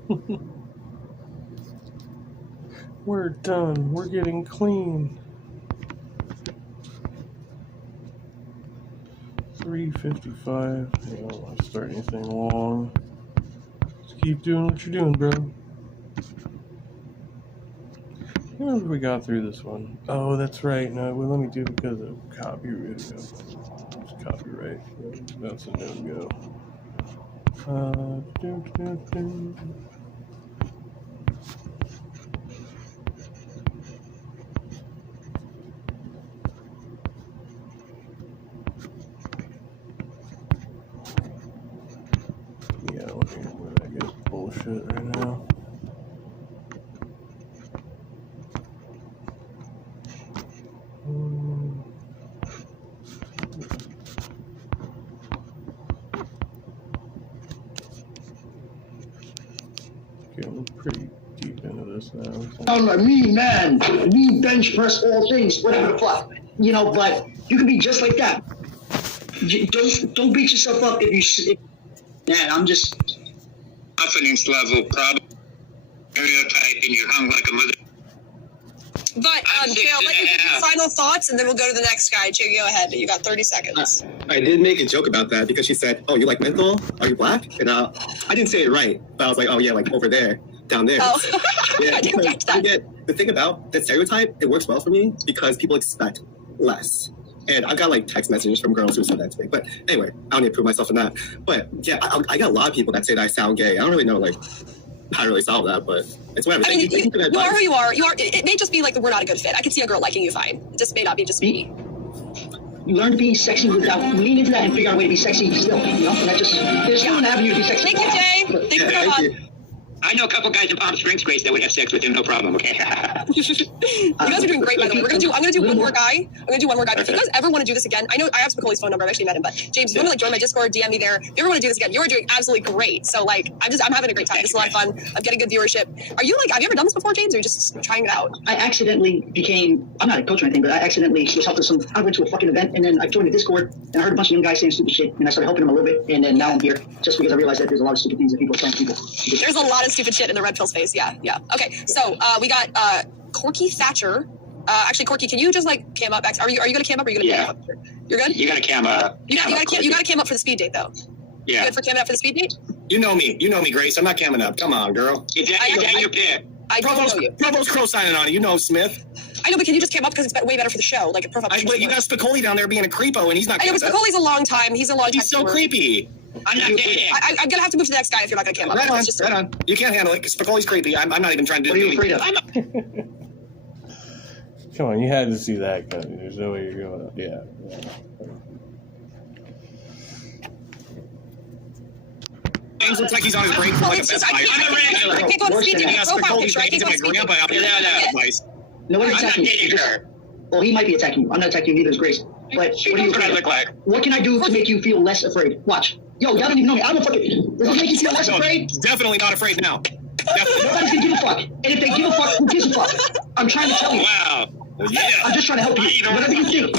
We're done. We're getting clean. 3:55. I don't want to start anything long. Just keep doing what you're doing, bro. I don't know if we got through this one. Oh, that's right. No, well, let me do it because of copyright. It's copyright. That's a no-go. Yeah, I guess bullshit right now. Feeling pretty deep into this now. I'm like, me, man, me bench press all things, whatever the fuck. You know, but you can be just like that. Don't beat yourself up man, I'm just... Confidence level problem. Stereotype and you're hung like a mother. But, Jay, I'll let you give your final thoughts, and then we'll go to the next guy. Jay, go ahead. You got 30 seconds. I did make a joke about that because she said, "Oh, you like menthol? Are you black?" And I didn't say it right, but I was like, "Oh yeah, like over there, down there." Oh, yeah, I didn't catch that. The thing about the stereotype, it works well for me because people expect less. And I got like text messages from girls who said that to me. But anyway, I don't need to prove myself in that. But yeah, I got a lot of people that say that I sound gay. I don't really know like how to really solve that, but it's whatever. I mean, you are who you are. It may just be like we're not a good fit. I could see a girl liking you fine. It just may not be just me. You learn to be sexy without lean into that and figure out a way to be sexy still. You know, and that just there's still an avenue to be sexy. Thank you, Jay. Thank you for coming on. I know a couple guys in Palm Springs, Grace, that would have sex with him, no problem. Okay. You guys are doing great, by the way. I'm gonna do one more guy. But if you guys ever want to do this again, I know I have Spicoli's phone number. I've actually met him, but James, if you want to like join my Discord, DM me there. If you ever want to do this again, you're doing absolutely great. So like, I'm having a great time. This is a lot of fun. I'm getting good viewership. Are you like? Have you ever done this before, James? Or are you just trying it out? I accidentally became. I'm not a coach or anything, but I accidentally was helping some. I went to a fucking event and then I joined the Discord and I heard a bunch of young guys saying stupid shit and I started helping them a little bit and then now I'm here just because I realized that there's a lot of stupid things that people are telling people. There's a lot of stupid shit in the Red Pill space. Yeah. Okay, so we got Corky Thatcher. Actually, Corky, can you just like cam up? Are you gonna cam up? Or are you gonna cam up? You're good. You gotta cam up. You gotta cam up for the speed date though. Yeah. You good for camming up for the speed date? You know me, Grace. I'm not camming up. Come on, girl. Is that your pick? I don't know you. Provo's co-signing on it. You know Smith. I know, but can you just cam up because it's way better for the show? Like a profile. But you got Spicoli down there being a creepo, and he's not. I know, but Spicoli's a long time. He's so creepy. I'm not dating. I'm gonna have to move to the next guy if you're not gonna cam up. Right on. You can't handle it because Spicoli's creepy. I'm not even trying to do it. What are you afraid of? Come on, you had to see that coming. There's no way you're going up. Yeah. James looks like he's on his break from like a Best Buy. I can't go on the speed date. Profile picture. I can't go on the speed date. Nobody's attacking you. Well, he might be attacking you. I'm not attacking you neither, Grace. But what do you look like? What can I do to make you feel less afraid? Watch. Yo, y'all don't even know me. I don't fucking. Does it make you feel less afraid? Definitely not afraid now. Nobody's gonna give a fuck. And if they give a fuck, who gives a fuck? I'm trying to tell you. Wow. Yeah. I'm just trying to help you. Whatever you think.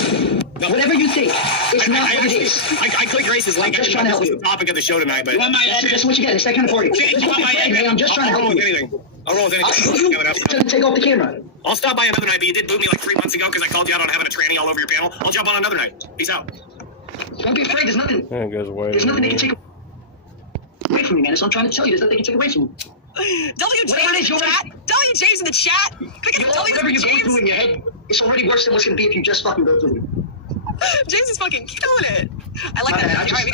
Whatever you think. It's not what it is. I click Grace's link. I'm just trying to help you. The topic of the show tonight, but that's what you get. It's that kind of party. I'm just trying to help you. I'll roll with anything. Take off the camera. I'll stop by another night, but you did boot me like 3 months ago because I called you out on having a tranny all over your panel. I'll jump on another night. Peace out. Don't be afraid. There's nothing. Yeah, it goes away. There's nothing they can take away from you, man. That's what I'm trying to tell you. There's nothing they can take away from you. WJ's in the chat. WJ's in the chat. Whatever you're going through in your head, it's already worse than what's going to be if you just fucking go through it. James is fucking killing it. I like that. All right, we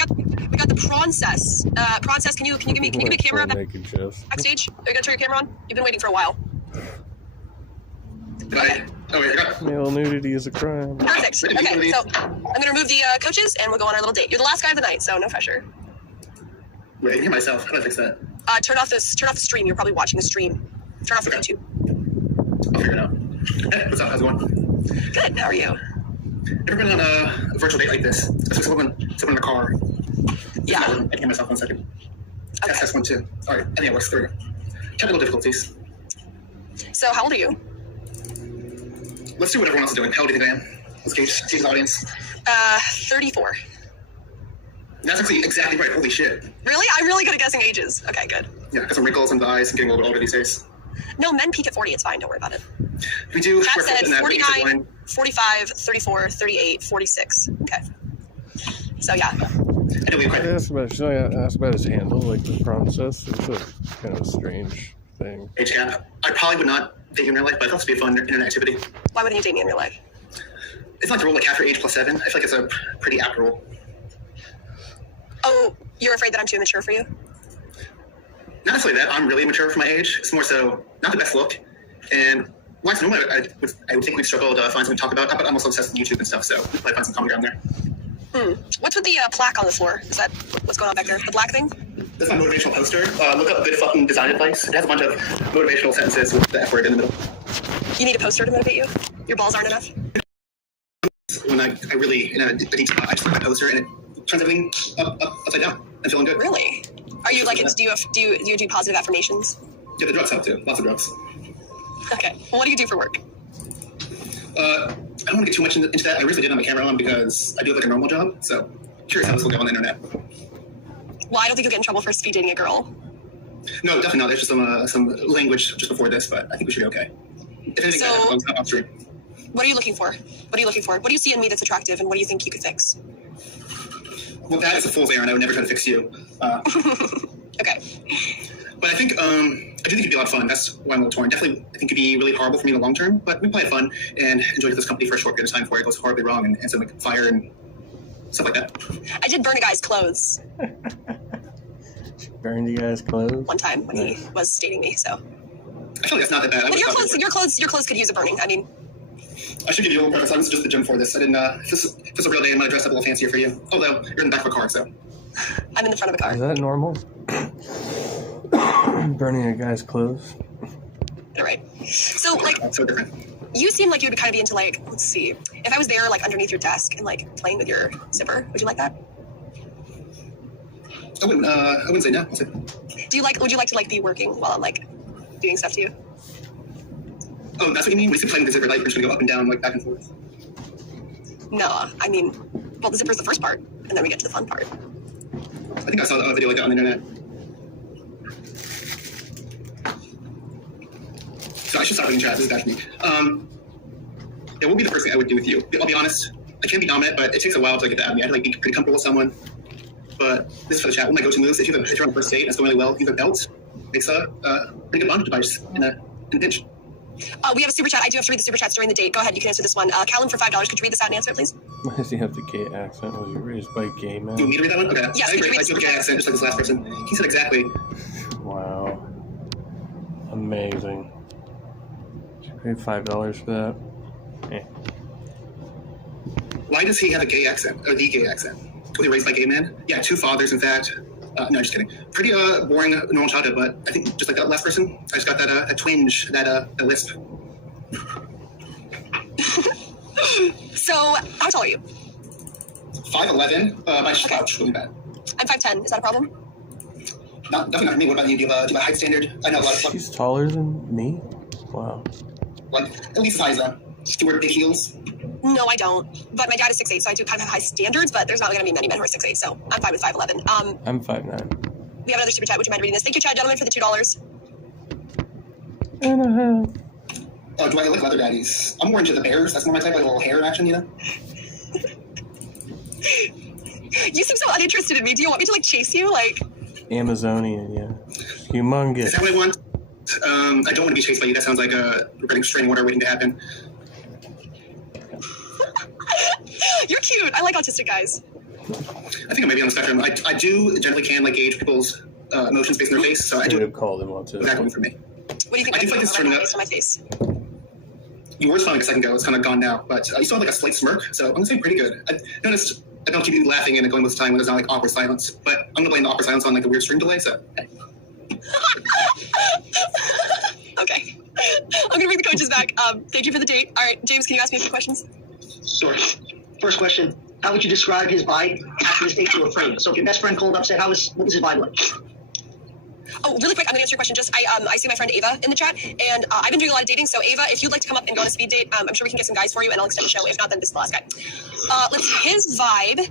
got the Prancess. Prancess, can you give me a camera backstage? Are you gonna turn your camera on? You've been waiting for a while. Okay. Oh wait, I got. Male nudity is a crime. Perfect. Okay, so I'm gonna remove the coaches and we'll go on our little date. You're the last guy of the night, so no pressure. Wait, I can hear myself. How do I fix that? Turn off the stream. You're probably watching the stream. Turn off the YouTube. I'll figure it out. Hey, what's up? How's it going? Good. How are you? Ever been on a virtual date like this? It's someone in a car. Yeah. I can hear myself 1 second. Okay. Test 1 2. All right. I think it works. 3. Technical difficulties. So how old are you? Let's do what everyone else is doing. How old do you think I am? Let's gauge the audience. 34. That's actually exactly right. Holy shit. Really? I'm really good at guessing ages. Okay, good. Yeah, got some wrinkles in the eyes and getting a little bit older these days. No, men peak at 40. It's fine. Don't worry about it. We do. Chat said 49, 45, 34, 38, 46. Okay. So, yeah. I asked about his handle, like the Prancess. It's a kind of a strange thing. Hey, Chan, I probably would not date you in real life, but I thought this would be a fun internet activity. Why wouldn't you date me in real life? It's like the rule, like after age +7. I feel like it's a pretty apt rule. Oh, you're afraid that I'm too immature for you? Not necessarily that. I'm really immature for my age. It's more so not the best look. And once normally I would think we'd struggle to find something to talk about, but I'm also obsessed with YouTube and stuff, so we'd probably find some common ground there. What's with the plaque on the floor? Is that what's going on back there? The black thing? That's my motivational poster. Look up good fucking design advice. It has a bunch of motivational sentences with the F word in the middle. You need a poster to motivate you? Your balls aren't enough? When I really, in a deep spot, I just look at my poster and it turns everything upside down and feeling good. Really? Are you like, do you do positive affirmations? Yeah, the drugs help too. Lots of drugs. Okay. Well, what do you do for work? I don't want to get too much into that. I recently did have my camera on because I do have like a normal job. So curious how this will go on the internet. Well, I don't think you'll get in trouble for speed dating a girl. No, definitely not. There's just some language just before this, but I think we should be okay. If anything, So- I'll off stream. What are you looking for? What are you looking for? What do you see in me that's attractive, and what do you think you could fix? Well, that is a fool's errand. I would never try to fix you. Okay. But I think I do think it'd be a lot of fun. That's why I'm a little torn. Definitely, I think it'd be really horrible for me in the long term. But we probably have fun and enjoy this company for a short period of time before it goes horribly wrong and ends up like fire and stuff like that. I did burn a guy's clothes Burn the guy's clothes. one time when he was dating me. So. I feel like that's not that bad. I But would thought it your clothes could use a burning. I mean, I should give you a little preface. I was just at the gym for this. I didn't. If this was a real day, I might have dressed up a little fancier for you. Although you're in the back of a car, so. I'm in the front of a car. Is that normal? Burning a guy's clothes. All right. So, like, That's so different. you seem like you would kind of be into, like, let's see, if I was there, like, underneath your desk and, like, playing with your zipper, would you like that? I wouldn't say no. I'll say, Would you like to, like, be working while I'm, like, doing stuff to you? oh, that's what you mean? We used to play with the zipper light. We're just gonna go up and down, like back and forth. No, I mean, well, the zipper's the first part, and then we get to the fun part. I think I saw a video like that on the internet. So I should stop reading chat. This is bad for me. It would be the first thing I would do with you. I'll be honest. I can be dominant, but it takes a while to get that out of me. I have to like be pretty comfortable with someone. But this is for the chat. One of my go-to moves. If you're on the first date and it's going really well, use a belt. It's a pretty good bondage device in a pinch. We have a super chat. I do have to read the super chats during the date. Go ahead, you can answer this one. Callum for $5. Could you read this out and answer it, please? Why does he have the gay accent? Was he raised by gay men? Do you want me to read that one? Okay. Yes, I could you agree. read I the do have a gay super accent, just like this last person. He said exactly. Wow. Amazing. Paid $5 for that. Eh. Why does he have a gay accent? Or the gay accent? Was he raised by gay men? Yeah, 2 fathers, in fact. No, just kidding. Pretty boring, normal childhood, but I think just like that last person, I just got that twinge, that lisp. So, how tall are you? 5'11", my slouch, really bad. I'm 5'10". Is that a problem? Definitely not for me. What about you? Do you have a height standard? I know a lot of She's taller than me? Wow. like at least size them. Do you wear big heels? No, I don't. But my dad is 6'8", so I do kind of have high standards, but there's not going to be many men who are 6'8", so I'm fine with 5'11". I'm 5'9". We have another super chat. Would you mind reading this? Thank you, Chad, gentlemen, for the $2. Oh, do I like leather daddies? I'm more into the bears. That's more my type, like a little hair action, you know? You seem so uninterested in me. Do you want me to, like, chase you? Like, Amazonian, yeah. Humongous. Is that what I want? I don't want to be chased by you. That sounds like we're getting straining water waiting to happen. you're cute. I like autistic guys. I think I may be on the spectrum. I do generally can like gauge people's emotions based on their face, so I do have called him autistic. that going for me. What do you think? I do feel like it's turning up. On my face. You were smiling a second ago. It's kind of gone now, but you still have like a slight smirk, so I'm gonna say pretty good. I noticed I don't keep you laughing and going with time when there's not like awkward silence, but I'm gonna blame the awkward silence on like a weird stream delay. So. Okay. I'm gonna bring the coaches back. Thank you for the date. All right, James, can you ask me a few questions? Sure. First question: how would you describe his vibe after this date to a friend? So if your best friend called up, said, what was his vibe like? Oh, really quick, I'm gonna answer your question. Just I see my friend Ava in the chat, and I've been doing a lot of dating. So Ava, if you'd like to come up and go on a speed date, I'm sure we can get some guys for you, and I'll extend the show. If not, then this is the last guy. Let's see. His vibe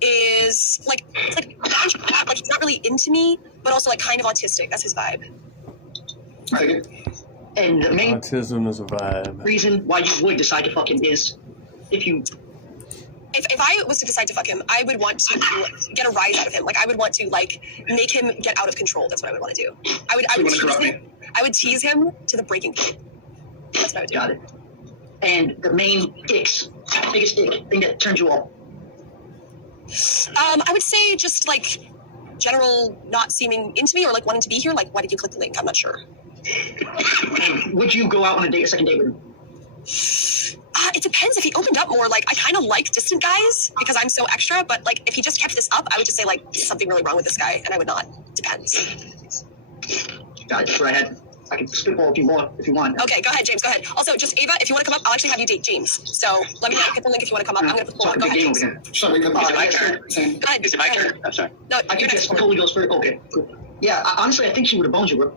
is like he's not really into me, but also like kind of autistic. That's his vibe. Right. And the main Autism is a vibe. reason why you would decide to fuck him is if you. If I was to decide to fuck him, I would want to get a rise out of him. Like I would want to like make him get out of control. That's what I would want to do. I would tease him to the breaking point. That's what I would do. Got it. And the main biggest ick thing that turns you off. I would say just like general not seeming into me or like wanting to be here. Like, why did you click the link? I'm not sure. And would you go out on a second date with him? It depends. If he opened up more, like I kind of like distant guys because I'm so extra. But like if he just kept this up, I would just say like there's something really wrong with this guy, and I would not. Depends. Got it. Go ahead. I can spitball a few more if you want. Okay, go ahead, James. Go ahead. Also, just Ava, if you want to come up, I'll actually have you date James. So let me know. Hit the link if you want to come up. I'm gonna put the link. Go ahead, James. Sorry, Go ahead. Is it my turn? I'm sorry. No, I think that's totally goes for okay. Cool. Yeah, honestly, I think she would have boned you, bro.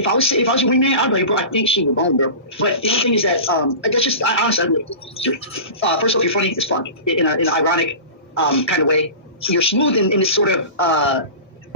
if I was your wingman, I'd be like, bro, I think she would bone, bro. But the only thing is that that's just honestly, first off, you're funny as fuck in an ironic kind of way. You're smooth in this sort of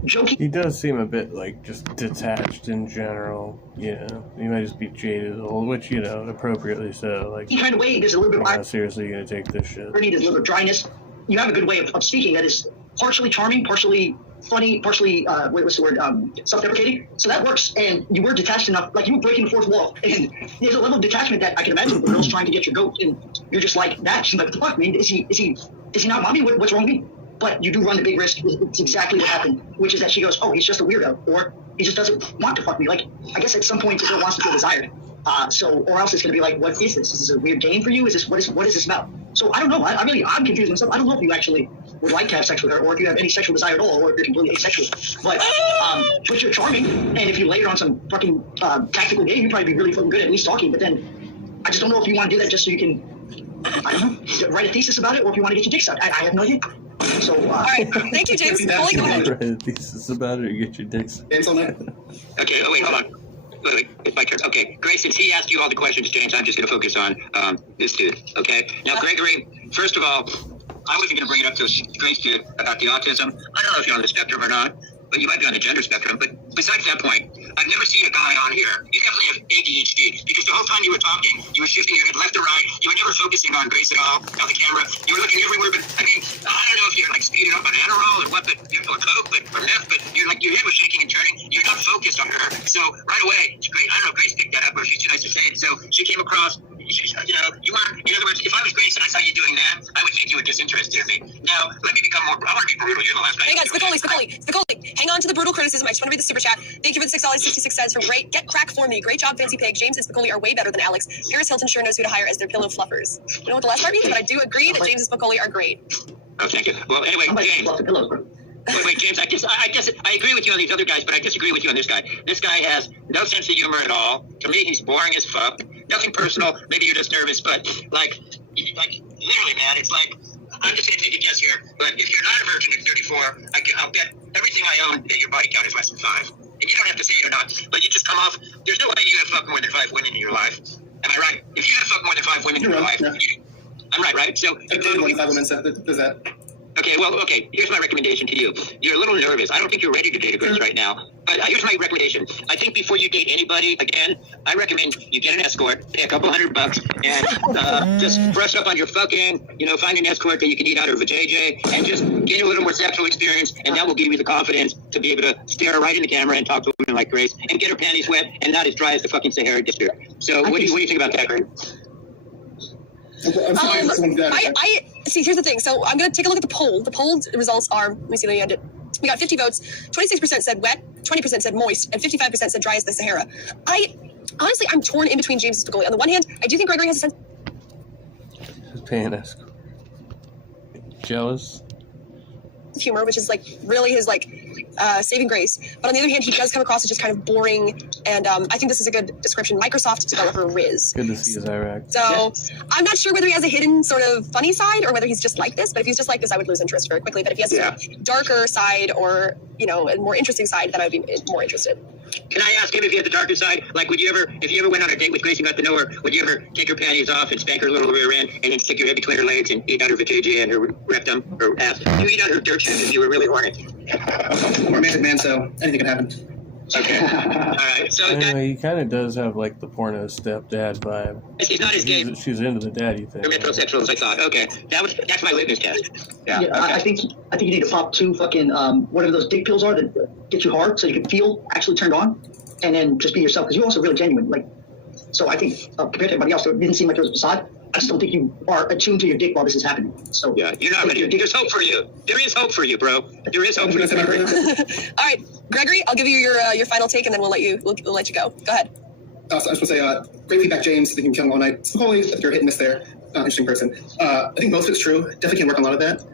jokey. He does seem a bit like just detached in general. You know, he might just be jaded, which appropriately so. Like, kind of way, there's a little bit. How seriously are you gonna take this shit? There's a little bit of dryness. You have a good way of speaking that is partially charming, partially funny, partially what's the word? Self-deprecating. So that works. And you were detached enough, like you were breaking the fourth wall. And there's a level of detachment that I can imagine the girl's trying to get your goat, and you're just like that. She's like, what the fuck, man? Is he not mommy? What's wrong with me? But you do run the big risk. It's exactly what happened, which is that she goes, oh, he's just a weirdo, or he just doesn't want to fuck me. Like, I guess at some point the girl wants to feel desired. Or else it's going to be like, what is this? Is this a weird game for you? What is this about? So I don't know. I'm confused myself. I don't know if you actually would like to have sex with her, or if you have any sexual desire at all, or if you're completely asexual. But you're charming, and if you layer on some fucking tactical game, you'd probably be really fucking good at least talking. But then I just don't know if you want to do that just so you can, I don't know, write a thesis about it, or if you want to get your dick sucked. I have no idea. So, all right, thank you, James. Write a thesis about it or get your dick sucked. Okay, wait, hold on. Wait, it's my turn. Okay, Grace, since he asked you all the questions, James, I'm just going to focus on this dude, okay? Now, Gregory, first of all, I wasn't going to bring it up to Grace dude about the autism. I don't know if you're on the spectrum or not, but you might be on the gender spectrum. But besides that point, I've never seen a guy on here. You definitely have ADHD, because the whole time you were talking, you were shifting your head left or right. You were never focusing on Grace at all, on the camera. You were looking everywhere, but I mean, I don't know if you're like speeding up on Adderall or what, but or coke, or meth, but you're like, your head was shaking and turning. You're not focused on her. So right away, it's great. I don't know if Grace picked that up, or she's too nice to say it. So she came across, you weren't, in other words, if I was Grace and I saw you doing that, I would think you were disinterested in me. Now, let me become more, I want to be brutal. You're the last guy. Hang on, Spicoli, hang on to the brutal criticism. I just want to read the super chat. Thank you for the $6.66 from Great Get Crack for Me. Great job, Fancy Pig. James and Spicoli are way better than Alex. Paris Hilton sure knows who to hire as their pillow fluffers. I don't know what the last part means, but I do agree that James and Spicoli are great. Oh, thank you. Well, anyway, James. Wait, James, I guess I agree with you on these other guys, but I disagree with you on this guy. This guy has no sense of humor at all. To me, he's boring as fuck. Nothing personal. Maybe you're just nervous, but like literally, man, it's like, I'm just going to take a guess here, but if you're not a virgin at 34, I'll bet everything I own that your body count is less than 5. And you don't have to say it or not, but you just come off, there's no way you have fucked more than 5 women in your life. Am I right? If you have fucked more than 5 women in your life, I'm right? So, I did more than 5 women, so does that? Okay, here's my recommendation to you. You're a little nervous. I don't think you're ready to date a Grace right now. But here's my recommendation. I think before you date anybody, again, I recommend you get an escort, pay a couple $100, and just brush up on your fucking, find an escort that you can eat out of a JJ, and just get a little more sexual experience, and that will give you the confidence to be able to stare her right in the camera and talk to a woman like Grace, and get her panties wet, and not as dry as the fucking Sahara Desert. So what do you think about that, Grace? I see. Here's the thing. So I'm going to take a look at the poll. The poll results are. Let me see. We got 50 votes. 26% said wet. 20% said moist, and 55% said dry as the Sahara. I'm torn in between James and Spicoli. On the one hand, I do think Gregory has a sense of pain-esque. Jealous. Humor, which is like really his saving grace. But on the other hand, he does come across as just kind of boring. And I think this is a good description. Microsoft developer Riz. Good to see his Iraq. So I'm not sure whether he has a hidden sort of funny side or whether he's just like this. But if he's just like this, I would lose interest very quickly. But if he has a darker side or a more interesting side, then I would be more interested. Can I ask him if he had the darker side? Like, if you ever went on a date with Grace and got to know her, would you ever take her panties off and spank her little rear end and then stick your head between her legs and eat out her vajayjay and her rectum or ass? You eat out her dirt shoes if you were really horny. I'm a romantic man, so anything can happen. Okay. All right. So he kind of does have like the porno stepdad vibe. He's not as gay. She's into the daddy thing. Or metrosexual as I thought. Okay, that's my litmus test. Yeah. Okay. I think you need to pop 2 fucking whatever those dick pills are that get you hard, so you can feel actually turned on, and then just be yourself because you're also really genuine. So I think compared to everybody else, it didn't seem like there was a facade. I just don't think you are attuned to your dick while this is happening. So yeah, you're not ready. There's hope for you. There is hope for you, bro. There is hope for you. All right, Gregory, I'll give you your final take, and then we'll let you go. Go ahead. So I was going to say, great feedback, James. I think you can kill him all night. Spicoli, you're hit and miss there. Interesting person. I think most of it's true. Definitely can work on a lot of that.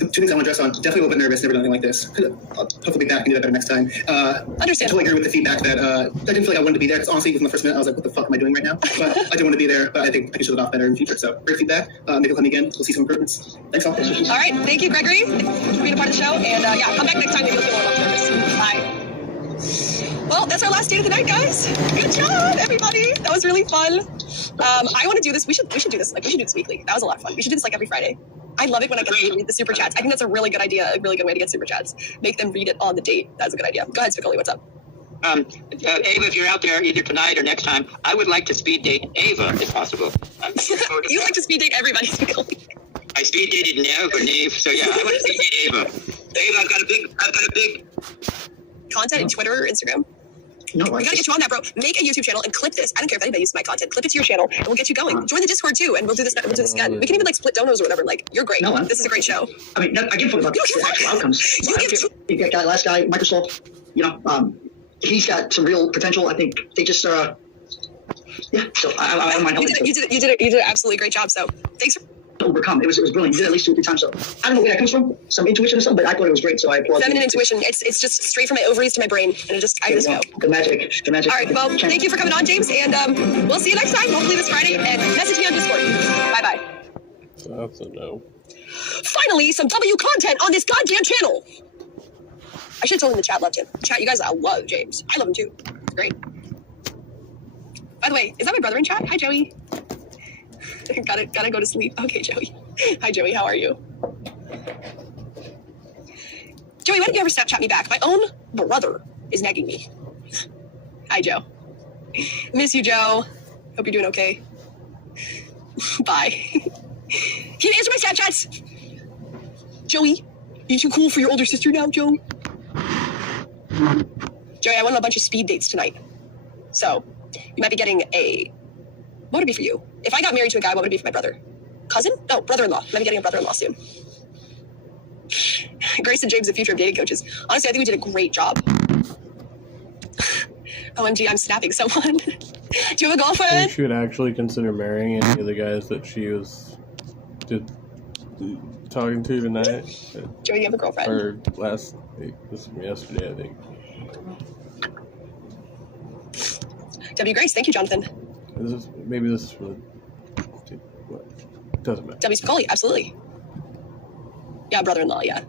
The 2 things I want to address on, definitely a little bit nervous, never done anything like this. I'll hopefully be back and do that better next time. Understand. I totally agree with the feedback that I didn't feel like I wanted to be there, because honestly, within the first minute, I was like, what the fuck am I doing right now? But I did want to be there, but I think I can show it off better in the future. So great feedback. Maybe come again. We'll see some improvements. Thanks all. All right. Thank you, Gregory, for being a part of the show. And come back next time. Maybe you'll feel more nervous. Bye. Well, that's our last date of the night, guys. Good job, everybody. That was really fun. I want to do this. We should do this. Like, we should do this weekly. That was a lot of fun. We should do this like every Friday. I love it when I get to read the super chats. I think that's a really good idea. A really good way to get super chats. Make them read it on the date. That's a good idea. Go ahead, Spicoli. What's up? Ava, if you're out there either tonight or next time, I would like to speed date Ava if possible. You like to speed date everybody, Spicoli. I speed dated Neve, so yeah, I want to speed date Ava. Ava, I've got a big content in Twitter or Instagram. No, we gotta get you on that, bro. Make a YouTube channel and clip this. I don't care if anybody uses my content. Clip it to your channel, and we'll get you going. Join the Discord too, and we'll do this. We'll do this again. We can even like split donos or whatever. Like, you're great. No, this is a great show. I mean, I give a fuck about the actual outcomes. You got last guy, Microsoft. You know, he's got some real potential. I think they just, yeah. So I don't mind helping. You did an absolutely great job. So thanks for overcome. It was brilliant. You did it at least 2 or 3 times. So I don't know where that comes from. Some intuition or something, but I thought it was great. So I applaud. Feminine intuition. It's just straight from my ovaries to my brain, and I just go. The magic. All right. Well, thank you for coming on, James, and we'll see you next time. Hopefully this Friday. And message me on Discord. Bye bye. That's a no. Finally, some W content on this goddamn channel. I should have told him the chat loved him. Chat, you guys, I love James. I love him too. It's great. By the way, is that my brother in chat? Hi, Joey. Gotta go to sleep. Okay, Joey. Hi, Joey. How are you? Joey, why don't you ever Snapchat me back? My own brother is nagging me. Hi, Joe. Miss you, Joe. Hope you're doing okay. Bye. Can you answer my Snapchats? Joey, you too cool for your older sister now, Joe? Joey, I went on a bunch of speed dates tonight. So, you might be getting a... What would it be for you? If I got married to a guy, what would it be for my brother? Cousin? No, brother-in-law. I might be getting a brother-in-law soon. Grace and James, the future of dating coaches. Honestly, I think we did a great job. OMG, I'm snapping someone. Do you have a I girlfriend? think she would actually consider marrying any of the guys that she was talking to tonight. Joey, you have a girlfriend? Or last week. This was yesterday, I think. W. Grace, thank you, Jonathan. Maybe this is for the... What? Doesn't matter. W. Spicoli, absolutely. Yeah, brother-in-law, yeah.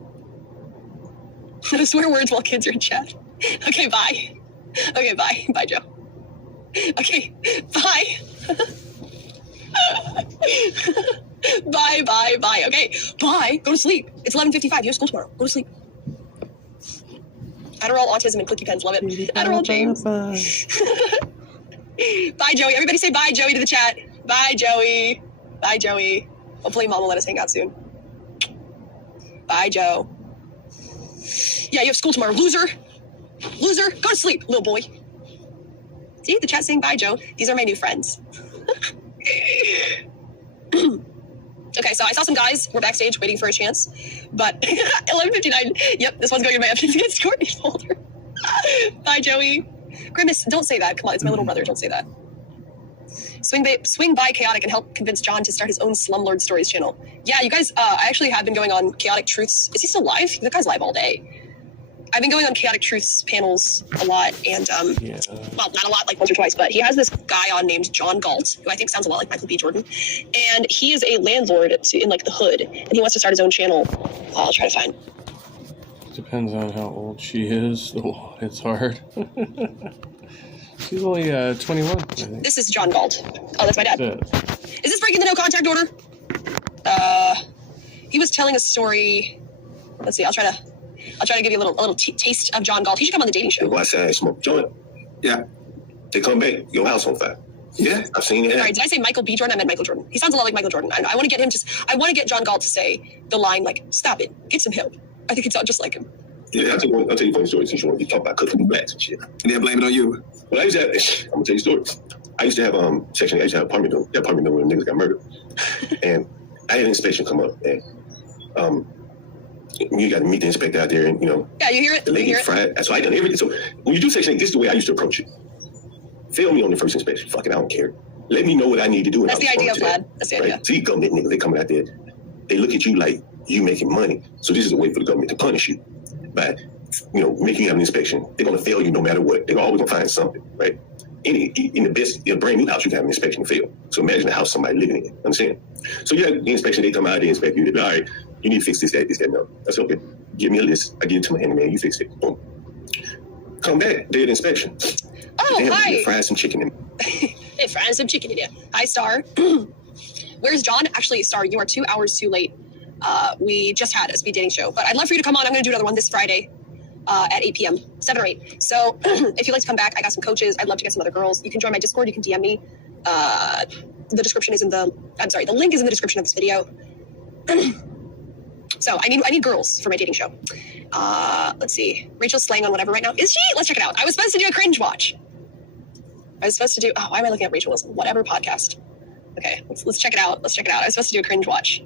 No swear words while kids are in chat. Okay, bye. Okay, bye. Bye, Joe. Okay, bye. Bye. Okay, bye. Go to sleep. It's 11:55. You have school tomorrow. Go to sleep. Adderall, autism, and clicky pens. Love it. Adderall, James. Bye, Joey. Everybody say bye, Joey, to the chat. Bye, Joey. Bye, Joey. Hopefully Mom will let us hang out soon. Bye, Joe. Yeah, you have school tomorrow. Loser. Go to sleep, little boy. See, the chat's saying bye, Joe. These are my new friends. Okay, so I saw some guys were backstage waiting for a chance, but 11:59. Yep, this one's going in my Evidence Against Courtney folder. Bye, Joey. Grimace, don't say that. Come on, it's my little brother. Don't say that. Swing by Chaotic and help convince John to start his own Slumlord Stories channel. Yeah, you guys, I actually have been going on Chaotic Truths. Is he still live? That guy's live all day. I've been going on Chaotic Truths panels a lot, and, well, not a lot, like once or twice, but he has this guy on named John Galt, who I think sounds a lot like Michael B. Jordan, and he is a landlord in, like, the hood, and he wants to start his own channel. I'll try to find. Depends on how old she is. Oh, it's hard. She's only 21, I think. This is John Galt. Oh, that's my dad. Is this breaking the no contact order? He was telling a story. Let's see. I'll try to give you a little taste of John Galt. He should come on the dating show. Go outside and smoke joint. Yeah. They come back. Your house on fire. Yeah, I've seen it. Sorry, did I say Michael B. Jordan? I meant Michael Jordan. He sounds a lot like Michael Jordan. I want to get him I want to get John Galt to say the line like, "Stop it, get some help." I think it sounds just like him. Yeah, I'll tell you a funny story since you want to talk about cooking blacks and shit. And they'll blame it on you. Well, I'm gonna tell you a story. I used to have Section 8, I used to have apartment building. That apartment building where niggas got murdered. And I had an inspection come up, and you got to meet the inspector out there, and Yeah, you hear it. The lady fried. So I done everything. So when you do Section 8, this is the way I used to approach it. Fail me on the first inspection. Fuck it, I don't care. Let me know what I need to do. That's the idea, Vlad. That's the idea. Right? See, government niggas, they coming out there. They look at you like you making money. So this is a way for the government to punish you by, making you have an inspection. They're gonna fail you no matter what. They're always gonna find something, right? In a brand new house, you can have an inspection fail. So imagine the house somebody living in. Understand? So you have the inspection. They come out, they inspect you. They be all right. You need to fix this, that, no. That's okay. Give me a list. I give it to my handyman. You fix it. Boom. come back, did inspection. Oh, Damn, hi. you fried some chicken in. Hey, friends, some chicken in here. Hi, Star. Where's John? Actually, Star, you are 2 hours too late. We just had a speed dating show, but I'd love for you to come on. I'm going to do another one this Friday at 8 p.m., 7 or 8. So if you'd like to come back, I got some coaches. I'd love to get some other girls. You can join my Discord. You can DM me. The description is the link is in the description of this video. So I need girls for my dating show. Let's see. Rachel's slaying on whatever right now. Is she? Let's check it out. I was supposed to do a cringe watch. I was supposed to do, why am I looking at Rachel Wilson? Whatever podcast. Okay, let's check it out. Let's check it out. I was supposed to do a cringe watch.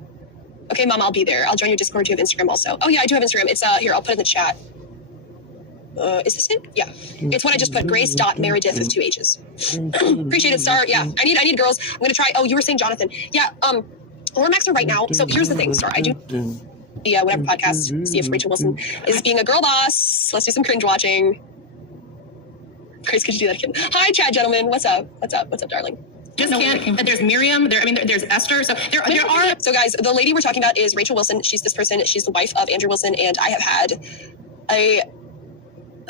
Okay, Mom, I'll be there. I'll join your Discord. Do you have Instagram also? Oh yeah, I do have Instagram. It's here, I'll put it in the chat. Is this it? Yeah. It's what I just put, Grace.Meredith with 2 H's. Appreciate it, Star. Yeah, I need girls. I'm gonna try, you were saying Jonathan. Yeah, we're maxed right now. So here's the thing, Star. I do the whatever podcast, see if Rachel Wilson is being a girl boss. Let's do some cringe watching. Grace, could you do that again? Hi, chat gentlemen. What's up? What's up, darling? Just can't. There's Miriam. There's Esther. So there are. So guys, the lady we're talking about is Rachel Wilson. She's this person. She's the wife of Andrew Wilson, and I have had a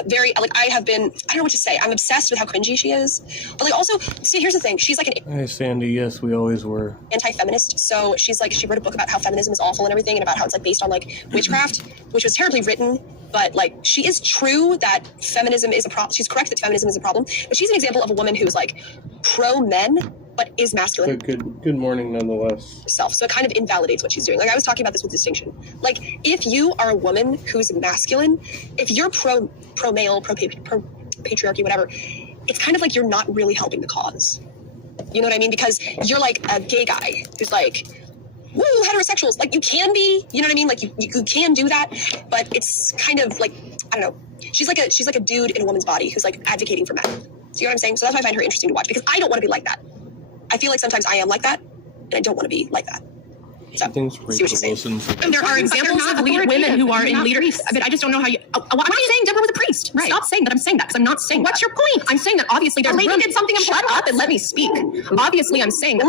very I have been. I don't know what to say. I'm obsessed with how cringy she is. But also, see, here's the thing. She's like an Hi, Sandy. Yes, we always were. Anti-feminist. So she's like, she wrote a book about how feminism is awful and everything, and about how it's like based on like witchcraft, which was terribly written. But like, she is true that feminism is a problem. She's correct that feminism is a problem. But she's an example of a woman who's like pro-men, but is masculine. But good morning, nonetheless. Herself. So it kind of invalidates what she's doing. Like I was talking about this with distinction. Like if you are a woman who's masculine, if you're pro-male, pro-patriarchy, whatever, it's kind of like you're not really helping the cause. You know what I mean? Because you're like a gay guy who's like, woo, heterosexuals. Like you can be, you know what I mean? Like you can do that, but it's kind of like, I don't know. She's like a dude in a woman's body who's like advocating for men. See what I'm saying? So that's why I find her interesting to watch, because I don't want to be like that. I feel like sometimes I am like that, and I don't want to be like that. So, see what you're saying. And there are examples of women who are in leadership. I mean, I just don't know how you. I'm not saying Deborah was a priest. Right. Stop saying that I'm saying that, because I'm not saying. What's your point? I'm saying that obviously there's room. Did something. Shut up and let me speak. Obviously, I'm saying that.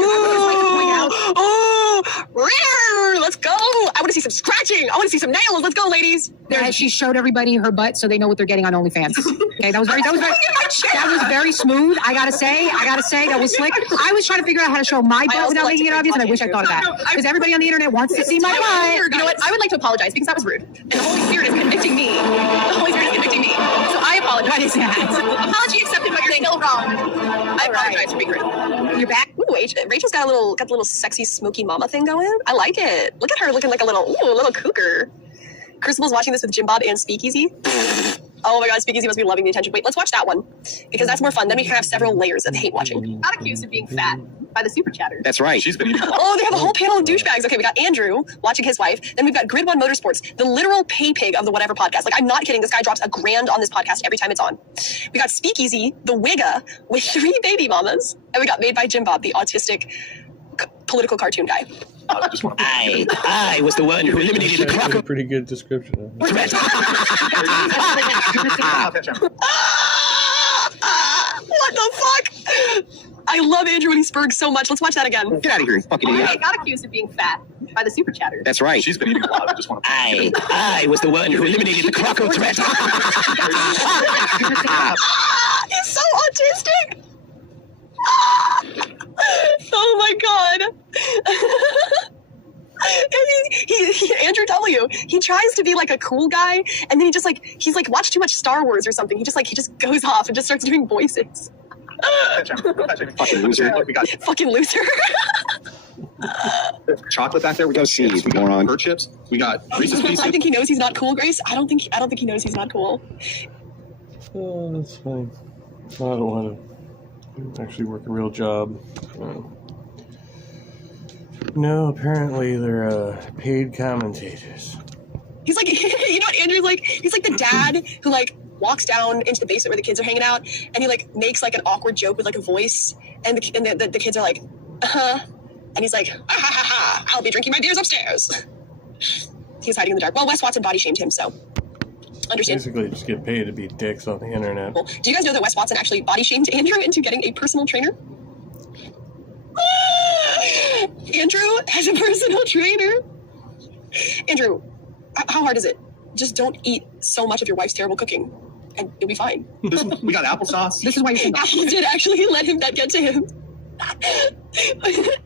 Let's go! I want to see some scratching. I want to see some nails. Let's go, ladies. She showed everybody her butt, so they know what they're getting on OnlyFans. Okay, that was very smooth. I gotta say, that was slick. I was trying to figure out how to show my butt without making it obvious, and I wish I thought of that, because everybody on the internet wants to see my butt. You know what? I would like to apologize because that was rude, and the Holy Spirit is convicting me. The Holy Spirit is convicting me, so I apologize. What is that? Apology accepted, but you're still wrong. I apologize for being rude. You're back. Ooh, Rachel's got the little sexy smoky mama thing going. I like it. Look at her looking like a little cougar. Crucible's watching this with Jim Bob and Speakeasy. Oh my God, Speakeasy must be loving the attention. Wait, let's watch that one, because that's more fun. Then we can have several layers of hate watching. Not accused of being fat by the super chatter. That's right. She's been. Oh, they have a whole panel of douchebags. Okay, we got Andrew watching his wife. Then we've got Grid One Motorsports, the literal pay pig of the whatever podcast. Like, I'm not kidding. This guy drops $1,000 on this podcast every time it's on. We got Speakeasy, the Wigga, with 3 baby mamas. And we got Made by Jim Bob, the autistic political cartoon guy. I was the one who eliminated the crocodile. Pretty good description. What the fuck? I love Andrew and Spurg so much. Let's watch that again. Get out of here, fucking idiot. I got accused of being fat by the super chatter. That's right. She's been eating a lot. I just want to. I was the one who eliminated the crocodile threat. He's so autistic. Oh my God. Andrew W. He tries to be like a cool guy, and then he's like watched too much Star Wars or something. He just goes off and just starts doing voices. Fucking loser. Fucking loser. Chocolate back there. We got seeds. We got bird chips. We got Reese's Pieces. I think he knows he's not cool, Grace. I don't think he knows he's not cool. Oh, that's fine. I don't want to actually work a real job. No, apparently they're paid commentators. He's like, you know what Andrew's like? He's like the dad who like walks down into the basement where the kids are hanging out, and he like makes like an awkward joke with like a voice, and the kids are like, and he's like, ha ha ha, I'll be drinking my beers upstairs. He's hiding in the dark. Well, Wes Watson body shamed him, so understand. Basically, just get paid to be dicks on the internet. Well, do you guys know that Wes Watson actually body shamed Andrew into getting a personal trainer? Andrew has a personal trainer. Andrew, how hard is it? Just don't eat so much of your wife's terrible cooking. and it'll be fine. We got applesauce. This is why you're Apple did actually let him that get to him.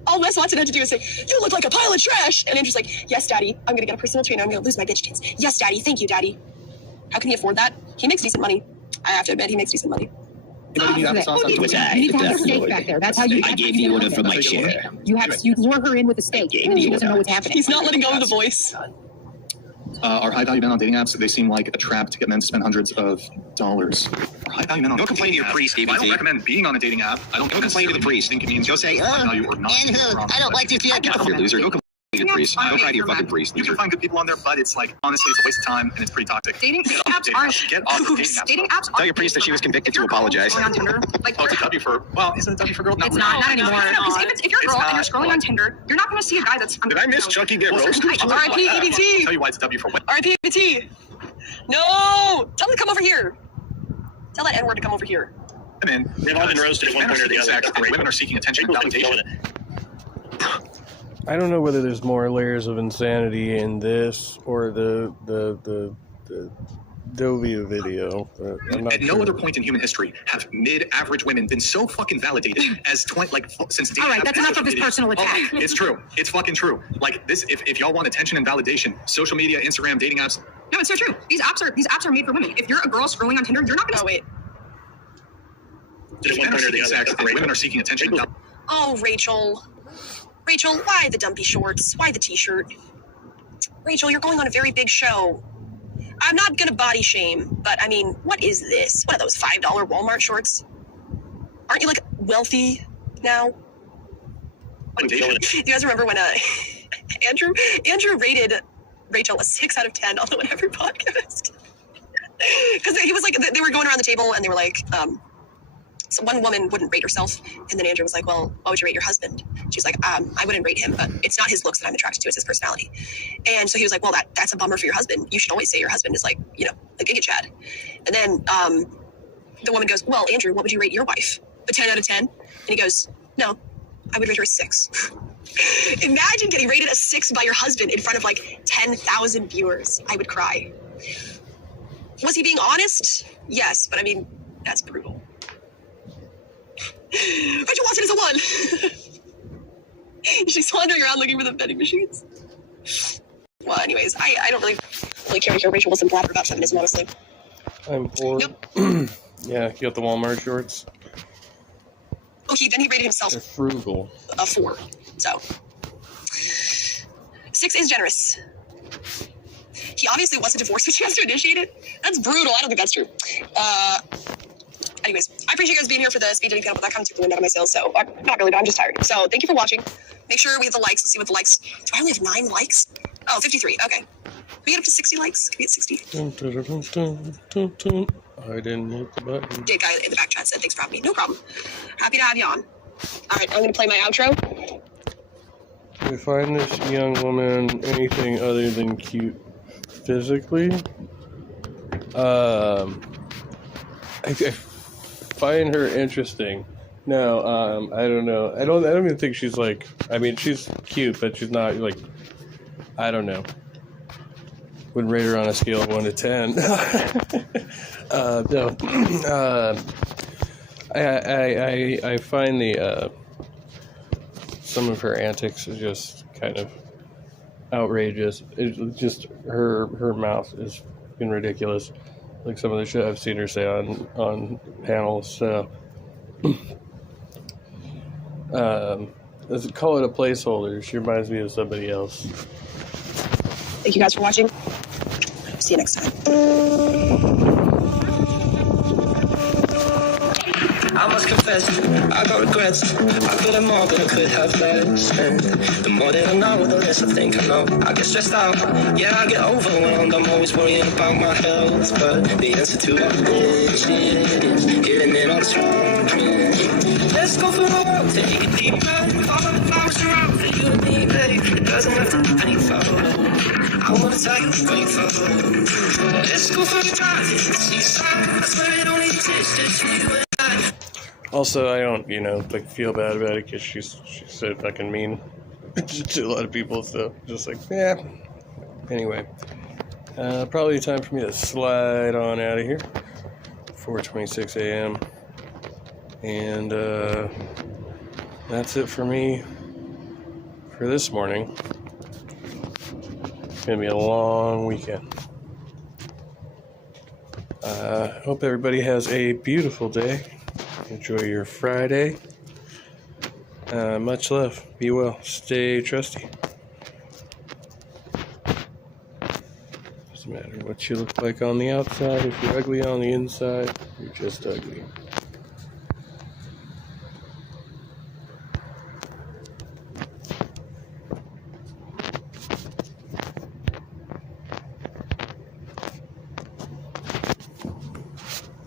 All Wes Watson had to do is say, "You look like a pile of trash," and Andrew's like, "Yes, Daddy. I'm gonna get a personal trainer. I'm gonna lose my bitch tits. Yes, Daddy. Thank you, Daddy." How can he afford that? He makes decent money. I have to admit, he makes decent money. It was I, You need to have a the steak Lord. back there. That's how you. I gave the order for my share. You lure her in with a steak. She doesn't know what's happening. He's not letting go of the voice. Are high-value men on dating apps? They seem like a trap to get men to spend hundreds of dollars. Are high-value men on Don't complain to your priest, I don't DBT. recommend being on a dating app. I don't complain to the priest. think it means Go say, high value or not. I don't like this yet. Get off your loser. Go complain to your priest. Go cry to your fucking priest, You loser. can find good people on there, but it's like, honestly, it's a waste of time and it's pretty toxic. Dating Get off apps dating aren't. apps. Get off the dating apps. Dating apps Tell your priest that she was convicted to apologize. Scrolling on Tinder, like Oh, it's a W for, well, isn't it a W for girl? it's not anymore. Because if you're a It's girl and you're not. scrolling on Tinder, you're not going to see a guy that's. Did I miss Chucky get roasted? R.I.P. EBT. I'll tell you why it's a W for what? R.I.P. EBT. No! Tell him to come over here. Tell that N-word to come over here. I mean, They've all been roasted at one point or the other. Women are seeking attention and validation. I don't know whether there's more layers of insanity in this or the Dovia video. I'm not At no other point in human history have mid-average women been so fucking validated as since dating All right, apps that's and enough social of this media. personal attack. Oh, it's true. It's fucking true. Like this, if y'all want attention and validation, social media, Instagram, dating apps. No, it's so true. These apps are made for women. If you're a girl scrolling on Tinder, you're not going to. Oh, wait. Did it one point or the other? Women are seeking attention. Oh, Rachel. Rachel, why the dumpy shorts? Why the t-shirt? Rachel, you're going on a very big show. I'm not gonna body shame, but I mean, what is this? What are those $5 Walmart shorts? Aren't you like wealthy now? Do you guys remember when Andrew rated Rachel a 6 out of 10 on the Whatever podcast? Because he was like, they were going around the table and they were like, so one woman wouldn't rate herself, and then Andrew was like, "Well, what would you rate your husband?" She's like, "I wouldn't rate him, but it's not his looks that I'm attracted to; it's his personality." And so he was like, "Well, that's a bummer for your husband. You should always say your husband is like, you know, a Giga Chad." And then the woman goes, "Well, Andrew, what would you rate your wife? A 10 out of 10?" And he goes, "No, I would rate her a 6." Imagine getting rated a 6 by your husband in front of like 10,000 viewers. I would cry. Was he being honest? Yes, but I mean, that's brutal. Rachel Watson is a 1. She's wandering around looking for the vending machines. Well, anyways, I don't really care to hear Rachel Wilson blabber about feminism, honestly. I'm poor. Yeah, you got the Walmart shorts. Oh, then he rated himself They're frugal. a 4. So 6 is generous. He obviously wasn't divorced, but she has to initiate it. That's brutal. I don't think that's true. Anyways, I appreciate you guys being here for the speed dating panel, but that kind of took the wind out of my sails, so not really, but I'm just tired. So thank you for watching. Make sure we hit the likes. Let's see what the likes. Do I only have 9 likes? Oh, 53. Okay. Can we get up to 60 likes? Can we get 60? I didn't hit the button. The guy in the back chat said, "Thanks for having me." No problem. Happy to have you on. All right, I'm going to play my outro. Do you find this young woman anything other than cute physically? I find her interesting. No, I don't know. I don't even think she's like. I mean, she's cute, but she's not like. I don't know. Would rate her on a scale of 1 to 10. No. I find the some of her antics is just kind of outrageous. It's just her mouth is fucking ridiculous. Like some of the shit I've seen her say on panels. So let's call it a placeholder. She reminds me of somebody else. Thank you guys for watching. See you next time. I must confess, I got regrets. I feel them more, but I could have less. And the more that I know, the less I think I know. I get stressed out, yeah, I get overwhelmed. I'm always worrying about my health, but the answer to all this shit is getting in on the strong drink. Let's go for a walk, take a deep breath. All the flowers around for you and me, babe. It doesn't have to be painful. I wanna tell you I'm grateful. Let's go for a drive, hit the seaside. I swear it only takes just you and I. Also, I don't, like feel bad about it because she's so fucking mean to a lot of people. So just like, yeah. Anyway, probably time for me to slide on out of here. 4:26 a.m. And that's it for me for this morning. It's going to be a long weekend. Hope everybody has a beautiful day. Enjoy your Friday. Much love. Be well. Stay trusty. Doesn't matter what you look like on the outside. If you're ugly on the inside, you're just ugly.